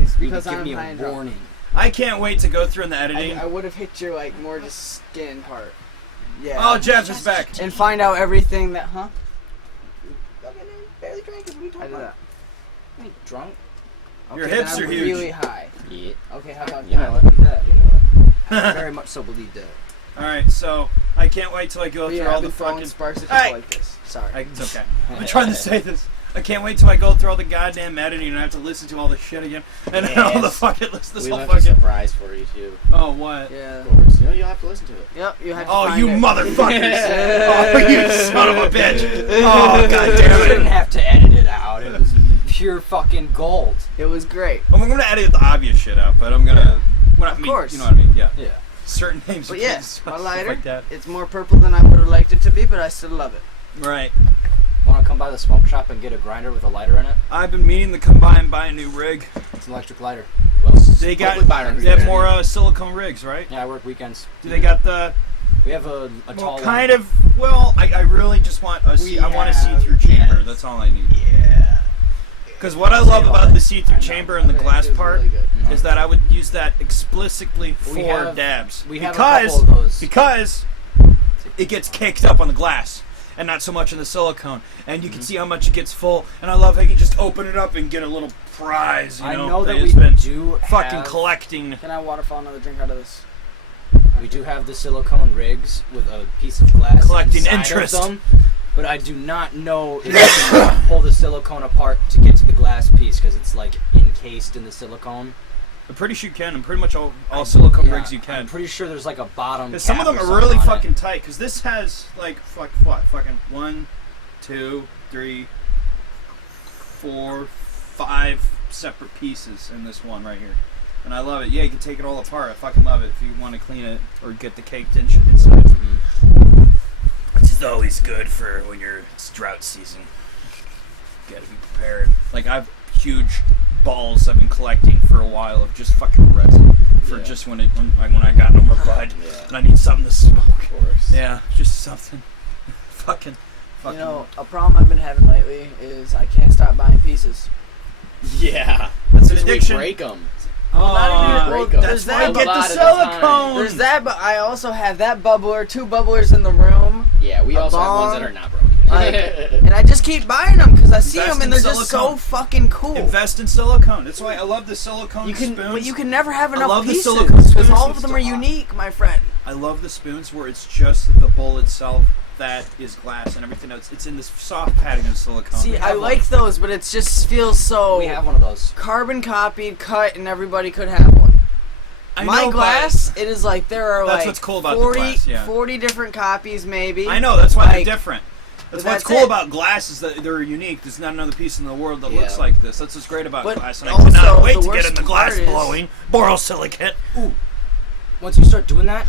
It's You need because to give I'm me high a and drunk. warning. I can't wait to go through in the editing. I would have hit your like more just skin part. Yeah. Oh, Jeff is back. And find out everything that, huh? Barely drank it. What are you I talking did about? that. You drunk? Your Okay, hips then are I'm huge. really high. Yeah. Okay, how about You that? know what? That, you know what? I very much so believe that. All right, so I can't wait till I go But through yeah, all I've the been throwing fucking. sparks at Hey! people like this. Sorry. It's okay. I'm trying to say this. I can't wait till I go through all the goddamn editing and I have to listen to all the shit again. And then all the Yes. fucking this We whole left a fucking. surprise for you too. Oh what? Yeah. Of course, you know you'll have to listen to it. Yep, you have to Oh find you it. motherfuckers! Oh you son of a bitch! Oh god You damn didn't it! have to edit it out. It was pure fucking gold. It was great. I'm gonna edit the obvious shit out, but I'm gonna. When I Of mean, course. you know what I mean? Yeah. Yeah. Certain names. But of yes, things, my stuff lighter, like that. it's more purple than I would have liked it to be, but I still love it. Right. Want to come by the smoke shop and get a grinder with a lighter in it? I've been meaning to come by and buy a new rig. It's an electric lighter. Well, They got. hopefully Byron's They have there. more silicone rigs, right? Yeah, I work weekends. Do they got the? We have a tall Well, kind one. of. Well, I really just want a. I want a see-through chamber. yes. That's all I need. Yeah. Because what I love about the see-through I know. chamber and the I bet it glass feels part really good. is that I would use that explicitly for We have- dabs. We have because a couple of those. because it gets caked up on the glass and not so much in the silicone, and you can see how much it gets full. And I love how you can just open it up and get a little prize. You I know, know that we it's been do fucking have, collecting. Can I waterfall another drink out of this? We do have the silicone rigs with a piece of glass Collecting inside interest. of them, but I do not know if you can pull the silicone apart to get to the glass piece because it's like encased in the silicone. I'm pretty sure you can. And pretty much all silicone Yeah, rigs you I'm can. pretty sure there's like a bottom. Because some of cap them or are really something on it. fucking tight. Because this has like fucking 1, 2, 3, 4, 5 separate pieces in this one right here, and I love it. Yeah, you can take it all apart. I fucking love it if you want to clean it or get the caked in shit inside. Mhm. Which is always good for when it's drought season. You gotta be prepared. Like I've huge balls I've been collecting for a while of just fucking resin for Yeah. just when I got no more bud Yeah. and I need something to smoke. Of course. Yeah, just something. fucking. You know, a problem I've been having lately is I can't stop buying pieces. Yeah. That's an Because we addiction. break them. not even- well, that's there's why I that get a lot the of the time. silicone. There's that, but I also have that bubbler, 2 bubblers in the room, Yeah, we A also have ones bong, that are not broken. like, and I just keep buying them because I see Invest them and in they're just so silicone. fucking cool. Invest in silicone. That's why I love the silicone You can, spoons. but you can never have I enough love the pieces silicone because spoons all with of them are stuff. unique, my friend. I love the spoons where it's just the bowl itself that is glass and everything else. It's in this soft padding of silicone. See, we I have like those, but it just feels so We have one of those. carbon copied, cut, and everybody could have one. I My know, glass, it is like there are That's like what's cool about the 40, glass, yeah. 40 different copies, maybe. I know, that's why Like, they're different. That's but what's that's cool it. about glass is that they're unique. There's not another piece in the world that looks Yeah. like this. That's what's great about But glass. And I also, cannot wait the to get worst in the glass part is- blowing borosilicate. Once you start doing that,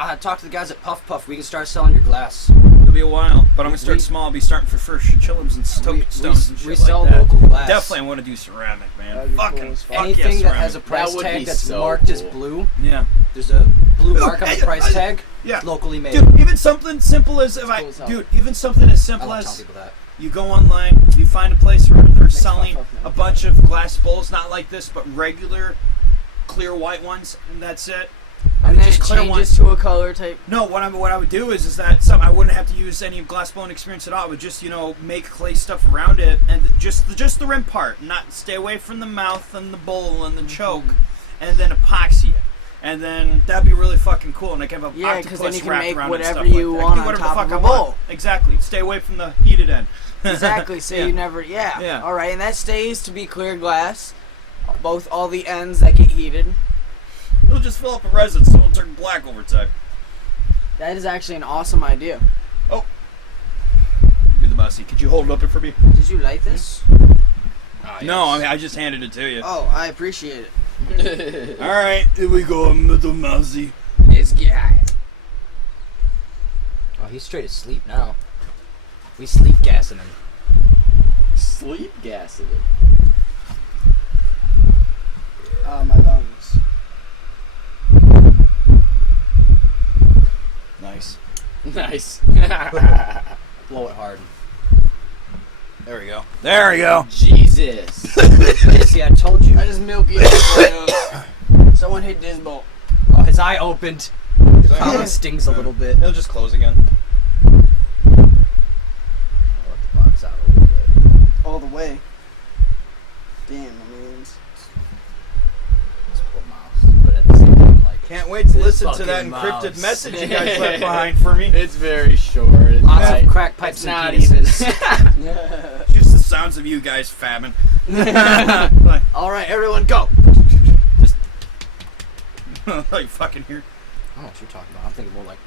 I talked to the guys at Puff Puff. We can start selling your glass. It'll be a while, but I'm gonna start We- small. I'll be starting for first chillums and stones and shit we like sell that. local glass. Definitely, I want to do ceramic, man. That'd be cool Fucking as fuck. fuck Anything yeah, that ceramic. has a price would tag be that's so marked as cool. blue. Yeah, There's a blue mark on the price tag. yeah. Locally made. Dude, even something simple as if I, cool as hell. dude, even something as I simple love telling as people that. you go online, you find a place where they're selling Puff Puff, man. a bunch of glass bowls, not like this, but regular clear white ones, and that's it. And then just it clear changes ones. to a color type. No, what I would do is that I wouldn't have to use any glass blowing experience at all. I would just make clay stuff around it and just the rim part, not stay away from the mouth and the bowl and the choke, and then epoxy it. And then that'd be really fucking cool. And I can have a Yeah, 'cause octopus then you can wrapped make around whatever it and stuff you like that. I want can do on whatever top the fuck of I a want. bowl. Exactly. Stay away from the heated end. Exactly. So Yeah. you never. Yeah. Yeah. All right, and that stays to be clear glass. Both all the ends that get heated. It'll just fill up with resin, so it'll turn black over time. That is actually an awesome idea. Be the bossy. Could you hold it up for me? Did you like this? No, I mean I just handed it to you. Oh, I appreciate it. All right, here we go, little mousy. This guy. Oh, he's straight asleep now. We sleep gassing him. Sleep gas it. My lungs. Nice. Nice. Blow it hard. There we go. There we go. Jesus. See, I told you. I just milky it. Someone hit this bowl. Oh, his eye opened. Probably stings a little bit. It'll just close again. I'll let the box out a little bit. All the way. Damn, I mean. This poor mouse. But at the same time, like, Can't wait to This listen to that fucking encrypted mouse. message you guys left behind for me. It's very short. It's lots not, of crack pipes it's and not penises. even. Just the sounds of you guys fabbing. like, All right, everyone, go. like fucking here. I don't know what you're talking about. I'm thinking more like.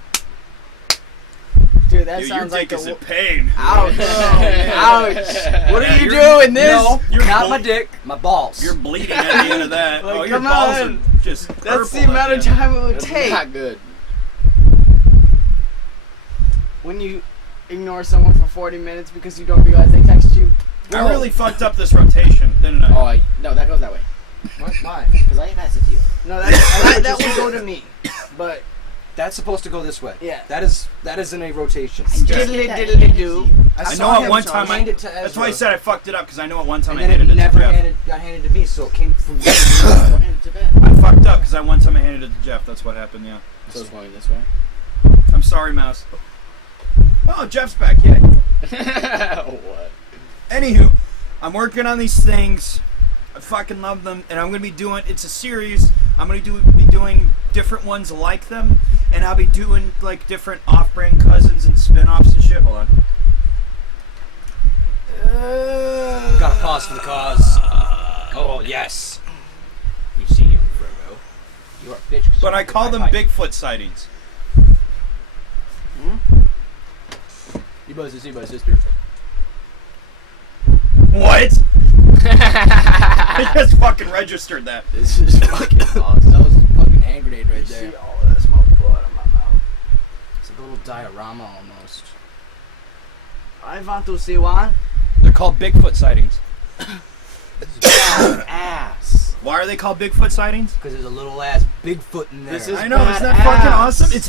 Dude, that Dude, your sounds like dick the. is in pain. Ouch! Ouch! What are you You're- doing? This? No, You're not bl- my dick. My balls. You're bleeding at the end of that. Like, oh, your come balls on. are just That's purple the amount at of the end. time it would It's take not good. when you ignore someone for 40 minutes because you don't realize they text you. I really fucked up this rotation, didn't I? Oh, no, that goes that way. What? Why? Because I pass it to you. No, that would go to me. But That's supposed to go this way. yeah. That is in a rotation. Diddly diddly do. I saw know at him one time hand it to That's Ezra, why I said I fucked it up, because I know at one time and I then handed it it never to Jeff. got handed to me, so it came from. Going into bed. I fucked up because I one time I handed it to Jeff. That's what happened, yeah. So it's going this way. I'm sorry, Mouse. Oh, Jeff's back, yay. What? Anywho, I'm working on these things. I fucking love them, and I'm gonna be doing. It's a series. I'm gonna be doing different ones like them, and I'll be doing like different off-brand cousins and spin-offs and shit. Hold on. Gotta pause for the cause. Oh yes. You see him, Trevor. You are a bitch. But I call them Bigfoot sightings. You must see my sister. What? I just fucking registered that. This is fucking awesome. That was a fucking hand grenade right there. See all of that smoke pull out of my mouth. It's like a little diorama almost. I want to see one. They're called Bigfoot sightings. Ass. Why are they called Bigfoot sightings? Because there's a little ass Bigfoot in there. This is I know, isn't that badass. fucking awesome? It's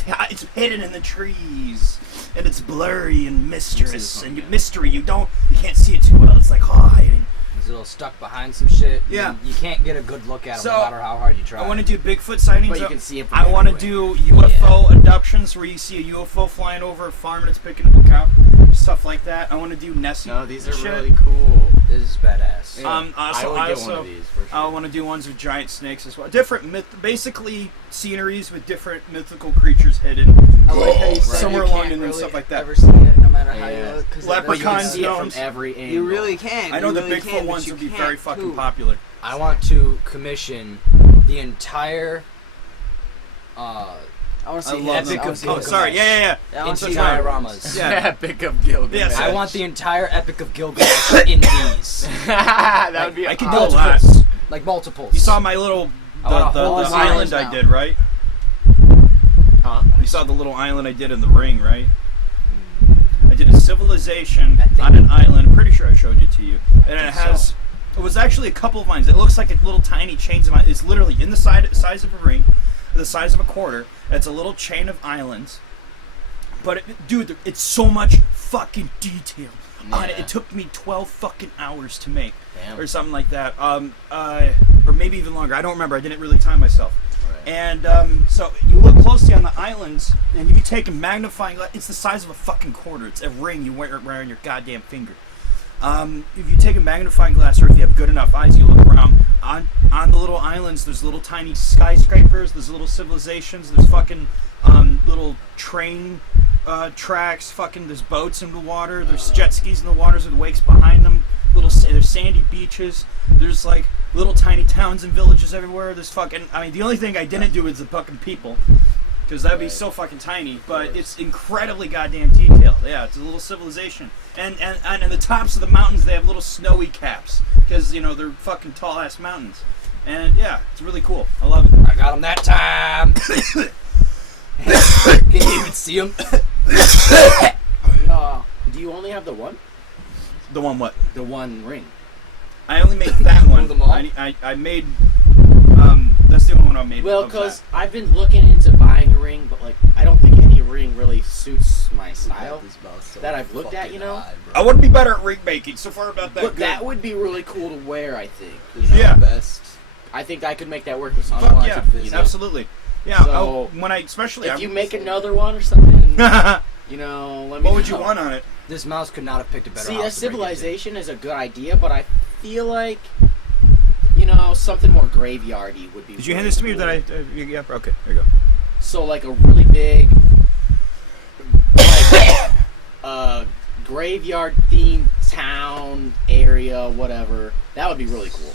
hidden in the trees, and it's blurry and mysterious, and you can't see it too well. It's like hiding. He's a little stuck behind some shit. Yeah. You can't get a good look at him So, no matter how hard you try. I want to do Bigfoot sightings. But you can see it from I want to everywhere. do UFO abductions where you see a UFO flying over a farm and it's picking up a cow, stuff like that. I want to do Nessie. No, these are shit. really cool. This is badass. Yeah. I would get one of these for sure. I want to do ones with giant snakes as well. Different basically sceneries with different mythical creatures hidden. I like how you said Somewhere you along can't in really stuff like that. ever see it, no matter how Yeah. you look. 'cause Leprechaun You can it see it from stones. every angle. You really can. I know you the really Bigfoot can, ones but would you be can't very fucking too. popular. I want to commission the entire I want to see I love hits. them. Epic I wanna of see Oh, hits. sorry. Yeah. I wanna into see dioramas. Yeah. Epic of Gilgamesh. Yes, I want the entire Epic of Gilgamesh in these. That would be I can awesome. do that. Multiples. Like multiples. You saw my little I want a whole the series island now. I did, right? Huh? You saw the little island I did in the ring, right? I did a civilization I think- on an island. I'm pretty sure I showed it to you. And it think has... so. It was actually a couple of lines. It looks like a little tiny chains of islands. It's literally in the size of a ring, the size of a quarter. It's a little chain of islands. But, dude, it's so much fucking detail on it. Yeah. It took me 12 fucking hours to make. Damn. Or something like that. Or maybe even longer. I don't remember. I didn't really time myself. Right. And so you look closely on the islands, and if you take a magnifying glass, it's the size of a fucking quarter. It's a ring you wear on your goddamn finger. If you take a magnifying glass, or if you have good enough eyes, you look around on the little islands. There's little tiny skyscrapers. There's little civilizations. There's fucking little train tracks. Fucking there's boats in the water. There's jet skis in the waters with wakes behind them. There's sandy beaches. There's like little tiny towns and villages everywhere. There's fucking. I mean, the only thing I didn't do is the fucking people, because that'd be so fucking tiny. But it's incredibly goddamn detailed. Yeah, it's a little civilization. And the tops of the mountains, they have little snowy caps, because, you know, they're fucking tall ass mountains. And yeah, it's really cool. I love it. I got him that time. Can you even see him? No. Do you only have the one? The one what? The one ring. I only made that one. them all? I made. That's the only one I made. Well, of that. because I've been looking into buying a ring, but like I don't think any ring really suits my style that I've looked at. You know, I would be better at ring making. So far about that. but good. that would be really cool to wear. I think. You know? Yeah. Best. I think I could make that work with some. Fuck yeah, you know? absolutely. Yeah. So, when I especially. If you make another one or something, what you know, let me. would you know. want on it? This mouse could not have picked a better See, house a to break into. civilization is a good idea, but I feel like, you know, something more graveyardy would be. Did you hand really this to me, or cool. did I? Yeah. Okay. There you go. So like a really big, like, graveyard themed town area, whatever. That would be really cool.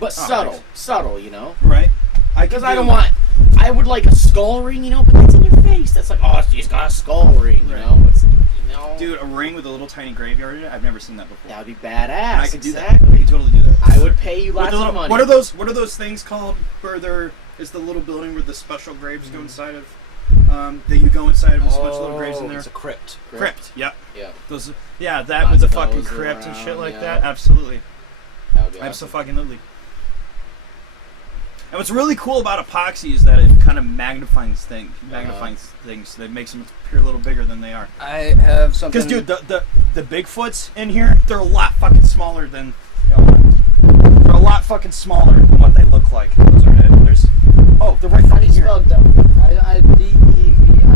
But subtle, you know. Right. Because I don't want. I would like a skull ring, you know, but that's in your face. That's like, oh, she's got a skull ring, you Right. know. It's, you know, Dude, a ring with a little tiny graveyard in it. I've never seen that before. that would be And badass. I could do exactly. that. I could totally do that. I would pay you With lots the little- of money. What are those things called? Where there is the little building where the special graves go inside of. That you go inside of with a bunch of little graves in there. It's a crypt. Crypt. Yep. Yeah. Those. Yeah, that Lots with the of fucking those crypt and around, shit like yeah. that. Absolutely. That would be awesome. Absolutely. And what's really cool about epoxy is that it kind of magnifies things. That makes them appear a little bigger than they are. I have something. Because, dude, the Bigfoots in here, they're a lot fucking smaller than. You know, they're a lot fucking smaller than what they look like. Those are it. There's. Oh, they're right How do fucking you here. spell dumb? I D-E-V-I.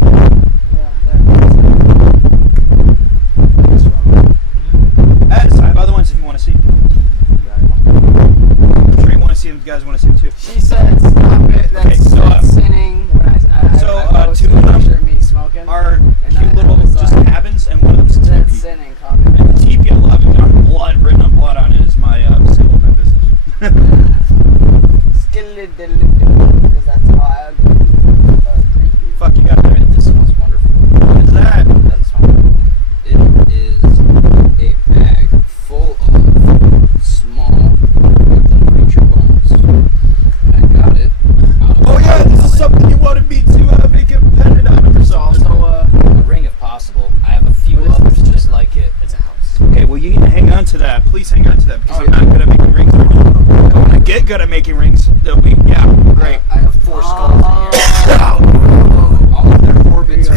Yeah, that's wrong. I have other ones if you want to see. I'm sure you want to see them. You guys want to see them too. She said, "Stop it. That's, Okay, so, that's sinning." When I posted two of a them picture of me smoking. Are And cute I little was just like, cabins, and one of them's a That's teepee. sinning. Comment. And the teepee I love it. Got blood written on blood on it is my symbol of my business. Because that's how I greet you. Fuck, you got it. This smells wonderful. What is that? That's wonderful. It is a bag full of small little creature bones. And I got it. Oh yeah, this is something you wanted me to make a pendant out of or It's something. also A ring if possible. I have a few What is others this? just like it. It's a house. Okay, well you need to hang on to that. Please hang on to that because Oh, I'm not good at making rings. When I get good at making rings, they'll be great. I have 4 skulls in here. All of their orbits are.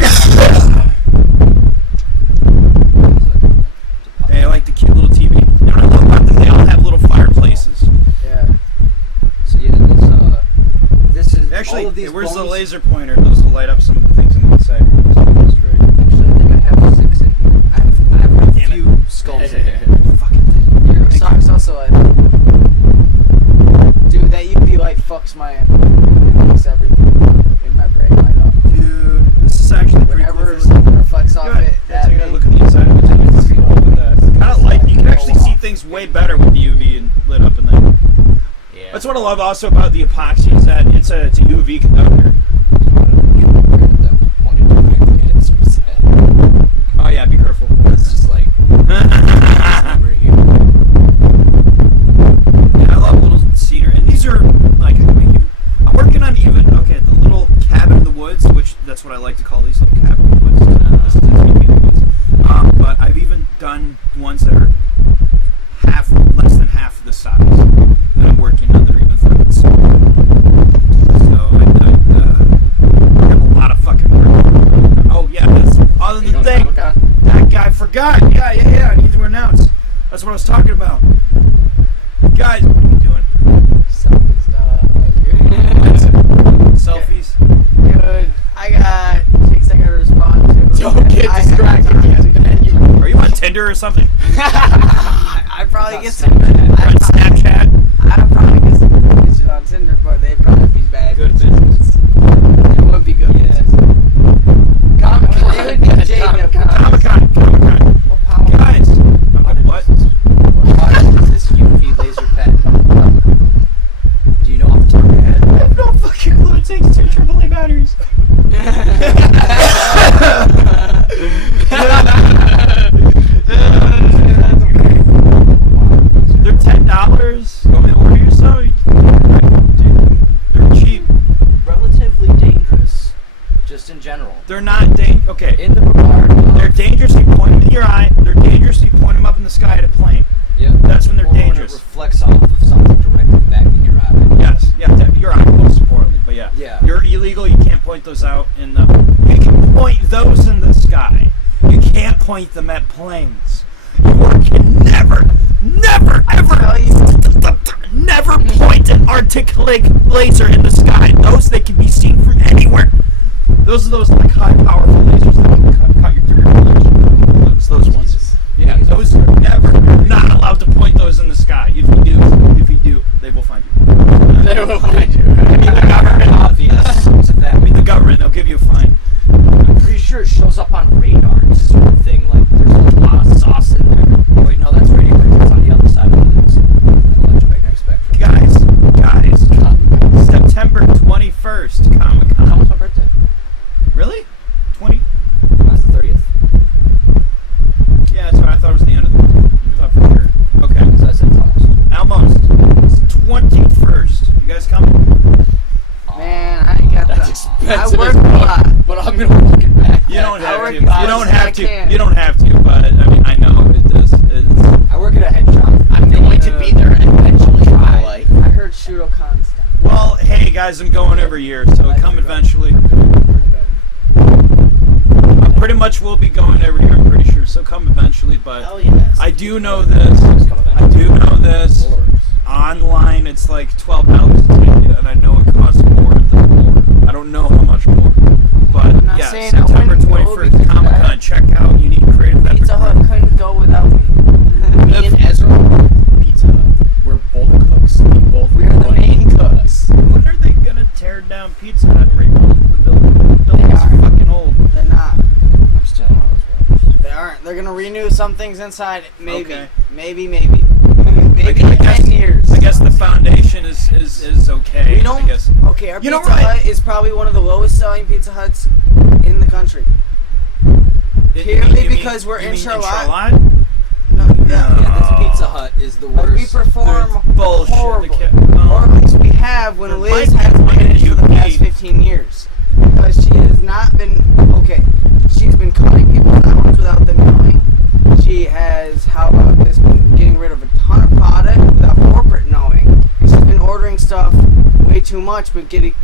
Hey, I like the cute little TV. And what I love about them, they all have little fireplaces. yeah. So yeah, this is Actually, all of these where's the bones- laser pointer? Those will light up some of the things on the inside. Actually, I think I have 6 in here. I have a Damn it. few skulls in here. Fucking Your socks also like. Dude, that UV light fucks my. It makes everything in my brain light up. dude, this is actually pretty cool. Whenever something reflects off it, Yeah, at take a me, look at the inside of it. I It's can see fucking cool with that. It's kind of light. You can actually Oh, wow. see things way better with the UV and lit up in there. Yeah. That's what I love also about the epoxy is that it's a UV conductor. Oh yeah, be careful. It's just like over here. Yeah, I love little cedar, and these are like I'm working on even the little cabin in the what I like to call these little cabinet woods. This is the woods. But I've even done ones that are less than half the size that I'm working on. They're even fucking smaller. So I have a lot of fucking work. Oh yeah, that's other than the thing. That guy forgot. Yeah. I need to announce. That's what I was talking about. Guys, what are you doing? Selfies, dog. Selfies? Good. I got chicks I gotta respond to. Don't get distracted yet. Are you on Tinder or something? I probably get some. On Snapchat? I probably get some bitches on Tinder, but they'd probably be bad Good bitches. It would be good bitches. Comic-Con. They would be Jacob. Comic-Con. Guys. What? This UV laser pen. Do you know off the top of your head? I have no fucking clue. It takes 2 AAA batteries. They're $10. Go and order yourself. They're cheap. Relatively dangerous, just in general. They're not okay. In the regard of, They're dangerous. You point them to your eye. They're dangerous. You point them up in the sky at a plane. yeah, That's when they're or when it dangerous. reflects off of something directly back in your eye. Yes. Yeah. Your eye, most importantly. But yeah. Yeah. You're illegal. You can't point those out in the. You can point those in the sky. You can't point them at planes. You can never, ever, never point an articulate laser in the sky. Those they can be seen from anywhere. Those are those like high powerful lasers that can cut your through your limbs. Those ones. Jesus. Yeah, those are never. You're not allowed to point those in the sky. If you do, they will find you. They will find you. I mean, the government, obvious. To them. I mean, the government, they'll give you a fine. I'm pretty sure it shows up on radar. This sort of thing. Like, there's a lot of sauce in there. Wait, no, that's radio waves. It's on the other side of the electromagnetic spectrum. Guys, September 21st, Comic-Con. How was my birthday? Really? 20? That's the 30th. Yeah, that's right. I thought it was the end of the month. I thought for sure. Okay. So I said it's almost. It's 21st. You guys coming? Man, I ain't got That's the. expensive I work as a fuck, lot. but I'm gonna work it back. You don't have work to. You as don't hard have as I to. can. You don't have to, but I mean, I know it does. I work at a head shop. I'm going to be there eventually in my life. I heard Shudokan's down. Well, hey guys, I'm going every year, so come eventually. I pretty much will be going every year, I'm pretty sure, so come eventually, but Hell yes. I do know this. Online, it's like $12 a ticket, and I know it costs more than more. I don't know how much more. But I'm not yeah, saying I September wouldn't go 21st, because Comic-Con, check out Unique Creative Pizza Hut couldn't go without me. Me and Ezra, Pizza Hut. We're both cooks. We're the main cooks. When are they gonna tear down Pizza Hut and rebuild the building? The building's are. fucking old. They're not. I'm still on those roads. They aren't. They're gonna renew some things inside. Maybe. Okay. Maybe. Maybe I guess, 10 years. I guess the foundation is okay. We don't. I guess. Okay, our You know Pizza what? Hut is probably one of the lowest selling Pizza Huts in the country. Purely because we're you in mean Charlotte. No. Yeah, this Pizza Hut is the Like, worst. we perform Bullshit. horrible. No. Or at least we have when There Liz might has be one in managed for the UP. past 15 years. Because she has not been, okay, she's been cutting people's hours without them knowing. She has, how about this, been getting rid of a ton of product without corporate knowing. And she's been ordering stuff way too much but getting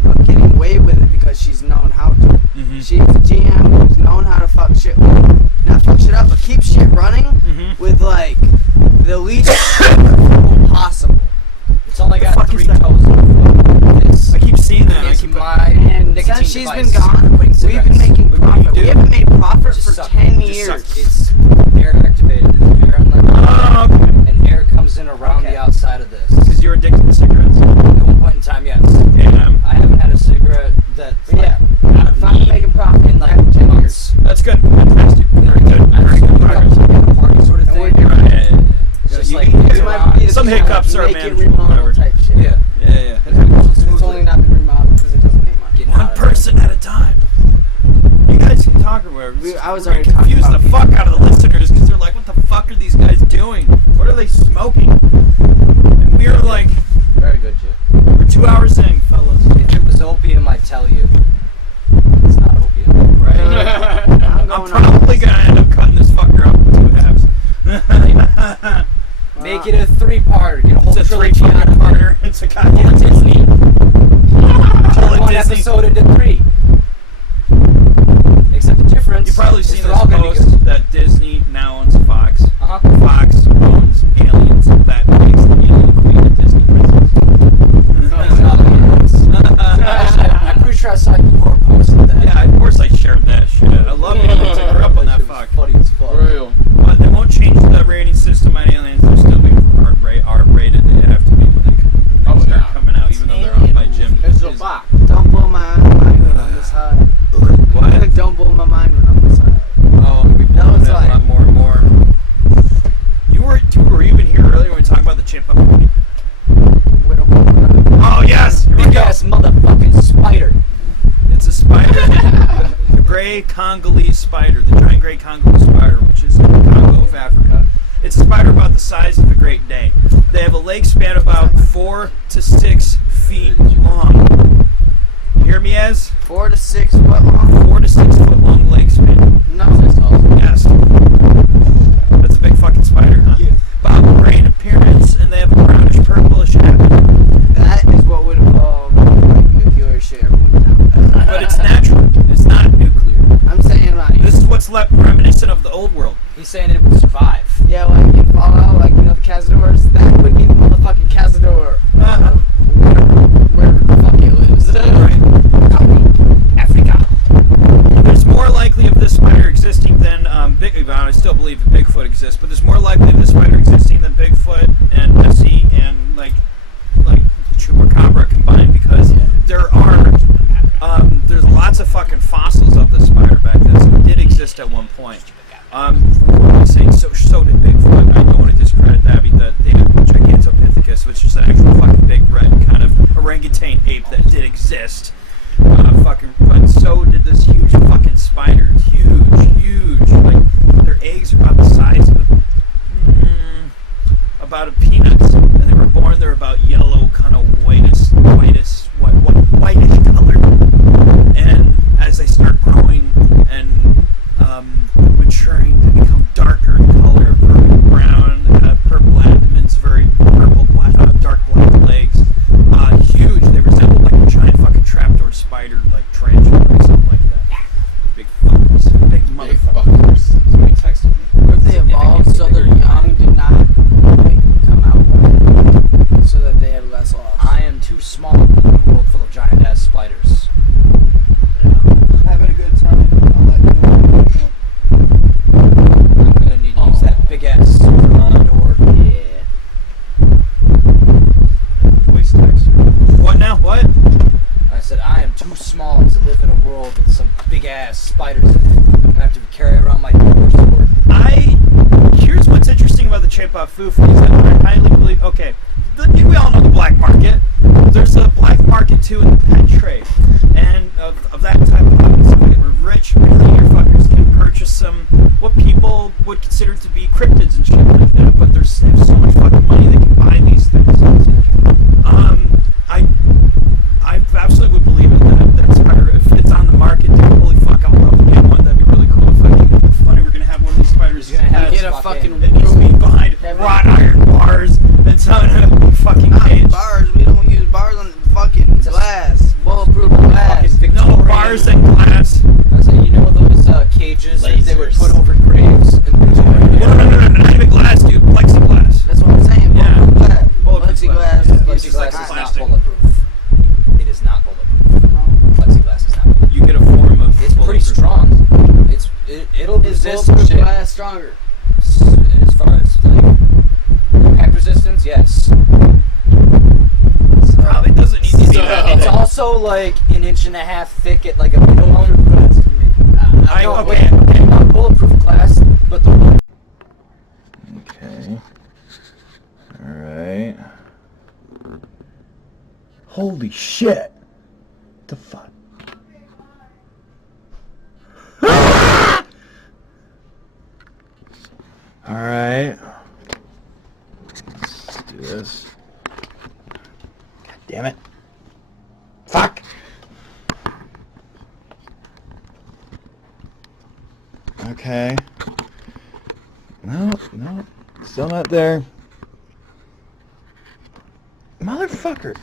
away with it because she's known how to. Mhm. She's a GM who's known how to fuck shit, not fuck shit up, but keep shit running Mhm. with like the least possible. It's only The got fuck 3 is that? toes of this. I keep seeing that. I It's keep. my And nicotine since she's device. been gone, Quitting we've cigarettes. been making What do you profit. do? We haven't made profit Just for suck 10 it. Just years. suck it. It's air activated. There's air in the Oh, okay. and air comes in around Okay. the outside of this. Because you're addicted to cigarettes. At one point in time, yes. Damn. I haven't had a cigarette that's Yeah. like out of Finally need making profit in like 10 months. That's good. Fantastic. Very good. Very good progress. Party sort of And thing. we're Right. It's just You like can- it's It might around. be a Some small hiccups are make it manageable, remodel whatever. type shit. Yeah. Yeah. It's only not been remodeled because it doesn't make money. Getting One out of person at a time. You guys can talk or whatever. I was We're already gonna confuse talking the about fuck out of the listeners because they're like, "What the fuck are these guys doing? What are they smoking?" And we are like, Very good, Jit. "We're 2 hours in, fellas." If it was opium, I'd tell you. It's not opium. episode it did 3. Except the difference. You've probably is seen they're this all gonna be post good. that Disney now owns Fox. Uh-huh. Fox owns Aliens. That makes the Alien Queen a Disney princess. I'm pretty sure I saw your post of that. Yeah, of course I shared that shit. I love Aliens. I grew up on that shit was fuck. funny as fuck. For real. But they won't change the rating system on Aliens. They'll still be R-rated. They have to be when they start coming out, even though they're owned by Jim. It's a box. Don't blow my mind when I'm this high. What? Don't blow my mind when I'm this high. Oh, we That was that like- a lot more and more. You were even here earlier when we talked about the chip up. Oh yes, here we Big go. ass motherfucking spider. It's a spider, the gray Congolese spider, the giant gray Congolese spider, which is in the Congo of Africa. It's a spider about the size of a Great Dane. They have a leg span about 4 to 6 feet long. You hear me, Ez? 4 to 6 foot long. 4 to 6 foot long leg span. No. Yes. That's a big fucking spider, huh? Yeah. About gray in appearance, and they have a brownish purplish abdomen. That is what would evolve like nuclear shit everyone down. But it's natural. It's not nuclear. I'm saying like This is what's left reminiscent of the old world. He's saying it would survive. yeah, like in Fallout, like you know the Cazadors, that would be the motherfucking Cazador. Uh-huh. Wherever the fuck it lives. Right. Africa. There's more likely of this spider existing than I still believe that Bigfoot exists, but there's more likely of this spider existing than Bigfoot and Nessie and like Chupacabra combined, because there's lots of fucking fossils of this spider back then, so it did exist at one point. Saying so did Bigfoot. I don't want to discredit that. They had Gigantopithecus, which is an actual fucking big red kind of orangutan ape that did exist. But so did this huge fucking spider. It's huge. Like their eggs are about the size of about a peanut, and they were born. They're about yellow, kind of whitish color. And as they start growing and maturing, they become darker in color, very brown, purple abdomens, very purple, dark black legs. Huge. They resemble like a giant fucking trapdoor spider, like tarantula or something like that. Big fuckers. Big motherfuckers. Somebody texted me. What if they evolved so their young did not like come out white, so that they had less loss? I am too small in a world full of giant ass spiders. Having a good time. I'll let you know. I'm gonna need to use that big ass Superman door. Yeah. Voice text. What now? What? I said I am too small to live in a world with some big ass spiders in it. I'm gonna have to carry around my door sword. Here's what's interesting about the Chepa Fufu is that I highly believe. Okay, we all know the black market. There's a black market too in the pet trade, and of that type of hobby, where rich millionaire fuckers can purchase some what people would consider to be cryptids and shit like that. But they have so much fucking money they can buy these things. I absolutely would believe it that spider, if it's on the market, dude, holy fuck, I'll love to get one. That'd be really cool. If funny, we're gonna have one of these spiders. You're gonna have Get a this fucking It needs to be behind wrought iron bars and some fucking Not cage. bars. We don't use bars on fucking glass. Bulletproof glass. Fucking No Victorian. bars and glass. I said, you know those cages that they would put over graves in Victorian? No, not even glass, dude. Plexiglass. That's what I'm saying. Yeah. Bulletproof glass. Bulletproof Plexiglass. glass. Plexiglass is not Plastic. bulletproof. It is not bulletproof. Plexiglass is not bulletproof. You get a form of. It's pretty bulletproof. strong. It'll Is resist bulletproof shit. glass stronger? As far as like impact resistance, yes. Probably doesn't need to be that. It's also like an inch and a half thick at like a minimum. glass for me. Okay. Not bulletproof glass, but the Okay. Alright. Holy shit! What the fuck? Alright. Let's do this. God damn it. Fuck! Okay. No, still not there. Motherfucker.